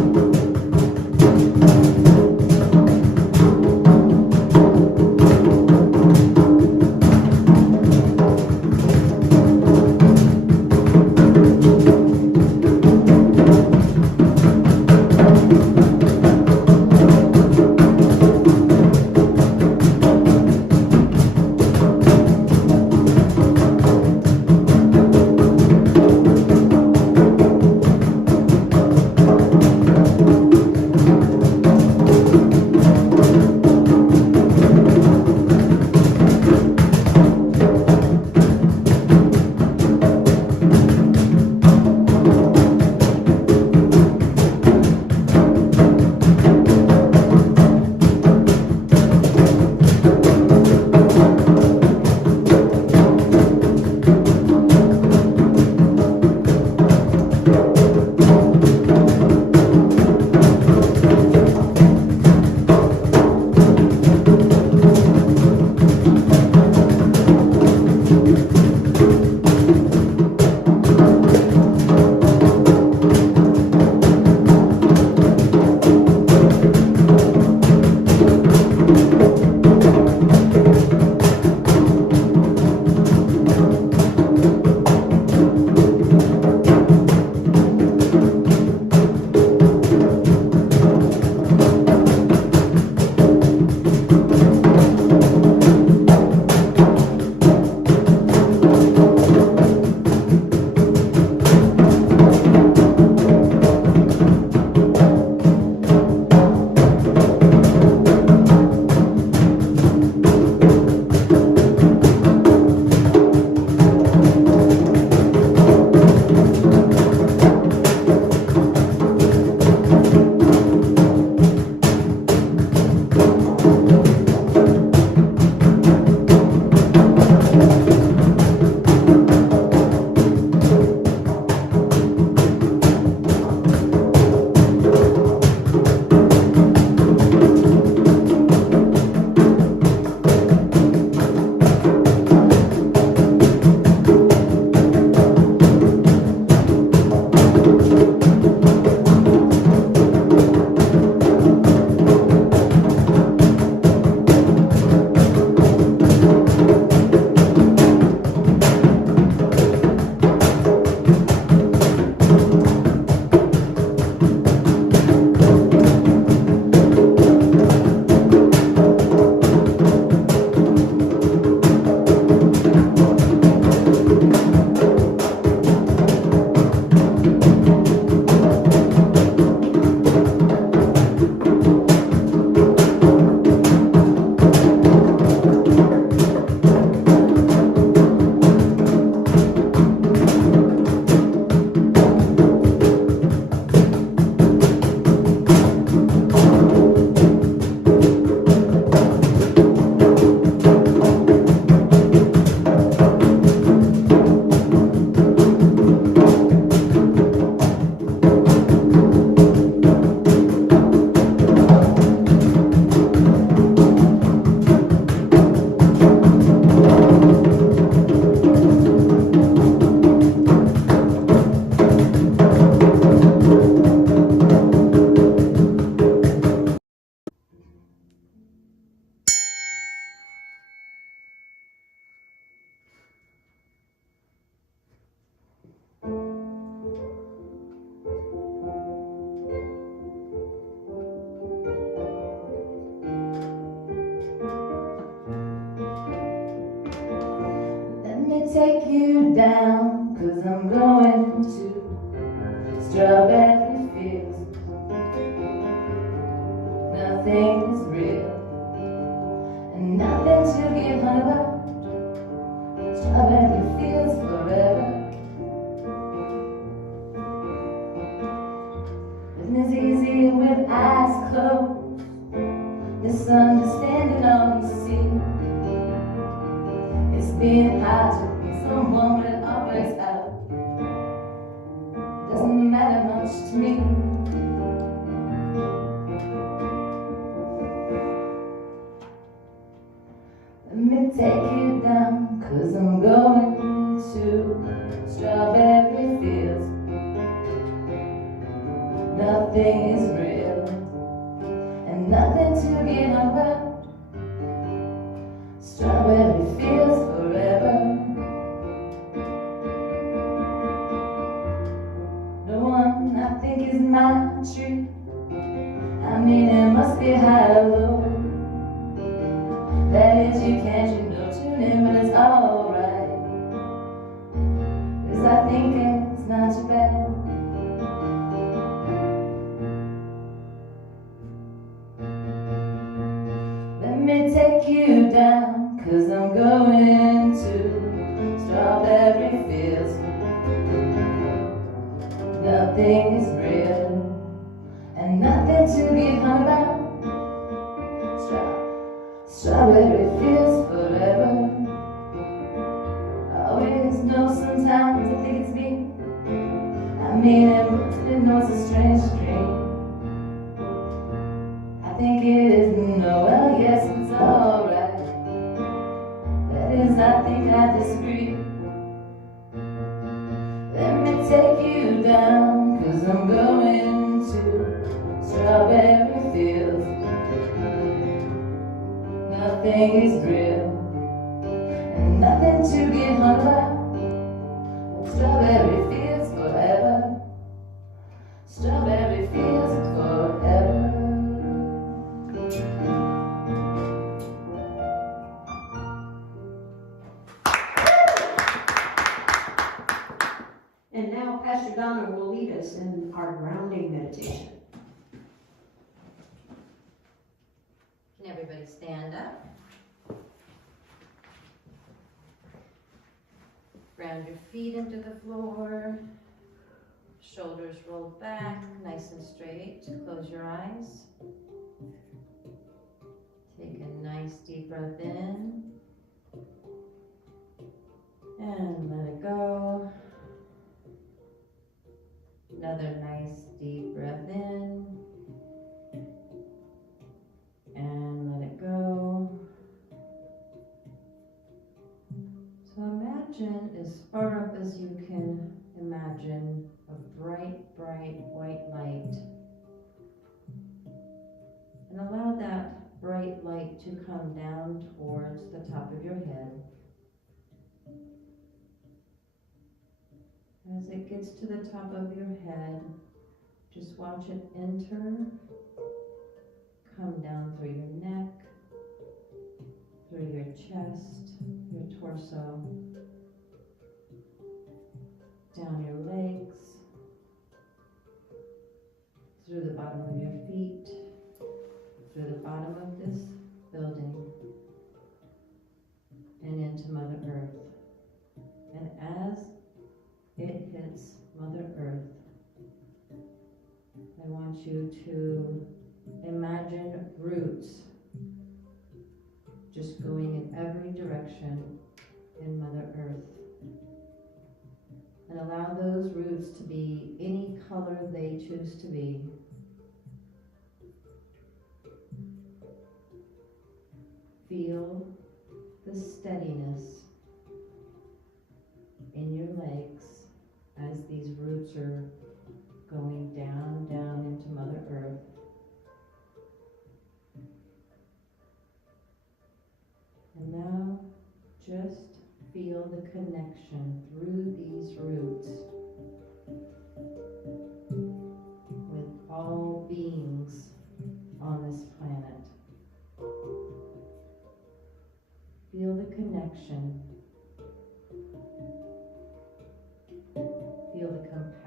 take you down, 'cause I'm going to strawberry fields. Nothing is real, and nothing to get hung about. Strawberry fields forever. And it's easy with eyes closed, misunderstanding all you see. It's being hard to be someone, but it all works out. It doesn't matter much to me. Let me take you down, 'cause I'm going to strawberry fields. Nothing is real, and nothing to get hung about. Strawberry fields forever. No one I think is my tree. I mean, it must be high or low. That is, you can't, tune in, but it's alright. 'Cause I think it's not too bad. Let me take you down, 'cause I'm going to strawberry fields. Nothing is real, and nothing to get hung about. Strawberry fields forever. I always know sometimes I think it's me. I mean, it knows a strange dream. I think it is, no, well, yes, it's alright. That is, I think I disagree. Let me take you down, 'cause I'm going to strawberry fields. Nothing is real, and nothing to get hung about. Strawberry fields forever. Strawberry fields forever. And now Pastor Donna will lead us in our grounding meditation. Can everybody stand up? Ground your feet into the floor. Shoulders rolled back, nice and straight. Close your eyes. Take a nice deep breath in. And let it go. Another nice deep breath in. And let it go. So imagine as far up as you can imagine a bright, bright white light. And allow that bright light to come down towards the top of your head. As it gets to the top of your head, just watch it enter, come down through your neck, through your chest, your torso, down your legs, through the bottom of your feet, through the bottom of this building, and into Mother Earth. And as it hits Mother Earth, I want you to imagine roots just going in every direction in Mother Earth. And allow those roots to be any color they choose to be. Feel the steadiness in your legs as these roots are going down, down into Mother Earth. And now just feel the connection through these roots with all beings on this planet. Feel the connection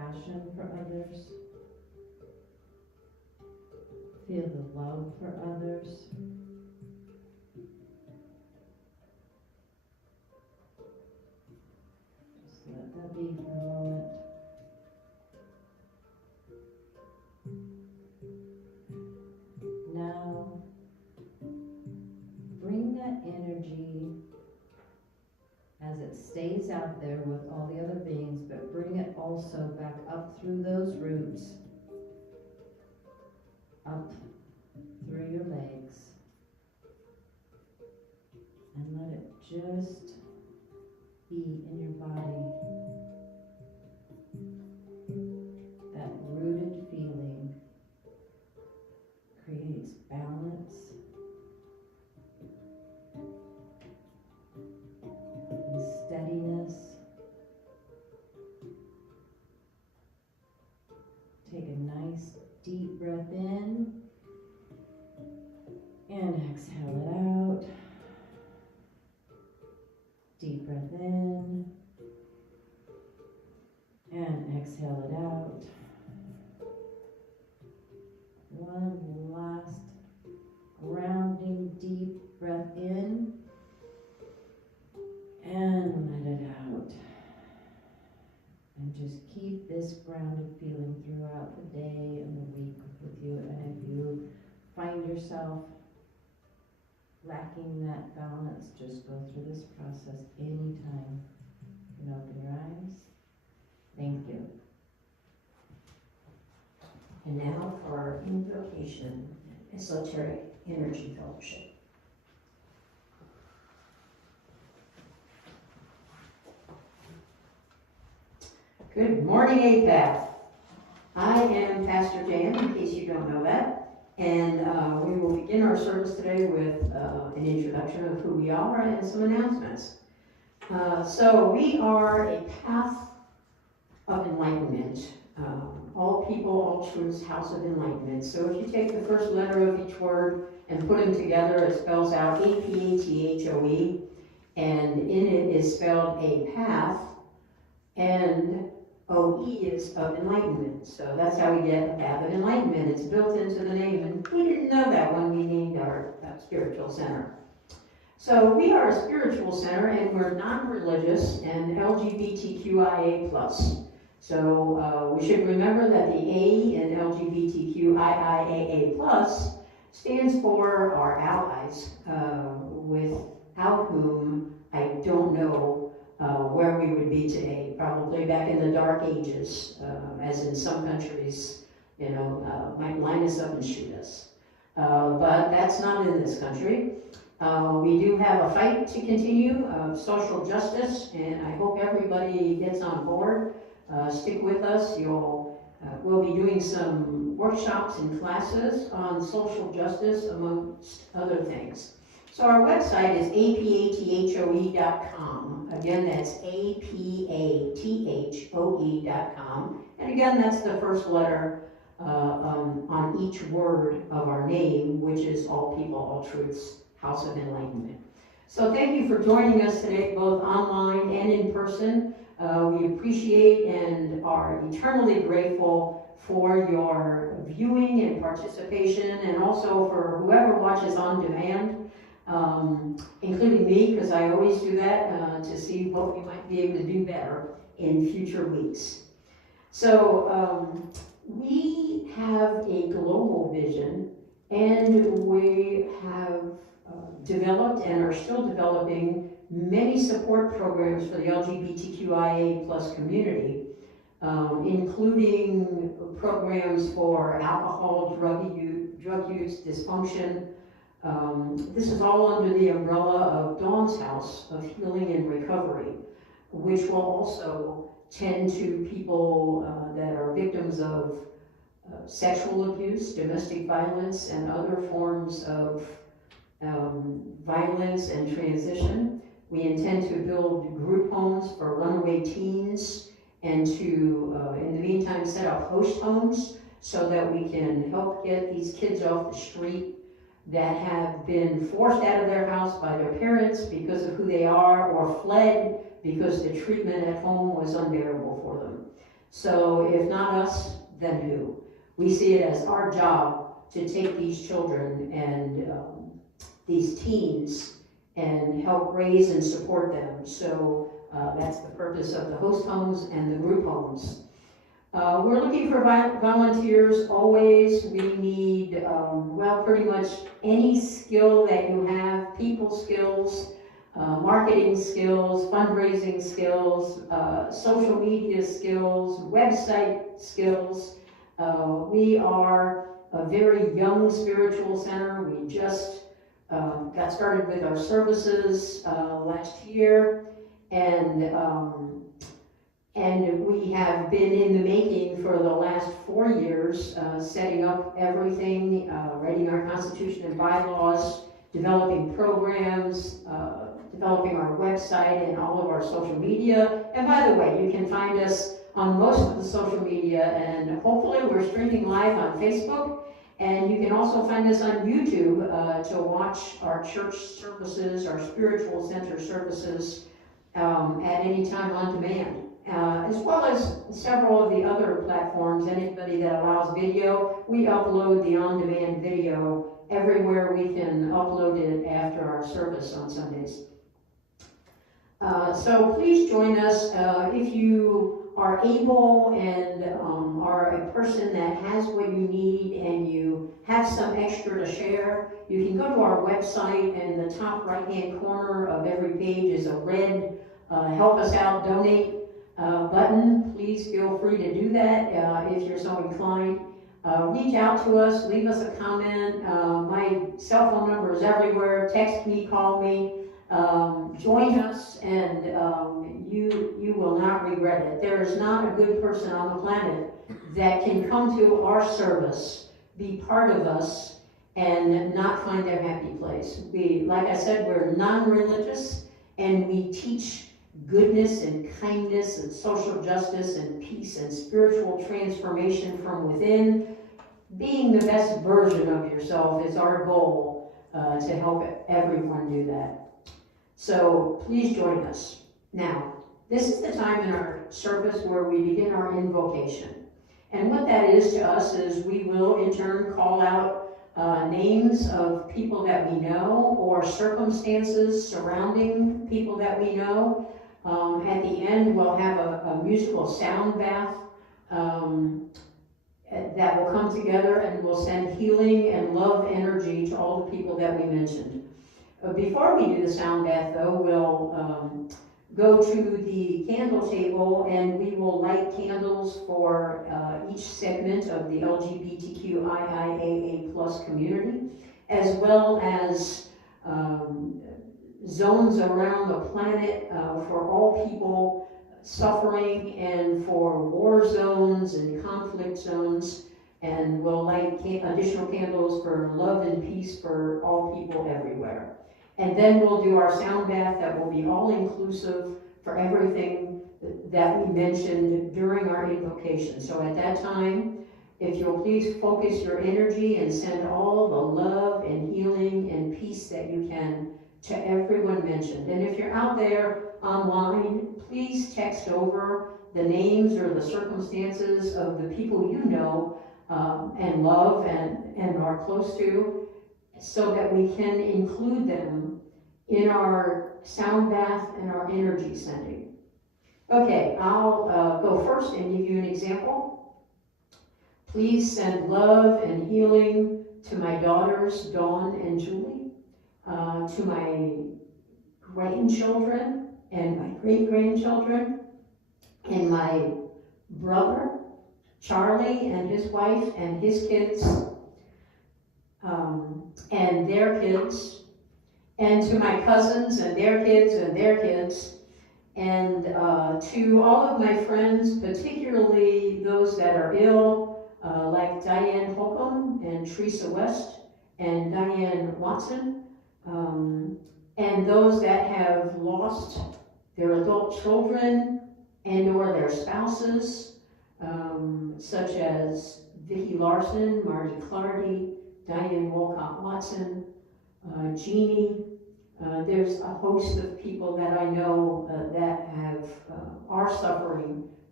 compassion for others. Feel the love for others. Just let that be for a moment. Now, bring that energy as it stays out there with all the other beings, but bring it also back up through those roots, up through your legs, and let it just be in your body. That rooted feeling creates balance and steadiness. Take a nice deep breath in and exhale it out. Deep breath in and exhale it out. One last grounding deep breath in and let it out. And just keep this grounded feeling throughout the day and the week with you. And if you find yourself lacking that balance, just go through this process anytime. You can open your eyes. Thank you. And now for our invocation, Esoteric Energy Fellowship. Good morning, Apath. I am Pastor Jan, in case you don't know that, and we will begin our service today with an introduction of who we are and some announcements. So we are a path of enlightenment, all people, all truths, house of enlightenment. So if you take the first letter of each word and put them together, it spells out A-P-A-T-H-O-E, and in it is spelled a path, and O-E is of enlightenment. So that's how we get a path of enlightenment. It's built into the name, and we didn't know that when we named our spiritual center. So we are a spiritual center, and we're non-religious and LGBTQIA+. So we should remember that the A in LGBTQIA+ stands for our allies, without whom I don't know where we would be today. Probably back in the dark ages, as in some countries, might line us up and shoot us. But that's not in this country. We do have a fight to continue of social justice, and I hope everybody gets on board. Stick with us. We'll be doing some workshops and classes on social justice, amongst other things. So our website is apathoe.com. Again, that's apathoe.com. And again, that's the first letter on each word of our name, which is All People, All Truths, House of Enlightenment. So thank you for joining us today, both online and in person. We appreciate and are eternally grateful for your viewing and participation, and also for whoever watches on demand, including me, because I always do that to see what we might be able to do better in future weeks. So we have a global vision, and we have developed and are still developing many support programs for the LGBTQIA+ community, including programs for alcohol, drug use, dysfunction. This is all under the umbrella of Dawn's House of Healing and Recovery, which will also tend to people that are victims of sexual abuse, domestic violence, and other forms of violence and transition. We intend to build group homes for runaway teens, and to, in the meantime, set up host homes so that we can help get these kids off the street that have been forced out of their house by their parents because of who they are, or fled because the treatment at home was unbearable for them. So if not us, then who? We see it as our job to take these children and these teens and help raise and support them. So that's the purpose of the host homes and the group homes. We're looking for volunteers always. We need, well, pretty much any skill that you have, people skills, marketing skills, fundraising skills, social media skills, website skills. We are a very young spiritual center. We just got started with our services last year, and we have been in the making for the last 4 years, setting up everything, writing our constitution and bylaws, developing programs, developing our website and all of our social media. And by the way, you can find us on most of the social media, and hopefully we're streaming live on Facebook. And you can also find us on YouTube to watch our church services, our spiritual center services at any time on demand. As well as several of the other platforms. Anybody that allows video, we upload the on-demand video everywhere we can upload it after our service on Sundays. So please join us if you are able and are a person that has what you need and you have some extra to share. You can go to our website, and in the top right-hand corner of every page is a red help us out, donate button. Please feel free to do that if you're so inclined. Reach out to us, leave us a comment. My cell phone number is everywhere. Text me, call me. Join us, and you will not regret it. There is not a good person on the planet that can come to our service, be part of us, and not find their happy place. We, like I said, we're non-religious, and we teach goodness and kindness and social justice and peace and spiritual transformation from within. Being the best version of yourself is our goal to help everyone do that. So please join us. Now, this is the time in our service where we begin our invocation. And what that is to us is we will in turn call out names of people that we know or circumstances surrounding people that we know. At the end, we'll have a musical sound bath that will come together, and will send healing and love energy to all the people that we mentioned. Before we do the sound bath, though, we'll go to the candle table, and we will light candles for each segment of the LGBTQIAA+ community, as well as zones around the planet for all people suffering, and for war zones and conflict zones. And we'll light additional candles for love and peace for all people everywhere. And then we'll do our sound bath that will be all-inclusive for everything that we mentioned during our invocation. So at that time, if you'll please focus your energy and send all the love and healing and peace that you can to everyone mentioned. And if you're out there online, please text over the names or the circumstances of the people you know and love and are close to, so that we can include them in our sound bath and our energy sending. Okay, I'll go first and give you an example. Please send love and healing to my daughters, Dawn and Julie, to my grandchildren and my great-grandchildren, and my brother, Charlie, and his wife and his kids, and their kids, and to my cousins and their kids and their kids, and to all of my friends, particularly those that are ill, like Diane Holcomb and Teresa West and Diane Watson, and those that have lost their adult children and or their spouses, such as Vicki Larson, Marty Clardy, Diane Wolcott Watson, Jeannie. There's a host of people that I know that are suffering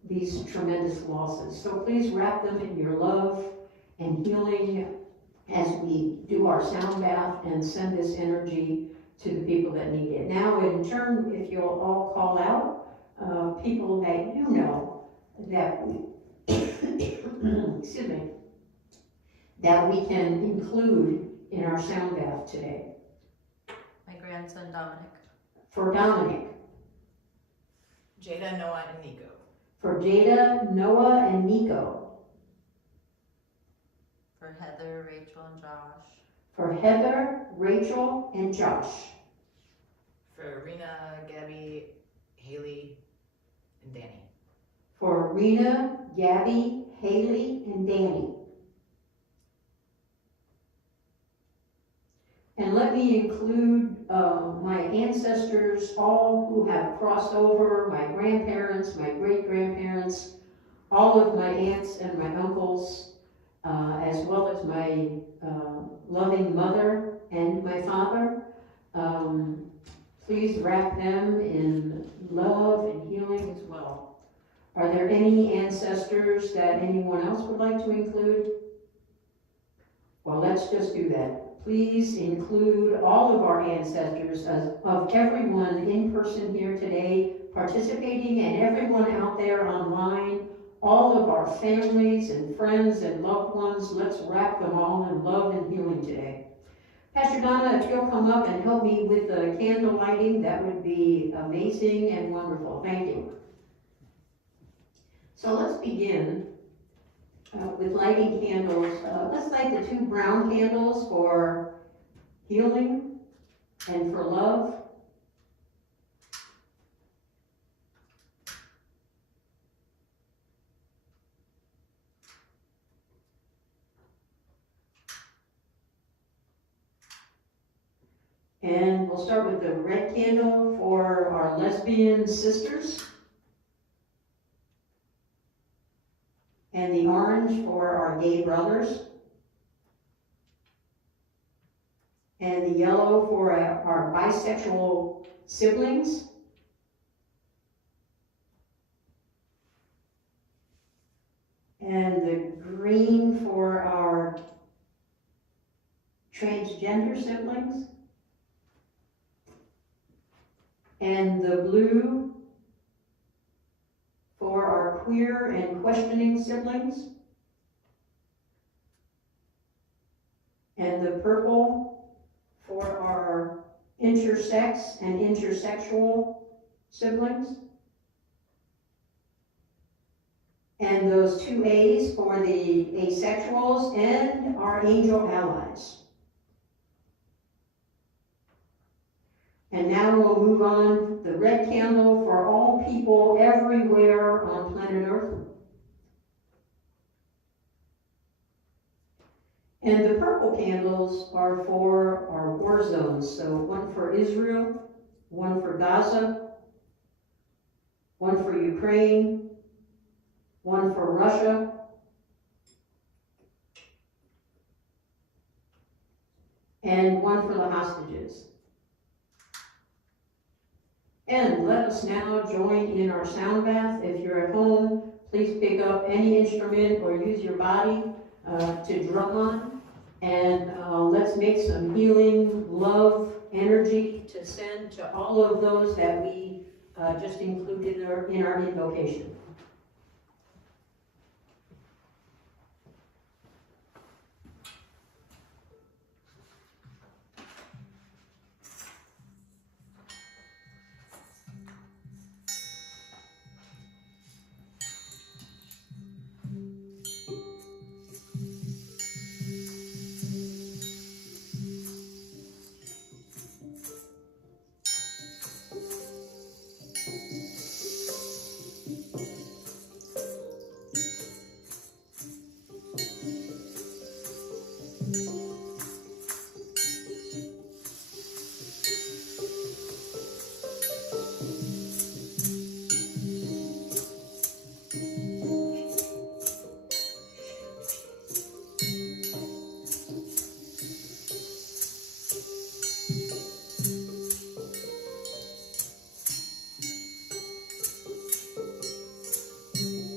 these tremendous losses. So please wrap them in your love and healing as we do our sound bath and send this energy to the people that need it. Now, in turn, if you'll all call out people that you know that we, excuse me, that we can include in our sound bath today. My grandson Dominic. For Dominic, Jada, Noah, and Nico. for Jada, Noah, and Nico, For Heather, Rachel, and Josh. for Heather, Rachel, and Josh, For Rena, Gabby, Haley, and Danny. for Rena, Gabby, Haley, and Danny. And let me include my ancestors, all who have crossed over, my grandparents, my great-grandparents, all of my aunts and my uncles, as well as my loving mother and my father. Please wrap them in love and healing as well. Are there any ancestors that anyone else would like to include? Well, let's just do that. Please include all of our ancestors of everyone in person here today participating and everyone out there online, all of our families and friends and loved ones. Let's wrap them all in love and healing today. Pastor Donna, if you'll come up and help me with the candle lighting, that would be amazing and wonderful. Thank you. So let's begin with lighting candles. Let's light the 2 brown candles for healing and for love. And we'll start with the red candle for our lesbian sisters. And the orange for our gay brothers. And the yellow for our bisexual siblings. And the green for our transgender siblings. And the blue for our queer and questioning siblings. And the purple for our intersex and intersexual siblings. And those 2 A's for the asexuals and our angel allies. And now we'll move on the red candle for all people everywhere on planet Earth. And the purple candles are for our war zones. So one for Israel, one for Gaza, one for Ukraine, one for Russia, and one for the hostages. And let us now join in our sound bath. If you're at home, please pick up any instrument or use your body to drum on. And let's make some healing, love, energy to send to all of those that we just included in our invocation.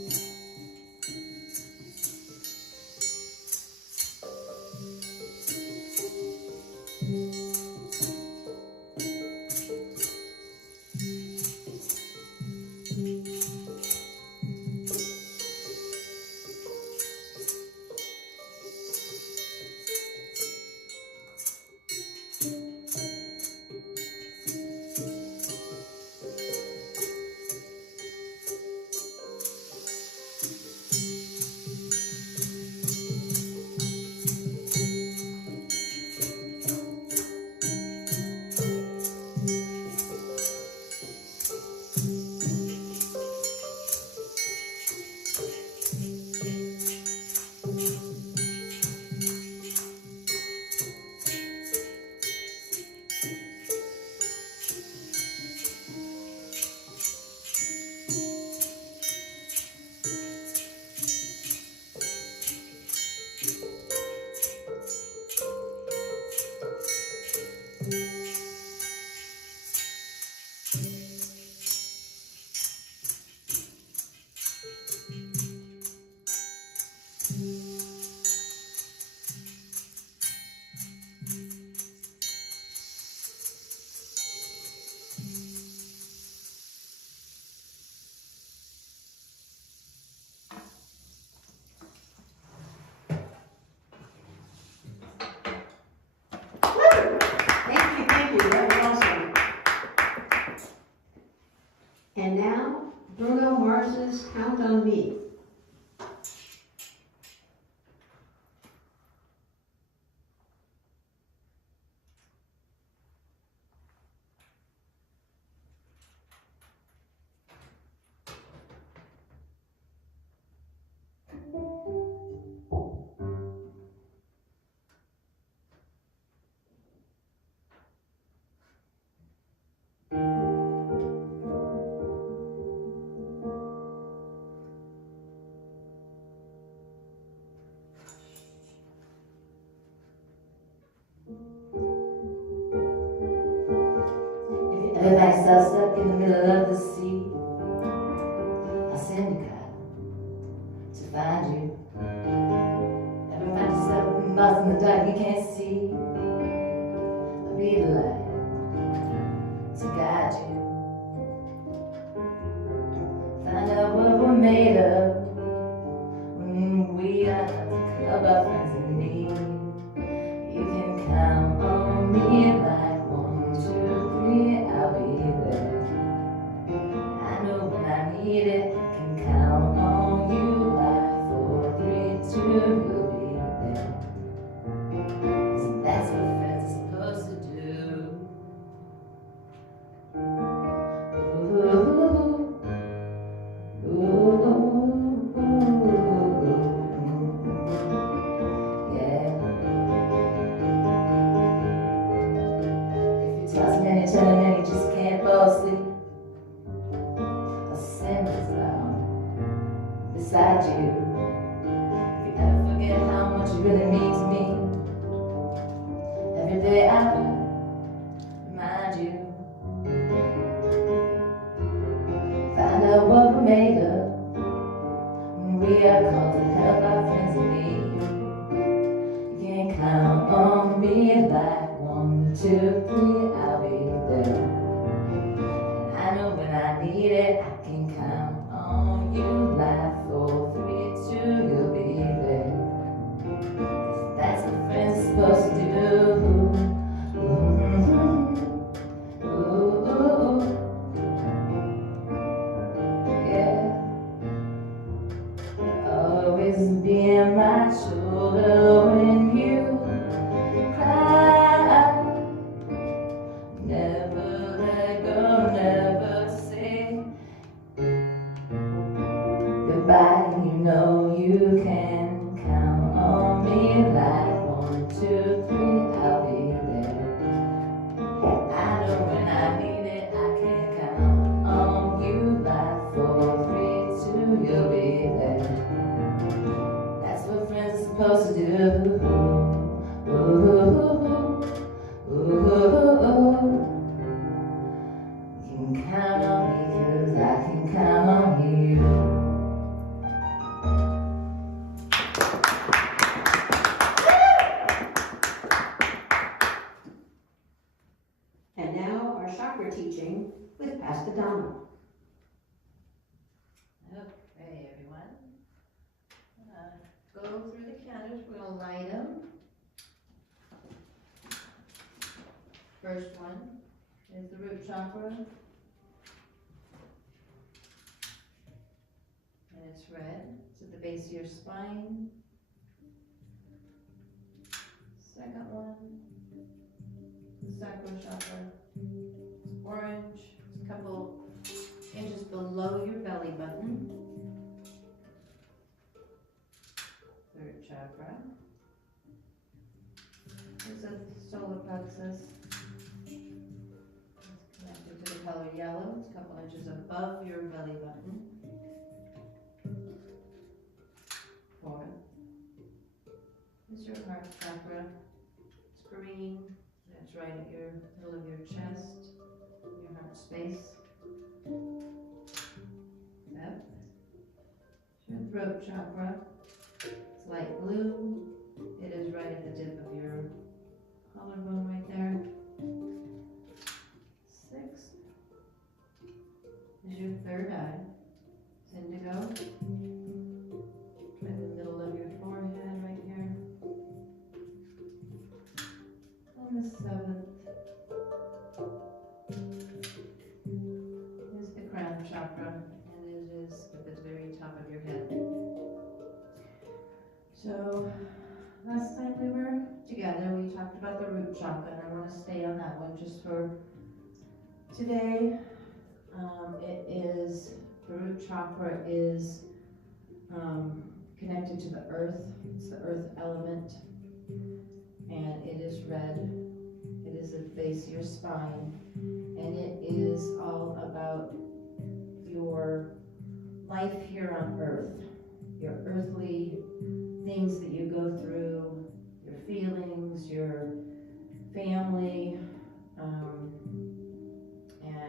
Everybody's so stuck in the middle of the sea. I send a God to find you. Everybody's stuck lost in the dark, you can't see. I'll be the light to guide you. Find out what we're made of. We are the club of friends in need. You can count on me like 1, 2, 3, I'll be there. I know when I need it, I can count on you like 4, 3, 2, you'll be there. 'Cause that's what friends are supposed to do. Ooh, ooh, ooh, yeah. If you're tossing and you're turning and you just can't fall asleep, I'll send this down beside you. If you ever forget how much you really mean to me, every day I will remind you. Find out what we're made of. We are called to help our friends in need. You can count on me like 1, 2, 3, I'll be there. I know when I need it, I can count on you like 4, 3, 2, you'll be there. 'Cause that's what friends are supposed to do. Ooh, ooh, ooh. Yeah. Always be on my shoulder when you cry. Never let go, never say goodbye. You know you can count on me like 1, 2, 3, I'll be there. I know when I need it, I can count on you like 4, 3, 2, you'll be there. That's what friends are supposed to do. Ooh, ooh, ooh. You can count on me 'cause I can count on you. And now our chakra teaching with Pastor Donna. Okay, everyone. Go through the candles, we're gonna light them. First one is the root chakra. And it's red, it's at the base of your spine. Second one, the sacral chakra. Orange, it's a couple inches below your belly button. Third chakra is the solar plexus. It's connected to the color yellow. It's a couple inches above your belly button. Fourth is your heart chakra. It's green. That's right at your middle of your chest, your heart space. Fifth is your throat chakra. It's light blue. It is right at the tip of your collarbone right there. Sixth is your third eye. It's indigo. Right in the middle of your forehead right here. And the seventh is the crown chakra, and it is at the very top of your head. So, last time we were together, we talked about the root chakra, and I want to stay on that one just for today. The root chakra is connected to the earth. It's the earth element, and it is red. It is at the base of your spine, and it is all about your life here on earth, your earthly things that you go through, your feelings, your family, and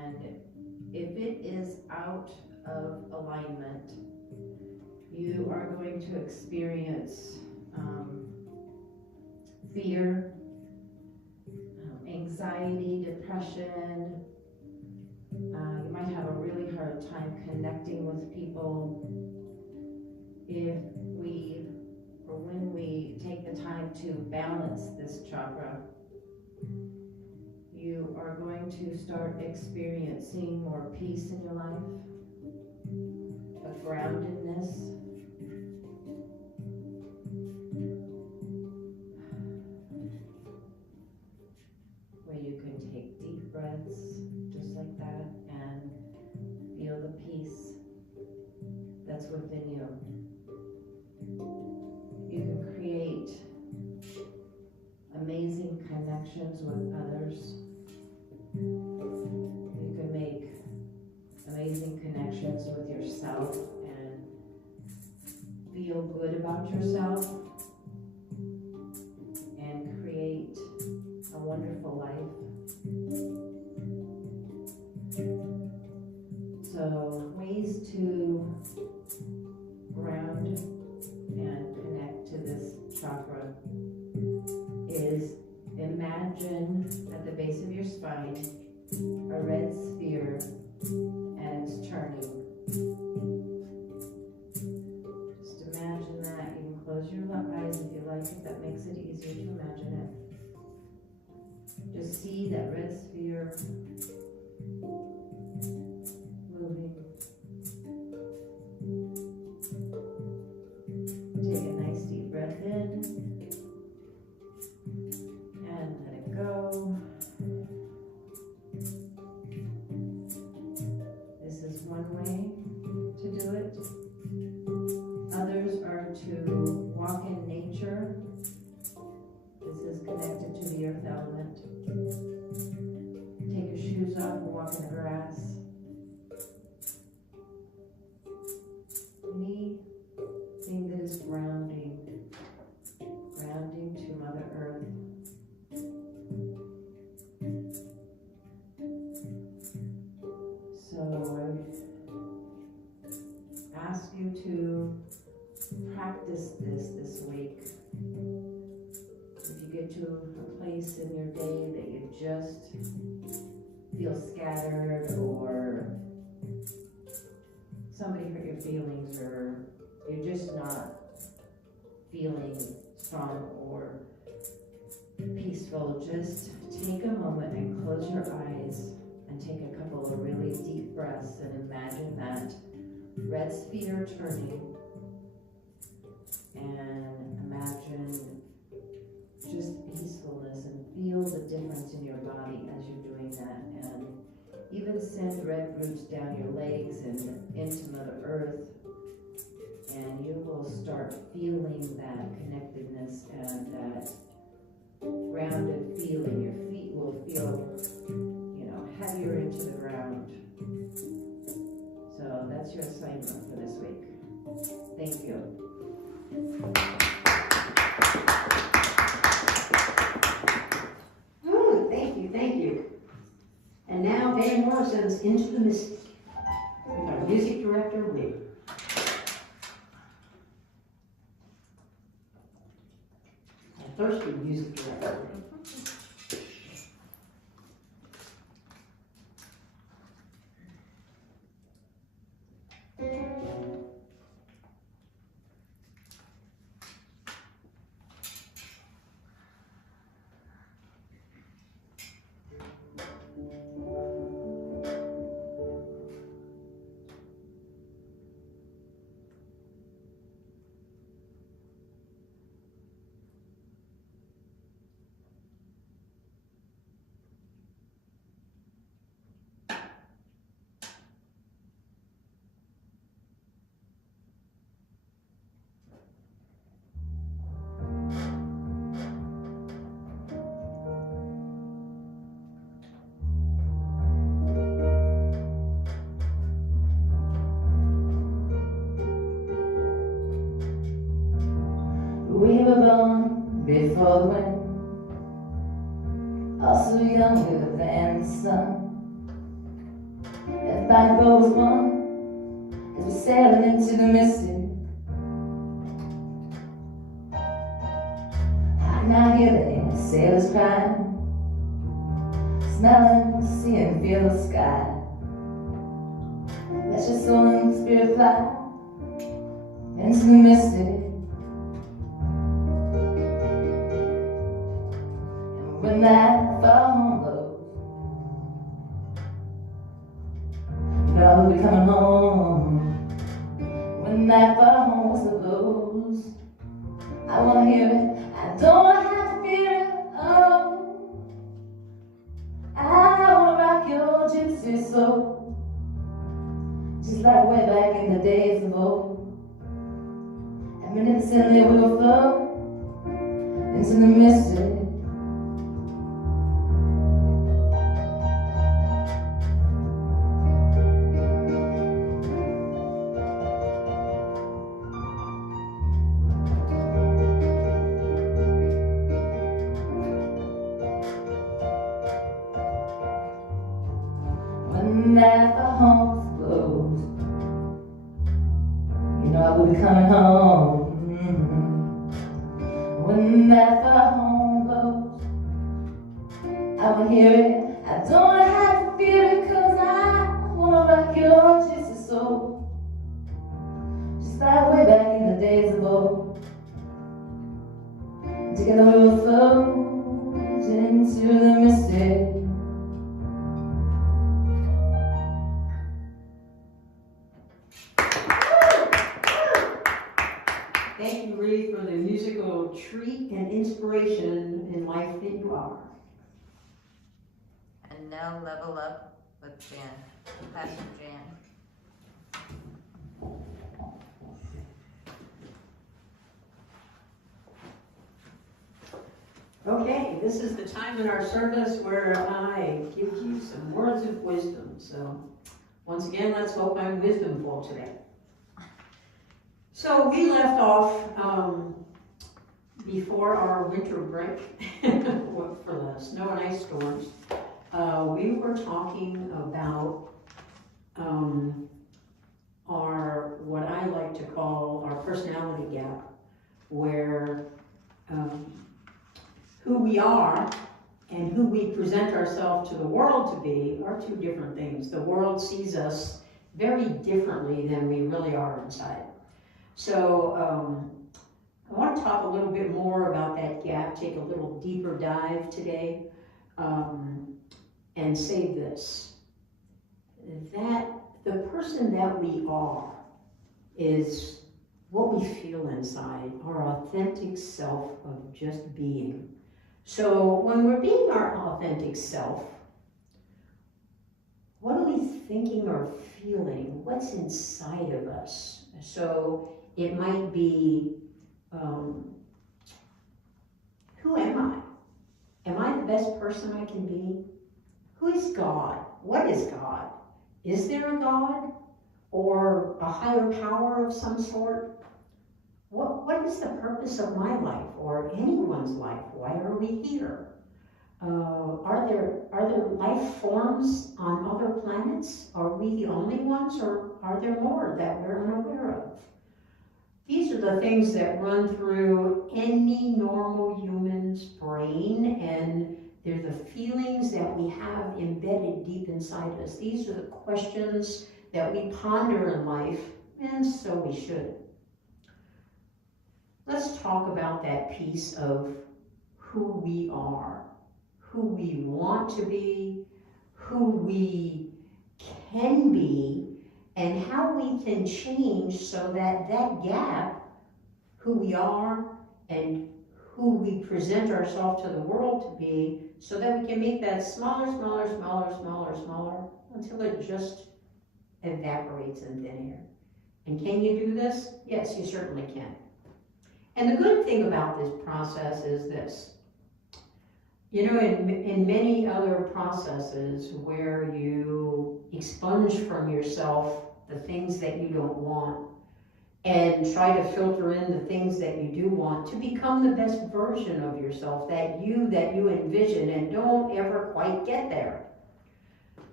And if it is out of alignment, you are going to experience fear, anxiety, depression. You might have a really hard time connecting with people if we, or when we take the time to balance this chakra. You are going to start experiencing more peace in your life, a groundedness. Where you can take deep breaths, just like that, and feel the peace that's within you. You can create amazing connections with others. You can make amazing connections with yourself and feel good about yourself and create a wonderful life. So, ways to ground and connect to this chakra is imagine at the base of your spine a red sphere and it's turning. Just imagine that. You can close your eyes if you like, if that makes it easier to imagine it. Just see that red sphere moving. Take a nice deep breath in and let it go. This is one way to do it. Others are to walk in nature. This is connected to the earth element. Take your shoes off and walk in the grass. Anything that is grounding to Mother Earth. So I ask you to practice this week. If you get to a place in your day that you just feel scattered, or somebody hurt your feelings, or you're just not feeling strong or peaceful, just take a moment and close your eyes and take a couple of really deep breaths and imagine that red sphere turning, and imagine just peacefulness and feel the difference in your body as you're doing that, and even send red roots down your legs and into Mother Earth, and you will start feeling that connectedness and that grounded feeling. Your feet will feel, heavier into the ground. So that's your assignment for this week. Thank you. Oh, thank you. And now Dan Morrison's Into the Mystic with our music director, Lee. Our thirsty music director. We were born before the wind, also young with the sun. Everybody goes one as we're sailing into the mystic. I can now hear the sailors crying, smelling the sea and feel the sky. Let your soul and spirit fly into the mystic. And when that phone blows, you know I'll be coming home. When that phone whistle blows, I wanna hear it, I don't have to fear it, oh. I wanna rock your gypsy soul, just like way back in the days of old. And innocently we will float into the mystic. When that phone blows, you know I will be coming home. When that phone blows, I will hear it, I don't have to fear it, 'cause I wanna rock your gypsy soul, just like way back in the days of old. Together we will float into the mystic. Thank you, Ruth, for the musical treat and inspiration in life that you are. And now level up with Jan, Pastor Jan. Okay, this is the time in our service where I give you some words of wisdom. So, once again, let's hope I'm wisdomful today. So, we left off before our winter break for the snow and ice storms. We were talking about our, what I like to call our personality gap, where who we are and who we present ourselves to the world to be are two different things. The world sees us very differently than we really are inside. So I want to talk a little bit more about that gap, take a little deeper dive today, and say this, that the person that we are is what we feel inside, our authentic self of just being. So when we're being our authentic self, what are we thinking or feeling? What's inside of us? So it might be, who am I? Am I the best person I can be? Who is God? What is God? Is there a God or a higher power of some sort? What is the purpose of my life or anyone's life? Why are we here? Are there life forms on other planets? Are we the only ones, or are there more that we're unaware of? These are the things that run through any normal human's brain, and they're the feelings that we have embedded deep inside us. These are the questions that we ponder in life, and so we should. Let's talk about that piece of who we are, who we want to be, who we can be, and how we can change so that that gap, who we are and who we present ourselves to the world to be, so that we can make that smaller, smaller, smaller, smaller, smaller, until it just evaporates in thin air. And can you do this? Yes, you certainly can. And the good thing about this process is this. You know, in many other processes where you expunge from yourself the things that you don't want and try to filter in the things that you do want to become the best version of yourself, that you envision and don't ever quite get there.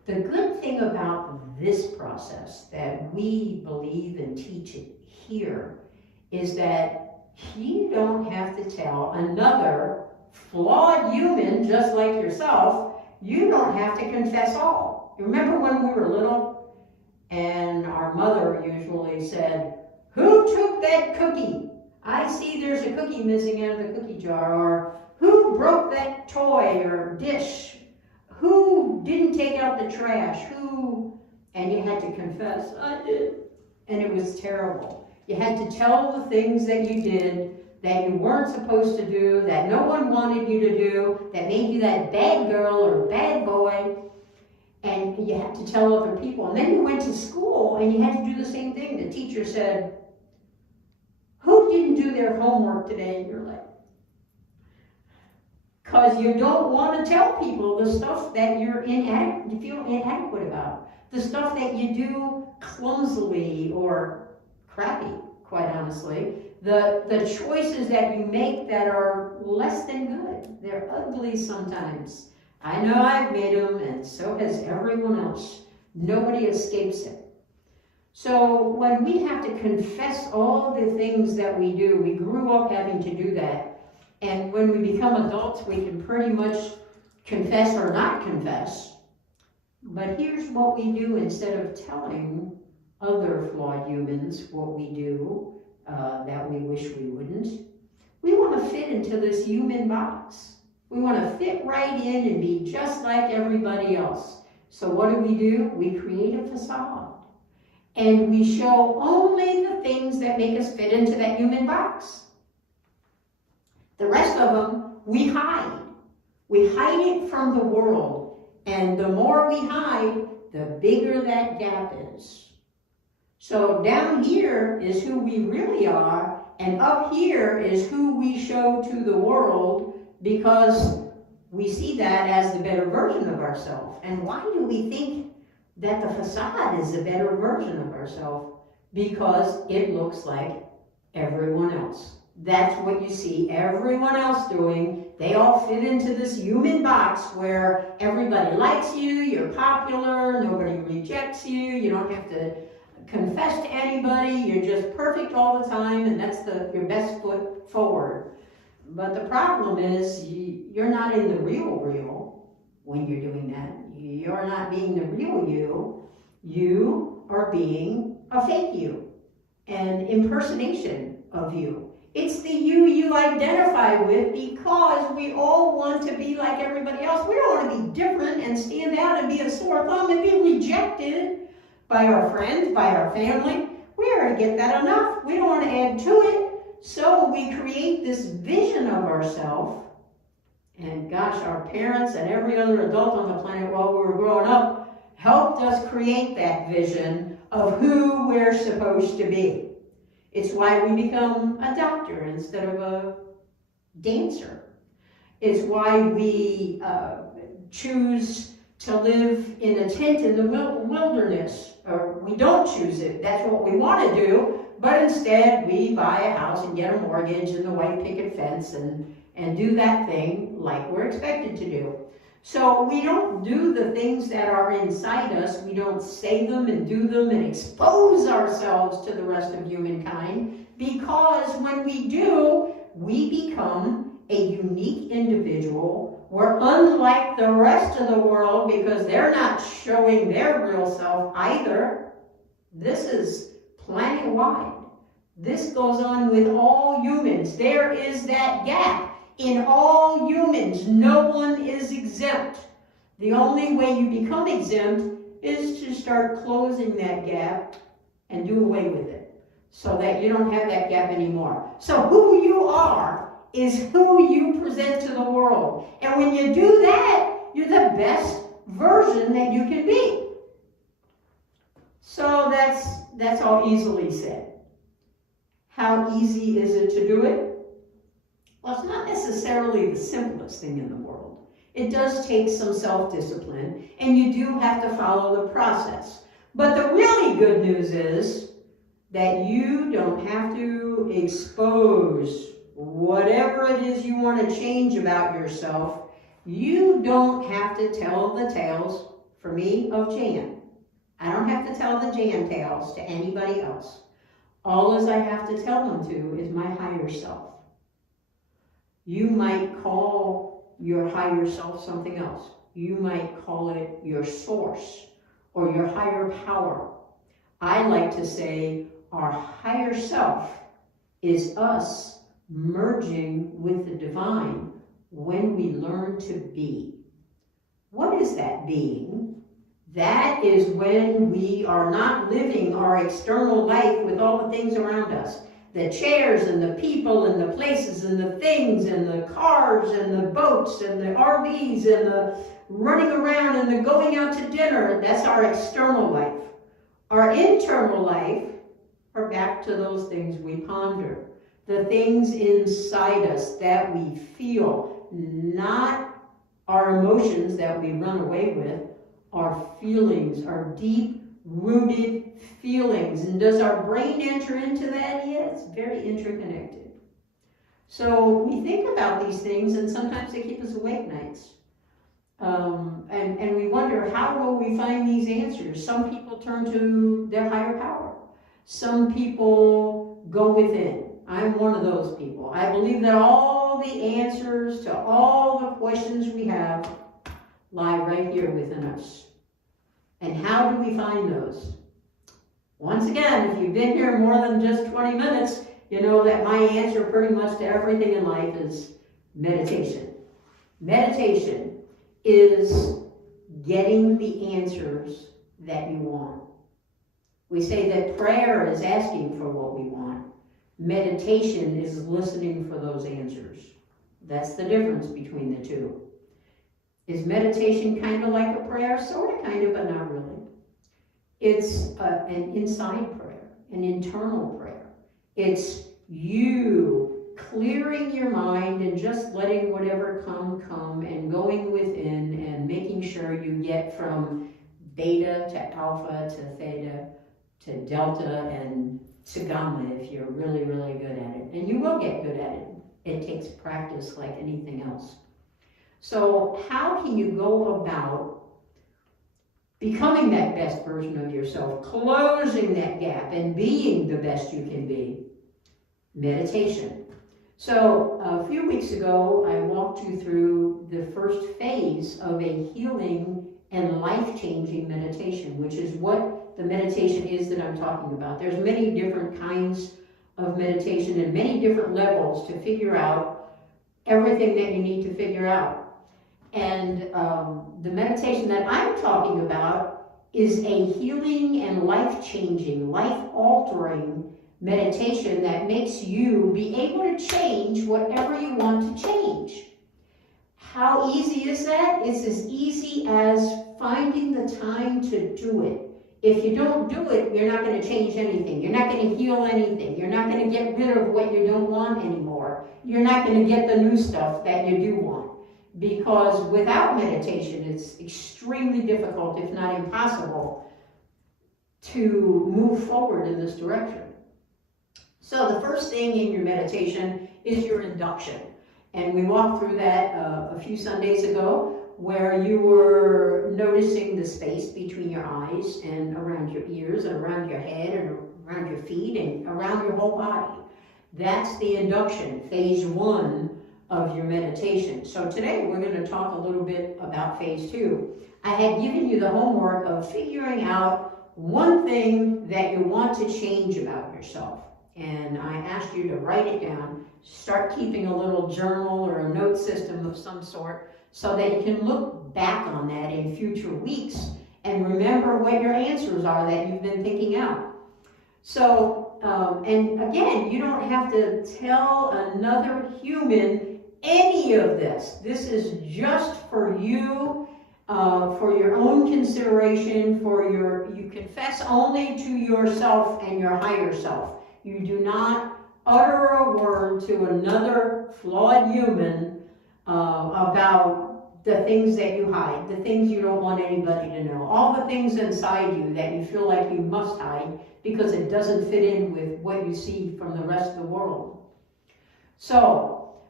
The good thing about this process that we believe and teach it here is that you don't have to tell another flawed human just like yourself, you don't have to confess all. You remember when we were little and our mother usually said, "Who took that cookie? I see there's a cookie missing out of the cookie jar," or "Who broke that toy or dish? Who didn't take out the trash? Who?" And you had to confess, "I did." And it was terrible. You had to tell the things that you did that you weren't supposed to do, that no one wanted you to do, that made you that bad girl or bad boy. And you had to tell other people. And then you went to school and you had to do the same thing. The teacher said, "Who didn't do their homework today?" And you're like, because you don't want to tell people the stuff that you feel inadequate about. The stuff that you do clumsily or crappy, quite honestly. The choices that you make that are less than good. They're ugly sometimes. I know I've made them, and so has everyone else. Nobody escapes it. So when we have to confess all the things that we do, we grew up having to do that. And when we become adults, we can pretty much confess or not confess. But here's what we do instead of telling other flawed humans what we do that we wish we wouldn't. We want to fit into this human box. We want to fit right in and be just like everybody else. So what do? We create a facade. And we show only the things that make us fit into that human box. The rest of them, we hide. We hide it from the world. And the more we hide, the bigger that gap is. So down here is who we really are, and up here is who we show to the world because we see that as the better version of ourselves. And why do we think that the facade is the better version of ourselves? Because it looks like everyone else. That's what you see everyone else doing. They all fit into this human box where everybody likes you, you're popular, nobody rejects you, you don't have to confess to anybody, you're just perfect all the time, and that's your best foot forward. But the problem is you're not in the real when you're doing that. You're not being the real you. You are being a fake you, an impersonation of you. It's the you identify with because we all want to be like everybody else. We don't want to be different and stand out and be a sore thumb and be rejected by our friends, by our family. We already get that enough. We don't want to add to it. So we create this vision of ourselves. And gosh, our parents and every other adult on the planet while we were growing up helped us create that vision of who we're supposed to be. It's why we become a doctor instead of a dancer. It's why we choose to live in a tent in the wilderness. Or we don't choose it. That's what we want to do. But instead, we buy a house and get a mortgage and the white picket fence and do that thing like we're expected to do. So we don't do the things that are inside us. We don't say them and do them and expose ourselves to the rest of humankind, because when we do, we become a unique individual. We're unlike the rest of the world because they're not showing their real self either. This is planet-wide. This goes on with all humans. There is that gap. In all humans, no one is exempt. The only way you become exempt is to start closing that gap and do away with it so that you don't have that gap anymore. So who you are is who you present to the world. And when you do that, you're the best version that you can be. So that's all easily said. How easy is it to do it? Well, it's not necessarily the simplest thing in the world. It does take some self-discipline, and you do have to follow the process. But the really good news is that you don't have to expose whatever it is you want to change about yourself. You don't have to tell the tales for me, of Jan. I don't have to tell the Jan tales to anybody else. All as I have to tell them to is my higher self. You might call your higher self something else. You might call it your source or your higher power. I like to say our higher self is us merging with the divine when we learn to be. What is that being? That is when we are not living our external life with all the things around us. The chairs and the people and the places and the things and the cars and the boats and the RVs and the running around and the going out to dinner. That's our external life. Our internal life are back to those things we ponder. The things inside us that we feel, not our emotions that we run away with, our feelings, our deep-rooted feelings. And does our brain enter into that? Yeah, it's very interconnected. So we think about these things, and sometimes they keep us awake nights. And we wonder, how will we find these answers? Some people turn to their higher power. Some people go within. I'm one of those people. I believe that all the answers to all the questions we have lie right here within us. And how do we find those? Once again, if you've been here more than just 20 minutes, you know that my answer pretty much to everything in life is meditation. Meditation is getting the answers that you want. We say that prayer is asking for what we want. Meditation is listening for those answers. That's the difference between the two. Is meditation kind of like a prayer? Sort of, kind of, but not really. It's an inside prayer, an internal prayer. It's you clearing your mind and just letting whatever come, and going within and making sure you get from beta to alpha to theta to delta and to gamma if you're really, really good at it. And you will get good at it. It takes practice like anything else. So how can you go about becoming that best version of yourself, closing that gap and being the best you can be? Meditation. So a few weeks ago, I walked you through the first phase of a healing and life-changing meditation, which is what the meditation is that I'm talking about. There's many different kinds of meditation and many different levels to figure out everything that you need to figure out. And the meditation that I'm talking about is a healing and life-changing, life-altering meditation that makes you be able to change whatever you want to change. How easy is that? It's as easy as finding the time to do it. If you don't do it, you're not going to change anything. You're not going to heal anything. You're not going to get rid of what you don't want anymore. You're not going to get the new stuff that you do want. Because without meditation, it's extremely difficult, if not impossible, to move forward in this direction. So the first thing in your meditation is your induction. And we walked through that a few Sundays ago, where you were noticing the space between your eyes and around your ears and around your head and around your feet and around your whole body. That's the induction, phase 1 of your meditation. So today we're going to talk a little bit about phase 2. I had given you the homework of figuring out one thing that you want to change about yourself. And I asked you to write it down, start keeping a little journal or a note system of some sort so that you can look back on that in future weeks and remember what your answers are that you've been thinking out. So, and again, you don't have to tell another human any of this. This is just for you, for your own consideration, you confess only to yourself and your higher self. You do not utter a word to another flawed human about the things that you hide, the things you don't want anybody to know, all the things inside you that you feel like you must hide because it doesn't fit in with what you see from the rest of the world. So,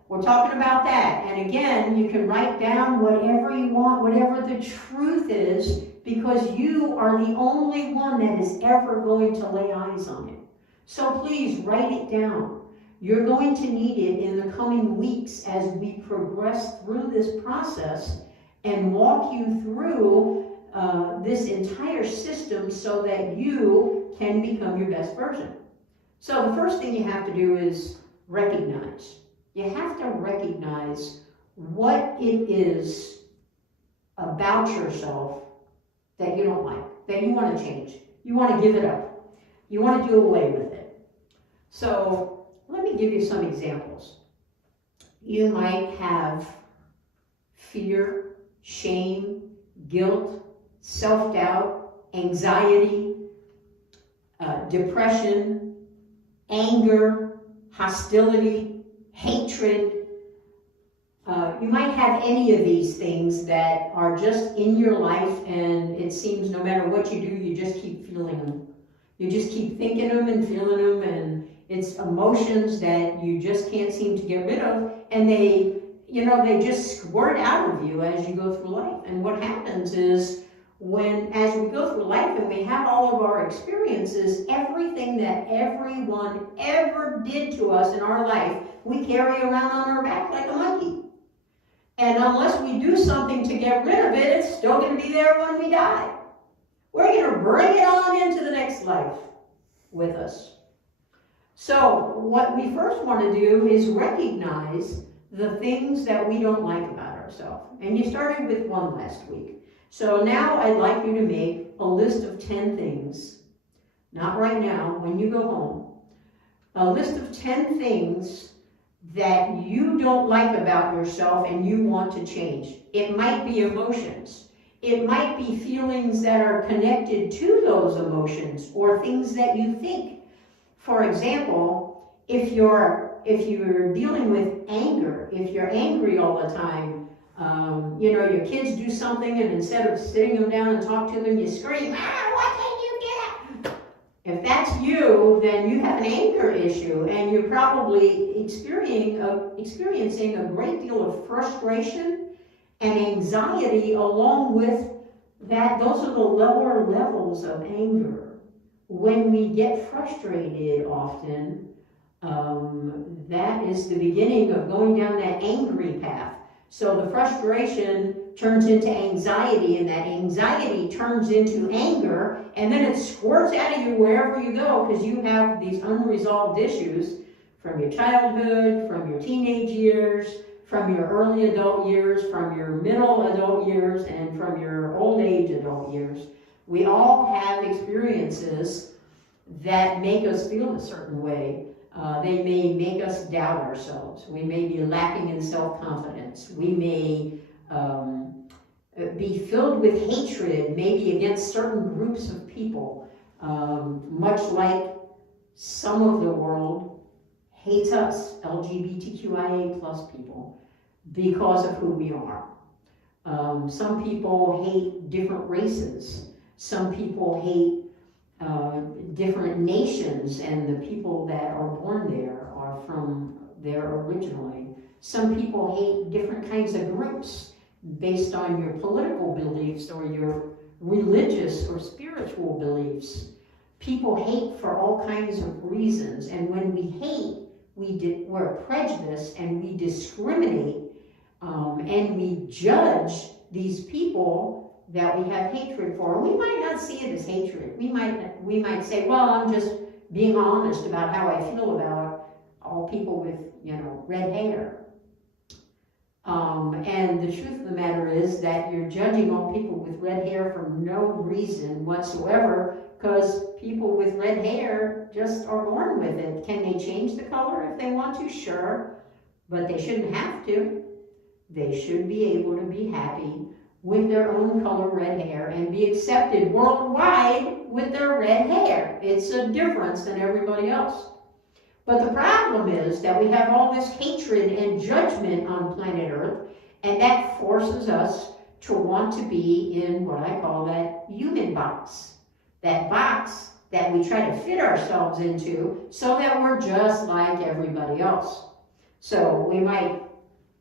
We're talking about that. And again, you can write down whatever you want, whatever the truth is, because you are the only one that is ever going to lay eyes on it. So please write it down. You're going to need it in the coming weeks as we progress through this process and walk you through this entire system so that you can become your best version. So the first thing you have to do is recognize. You have to recognize what it is about yourself that you don't like, that you want to change. You want to give it up. You want to do away with it. So let me give you some examples. You might have fear, shame, guilt, self-doubt, anxiety, depression, anger, hostility, hatred. You might have any of these things that are just in your life, and it seems no matter what you do, you just keep feeling them. You just keep thinking them and feeling them, and it's emotions that you just can't seem to get rid of, and they just squirt out of you as you go through life. And what happens is, as we go through life and we have all of our experiences, everything that everyone ever did to us in our life, we carry around on our back like a monkey. And unless we do something to get rid of it, it's still going to be there when we die. We're going to bring it on into the next life with us. So what we first want to do is recognize the things that we don't like about ourselves. And you started with one last week. So now I'd like you to make a list of 10 things, not right now, when you go home, a list of 10 things that you don't like about yourself and you want to change. It might be emotions. It might be feelings that are connected to those emotions or things that you think. For example, if you're dealing with anger, if you're angry all the time, your kids do something and instead of sitting them down and talk to them, you scream, why can't you get up? If that's you, then you have an anger issue and you're probably experiencing a great deal of frustration and anxiety along with that. Those are the lower levels of anger. When we get frustrated often, that is the beginning of going down that angry path. So the frustration turns into anxiety, and that anxiety turns into anger, and then it squirts out of you wherever you go because you have these unresolved issues from your childhood, from your teenage years, from your early adult years, from your middle adult years, and from your old age adult years. We all have experiences that make us feel a certain way. They may make us doubt ourselves. We may be lacking in self-confidence. We may be filled with hatred, maybe against certain groups of people, much like some of the world hates us, LGBTQIA plus people, because of who we are. Some people hate different races. Some people hate different nations, and the people that are born there are from there originally. Some people hate different kinds of groups based on your political beliefs or your religious or spiritual beliefs. People hate for all kinds of reasons, and when we hate, we're prejudiced and we discriminate, and we judge these people that we have hatred for. We might not see it as hatred. We might say, well, I'm just being honest about how I feel about all people with, red hair. And the truth of the matter is that you're judging all people with red hair for no reason whatsoever, because people with red hair just are born with it. Can they change the color if they want to? Sure, but they shouldn't have to. They should be able to be happy with their own color red hair and be accepted worldwide with their red hair. It's a difference than everybody else. But the problem is that we have all this hatred and judgment on planet Earth, and that forces us to want to be in what I call that human box. That box that we try to fit ourselves into so that we're just like everybody else. So we might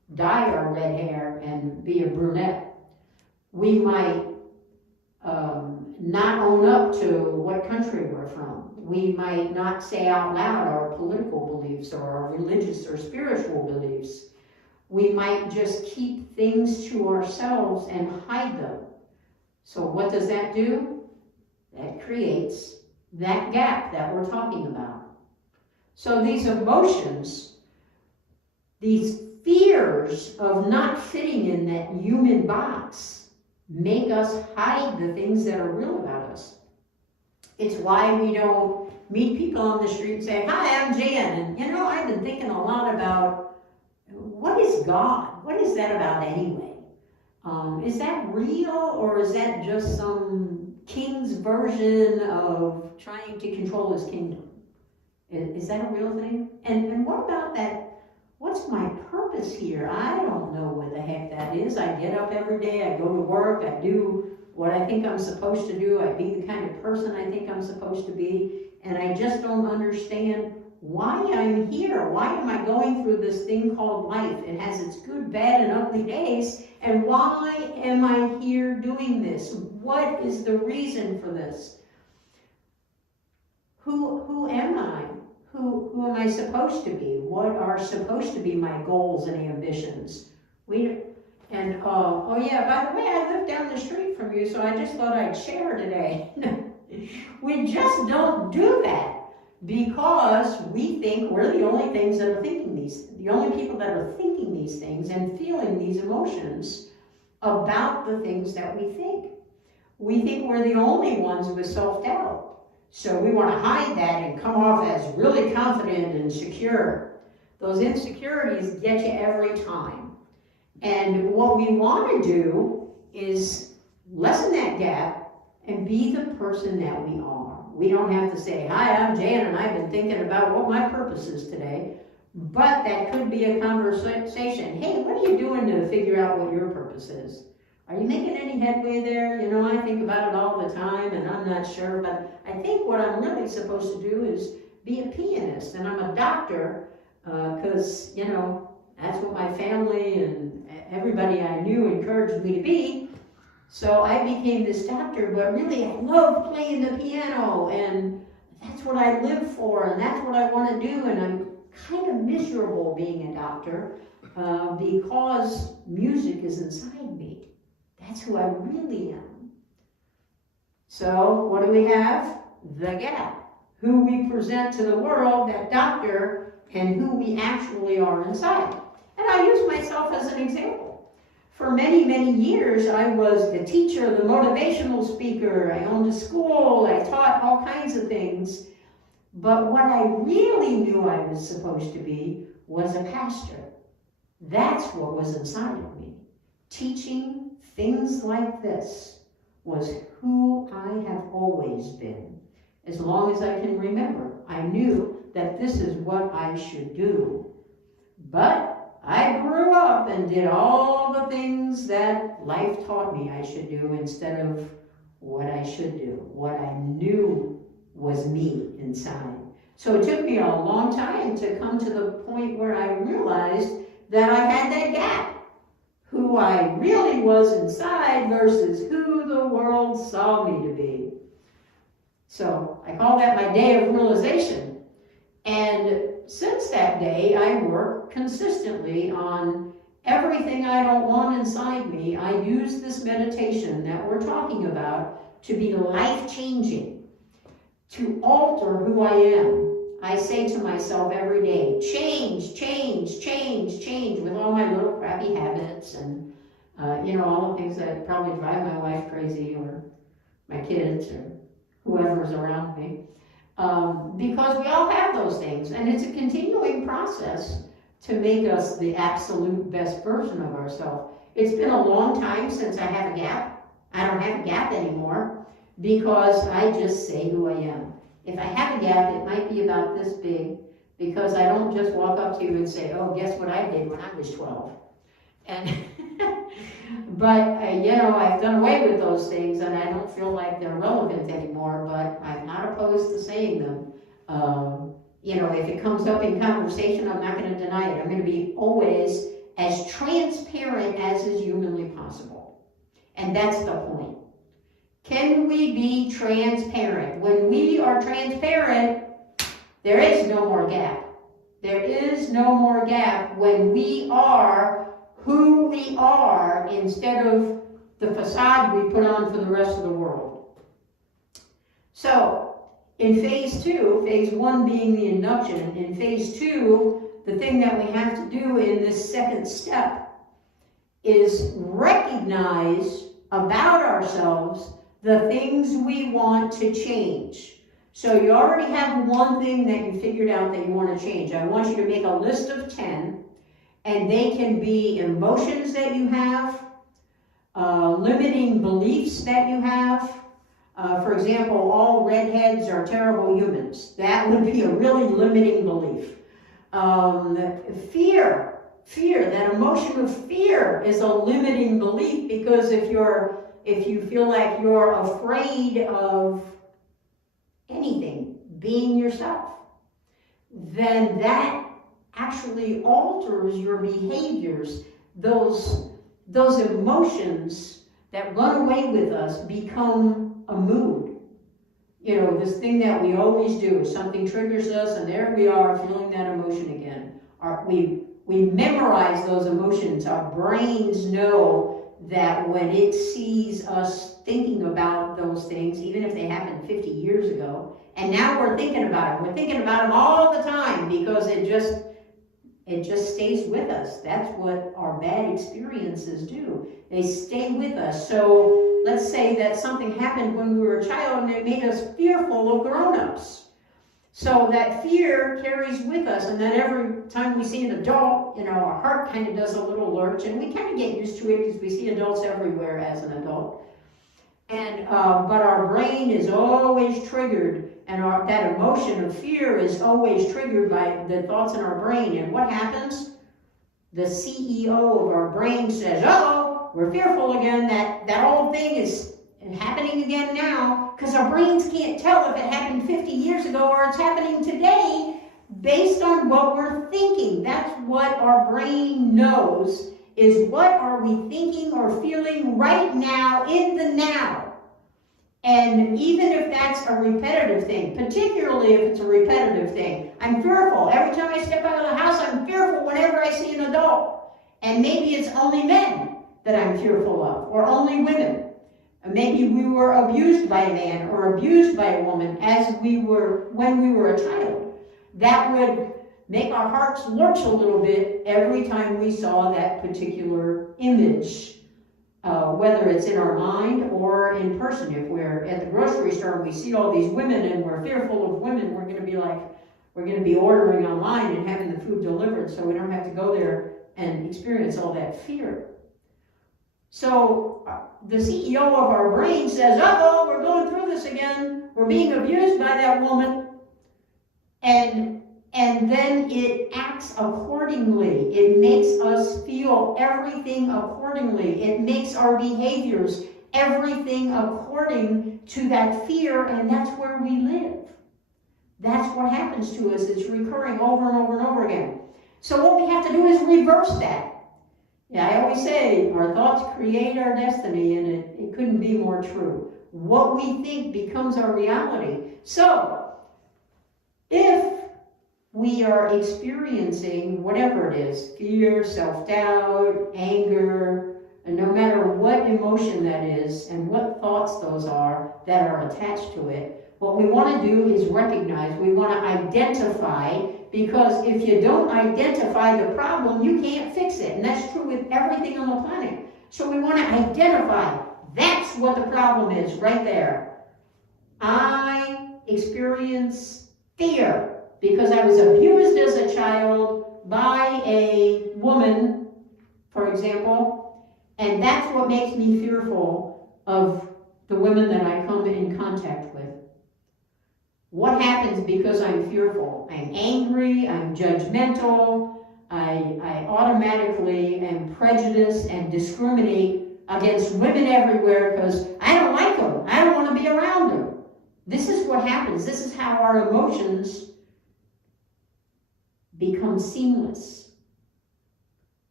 dye our red hair and be a brunette. We might not own up to what country we're from. We might not say out loud our political beliefs or our religious or spiritual beliefs. We might just keep things to ourselves and hide them. So what does that do? That creates that gap that we're talking about. So these emotions, these fears of not fitting in that human box, make us hide the things that are real about us. It's why we don't meet people on the street and say, "Hi, I'm Jan." And you know, I've been thinking a lot about, what is God? What is that about anyway? Is that real, or is that just some king's version of trying to control his kingdom? Is that a real thing? And what about that? What's my purpose here? I don't know what the heck that is. I get up every day, I go to work, I do what I think I'm supposed to do, I be the kind of person I think I'm supposed to be, and I just don't understand why I'm here. Why am I going through this thing called life? It has its good, bad, and ugly days, and why am I here doing this? What is the reason for this? Who am I? Who am I supposed to be? What are supposed to be my goals and ambitions? Oh yeah, by the way, I live down the street from you, so I just thought I'd share today. We just don't do that because we think we're the only things that are thinking the only people that are thinking these things and feeling these emotions about the things that we think. We think we're the only ones with self-doubt. So we want to hide that and come off as really confident and secure. Those insecurities get you every time. And what we want to do is lessen that gap and be the person that we are. We don't have to say, "Hi, I'm Jan, and I've been thinking about what my purpose is today." But that could be a conversation. "Hey, what are you doing to figure out what your purpose is? Are you making any headway there? You know, I think about it all the time, and I'm not sure, but I think what I'm really supposed to do is be a pianist, and I'm a doctor, because, you know, that's what my family and everybody I knew encouraged me to be. So I became this doctor, but really I love playing the piano, and that's what I live for, and that's what I want to do, and I'm kind of miserable being a doctor because music is inside me. That's who I really am." So what do we have? The gap. Who we present to the world, that doctor, and who we actually are inside. And I use myself as an example. For many, many years, I was the teacher, the motivational speaker. I owned a school. I taught all kinds of things. But what I really knew I was supposed to be was a pastor. That's what was inside of me. Teaching things like this was who I have always been. As long as I can remember, I knew that this is what I should do. But I grew up and did all the things that life taught me I should do instead of what I should do, what I knew was me inside. So it took me a long time to come to the point where I realized that I had that gap. Who I really was inside versus who the world saw me to be. So I call that my day of realization. And since that day, I work consistently on everything I don't want inside me. I use this meditation that we're talking about to be life-changing, to alter who I am. I say to myself every day, change, change, change, change, with all my little crappy habits and, all the things that probably drive my wife crazy or my kids or whoever's around me. Because we all have those things, and it's a continuing process to make us the absolute best version of ourselves. It's been a long time since I have a gap. I don't have a gap anymore because I just say who I am. If I have a gap, it might be about this big, because I don't just walk up to you and say, "Oh, guess what I did when I was 12." And but I've done away with those things, and I don't feel like they're relevant anymore. But I'm not opposed to saying them. If it comes up in conversation, I'm not going to deny it. I'm going to be always as transparent as is humanly possible. And that's the point. Can we be transparent? When we are transparent, there is no more gap. There is no more gap when we are who we are instead of the facade we put on for the rest of the world. So, in phase 2, phase 1 being the induction, in phase 2, the thing that we have to do in this second step is recognize about ourselves the things we want to change. So you already have one thing that you figured out that you want to change. I want you to make a list of 10, and they can be emotions that you have, limiting beliefs that you have. For example, all redheads are terrible humans. That would be a really limiting belief. Fear, that emotion of fear is a limiting belief, because if you feel like you're afraid of anything, being yourself, then that actually alters your behaviors. Those emotions that run away with us become a mood. You know, this thing that we always do, something triggers us and there we are feeling that emotion again. We memorize those emotions. Our brains know that when it sees us thinking about those things, even if they happened 50 years ago, and now we're thinking about them. We're thinking about them all the time because it just stays with us. That's what our bad experiences do. They stay with us. So let's say that something happened when we were a child and it made us fearful of grown-ups. So that fear carries with us, and then every time we see an adult, you know, our heart kind of does a little lurch, and we kind of get used to it because we see adults everywhere as an adult. And but our brain is always triggered, and that emotion of fear is always triggered by the thoughts in our brain. And what happens? The CEO of our brain says, "Uh-oh, we're fearful again. That old thing is happening again now," because our brains can't tell if it happened 50 years ago or it's happening today based on what we're thinking. That's what our brain knows, is what are we thinking or feeling right now in the now. And even if that's a repetitive thing, particularly if it's a repetitive thing, I'm fearful. Every time I step out of the house, I'm fearful whenever I see an adult. And maybe it's only men that I'm fearful of, or only women. Maybe we were abused by a man or abused by a woman when we were a child. That would make our hearts lurch a little bit every time we saw that particular image, whether it's in our mind or in person. If we're at the grocery store and we see all these women and we're fearful of women, we're going to be ordering online and having the food delivered so we don't have to go there and experience all that fear. So the CEO of our brain says, "Uh-oh, we're going through this again. We're being abused by that woman." And then it acts accordingly. It makes us feel everything accordingly. It makes our behaviors everything according to that fear, and that's where we live. That's what happens to us. It's recurring over and over and over again. So what we have to do is reverse that. Yeah, I always say our thoughts create our destiny, and it couldn't be more true. What we think becomes our reality. So, if we are experiencing whatever it is, fear, self-doubt, anger, and no matter what emotion that is and what thoughts those are that are attached to it, what we want to do is recognize, we want to identify, because if you don't identify the problem, you can't fix it. And that's true with everything on the planet. So we want to identify, that's what the problem is right there. I experience fear because I was abused as a child by a woman, for example, and that's what makes me fearful of the women that I come in contact with. What happens because I'm fearful? I'm angry, I'm judgmental, I automatically am prejudiced and discriminate against women everywhere because I don't like them. I don't want to be around them. This is what happens. This is how our emotions become seamless.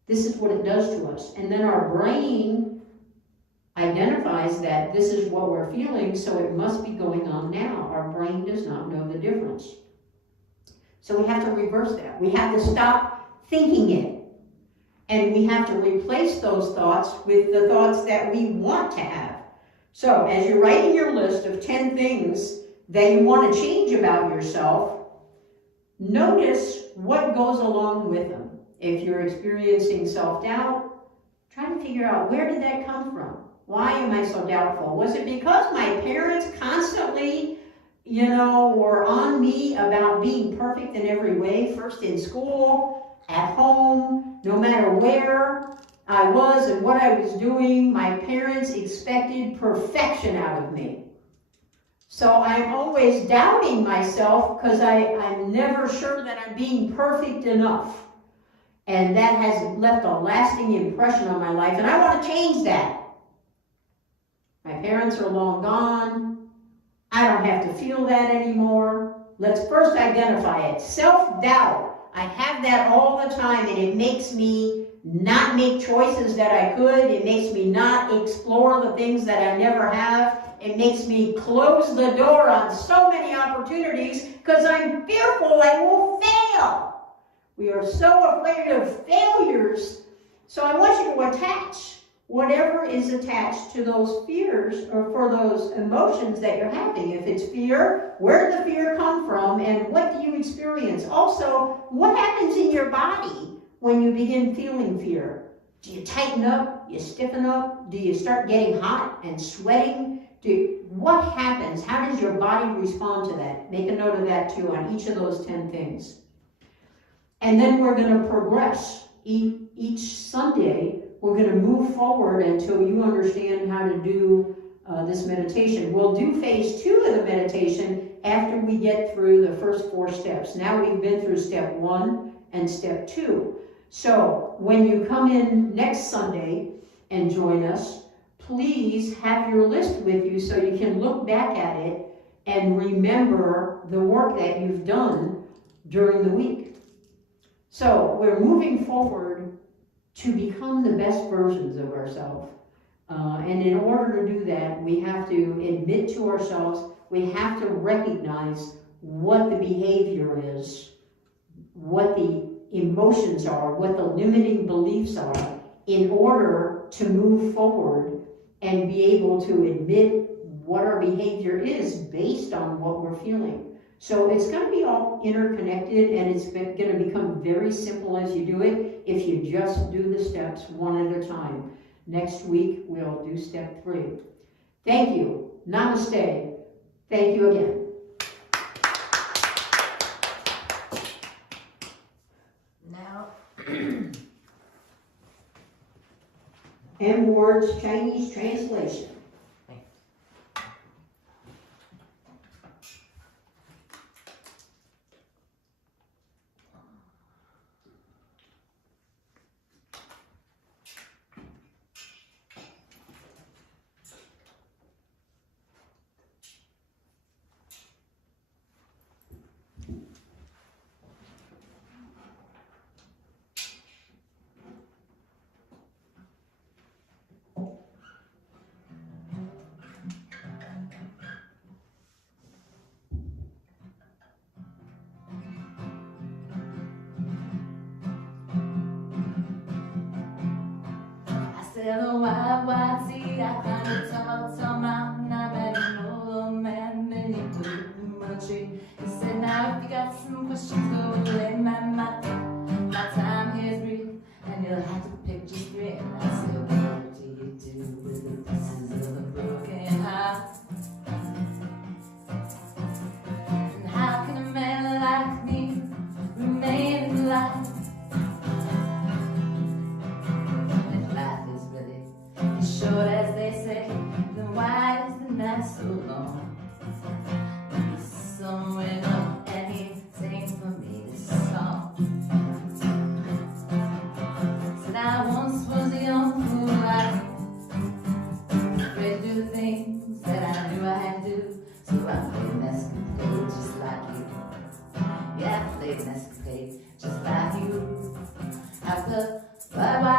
This is what it does to us. And then our brain identifies that this is what we're feeling, so it must be going on now. Our brain does not know the difference. So we have to reverse that. We have to stop thinking it. And we have to replace those thoughts with the thoughts that we want to have. So as you're writing your list of 10 things that you want to change about yourself, notice what goes along with them. If you're experiencing self-doubt, try to figure out, where did that come from? Why am I so doubtful? Was it because my parents constantly, were on me about being perfect in every way, first in school, at home, no matter where I was and what I was doing? My parents expected perfection out of me. So I'm always doubting myself because I'm never sure that I'm being perfect enough. And that has left a lasting impression on my life, and I want to change that. My parents are long gone. I don't have to feel that anymore. Let's first identify it. Self-doubt. I have that all the time, and it makes me not make choices that I could. It makes me not explore the things that I never have. It makes me close the door on so many opportunities because I'm fearful I will fail. We are so afraid of failures. So I want you to attach whatever is attached to those fears or for those emotions that you're having. If it's fear, where did the fear come from and what do you experience? Also, what happens in your body when you begin feeling fear? Do you tighten up? You stiffen up? Do you start getting hot and sweating? What happens? How does your body respond to that? Make a note of that too on each of those 10 things. And then we're going to progress. Each Sunday, we're going to move forward until you understand how to do this meditation. We'll do phase 2 of the meditation after we get through the first 4 steps. Now we've been through step 1 and step 2. So when you come in next Sunday and join us, please have your list with you so you can look back at it and remember the work that you've done during the week. So we're moving forward to become the best versions of ourselves. And in order to do that, we have to admit to ourselves, we have to recognize what the behavior is, what the emotions are, what the limiting beliefs are, in order to move forward and be able to admit what our behavior is based on what we're feeling. So it's going to be all interconnected, and it's going to become very simple as you do it if you just do the steps one at a time. Next week, we'll do step 3. Thank you. Namaste. Thank you again. Now, M Words Chinese translation. Sail a wide, wide sea, I climbed a tall, tall mountain. I met an old man beneath the blue tree. He said, now if you got some questions, go and lay my thing. My time here's brief, and you'll have to pick just 3. And I said, what do you do with the pieces of a broken heart? And how can a man like me remain alive? Short as they say, then why is the night so long? He's somewhere up and he sings for me this song. Said I once was a young fool like you, afraid to do things that I knew I had to do. So I played escapade just like you. Yeah, I played escapade just like you. After bye-bye.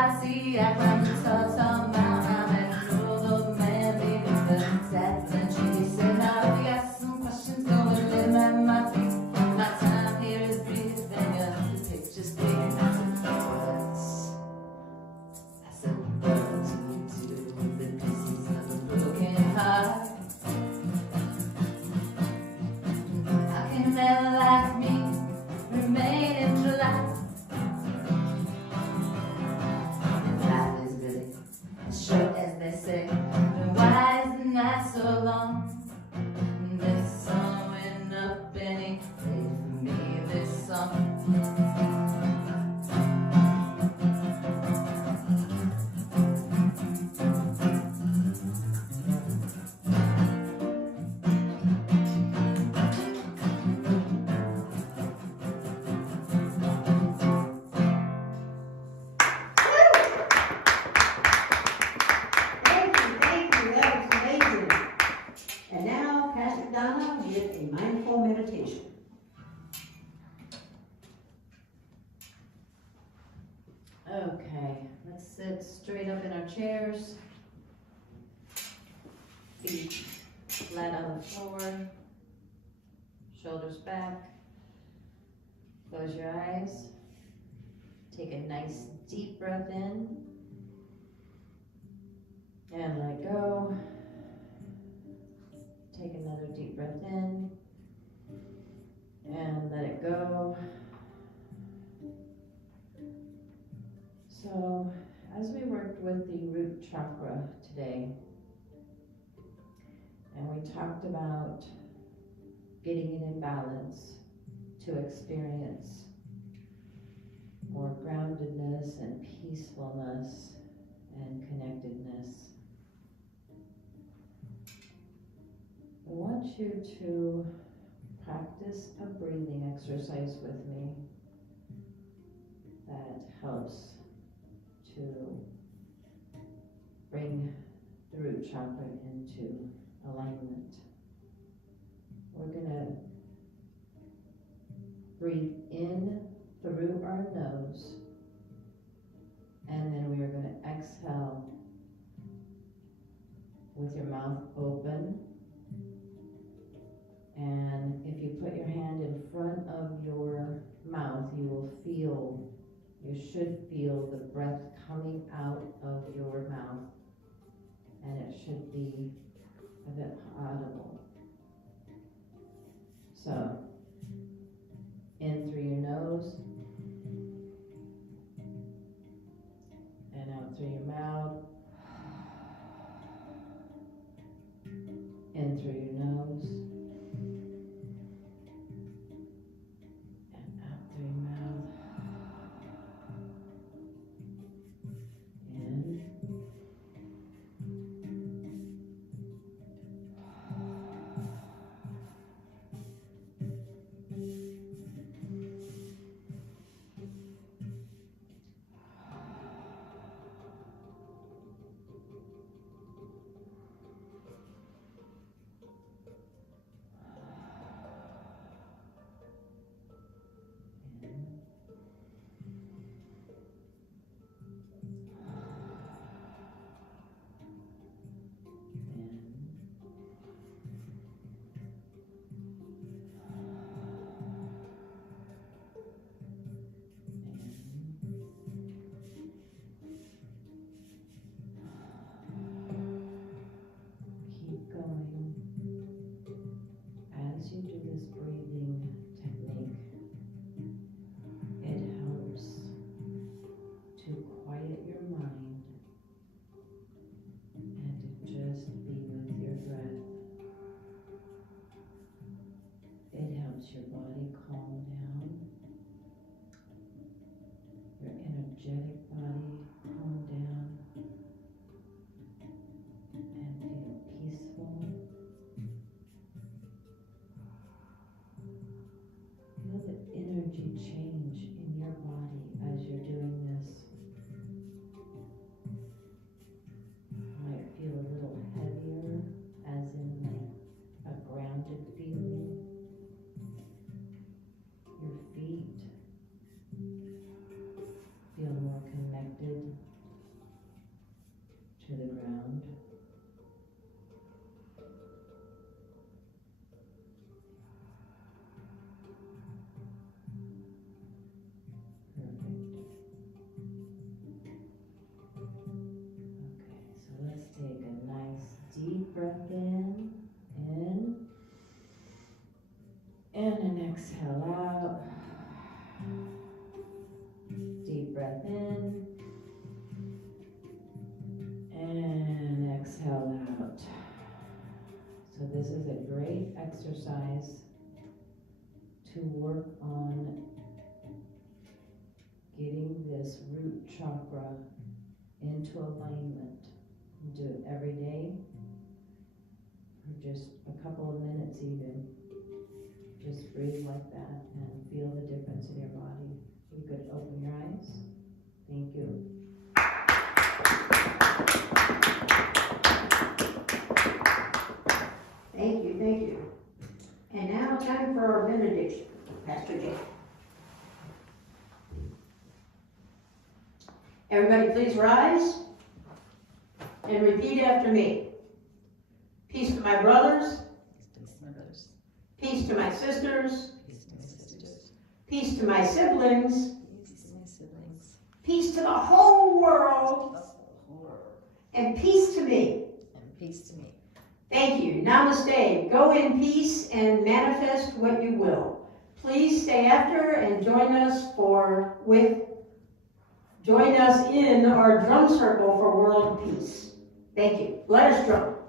chairs. Feet flat on the floor. Shoulders back. Close your eyes. Take a nice deep breath in. And let go. Take another deep breath in. And let it go. So, as we worked with the root chakra today, and we talked about getting it in balance to experience more groundedness and peacefulness and connectedness, I want you to practice a breathing exercise with me that helps to bring the root chakra into alignment. We're going to breathe in through our nose, and then we are going to exhale with your mouth open. And if you put your hand in front of your mouth, you should feel the breath coming out of your mouth, and it should be a bit audible. So, in through your nose, and out through your mouth, in through your nose, and out through your mouth, in, keep going. As you do this breathing technique, it helps to quiet your mind and to just be with your breath. It helps your body calm down, your energetic body calm down, and feel peaceful. Feel the energy change in your body as you're doing this. You might feel a little heavier, as in like a grounded feeling. Your feet feel more connected to the ground. Perfect. Okay, so let's take a nice deep breath in, and an exhale out. Deep breath in, and exhale out. So this is a great exercise to work on getting this root chakra into alignment. Do it every day, or just a couple of minutes even. Just breathe like that and feel the difference in your body. You could open your eyes. Thank you. Thank you, thank you. And now time for our benediction, Pastor Jay. Everybody please rise. And repeat after me. Peace to my brothers. Peace to my sisters. Peace to my siblings. Peace to the whole world. And peace to me. Thank you. Namaste. Go in peace and manifest what you will. Please stay after and join us in our drum circle for world peace. Thank you. Let us drum.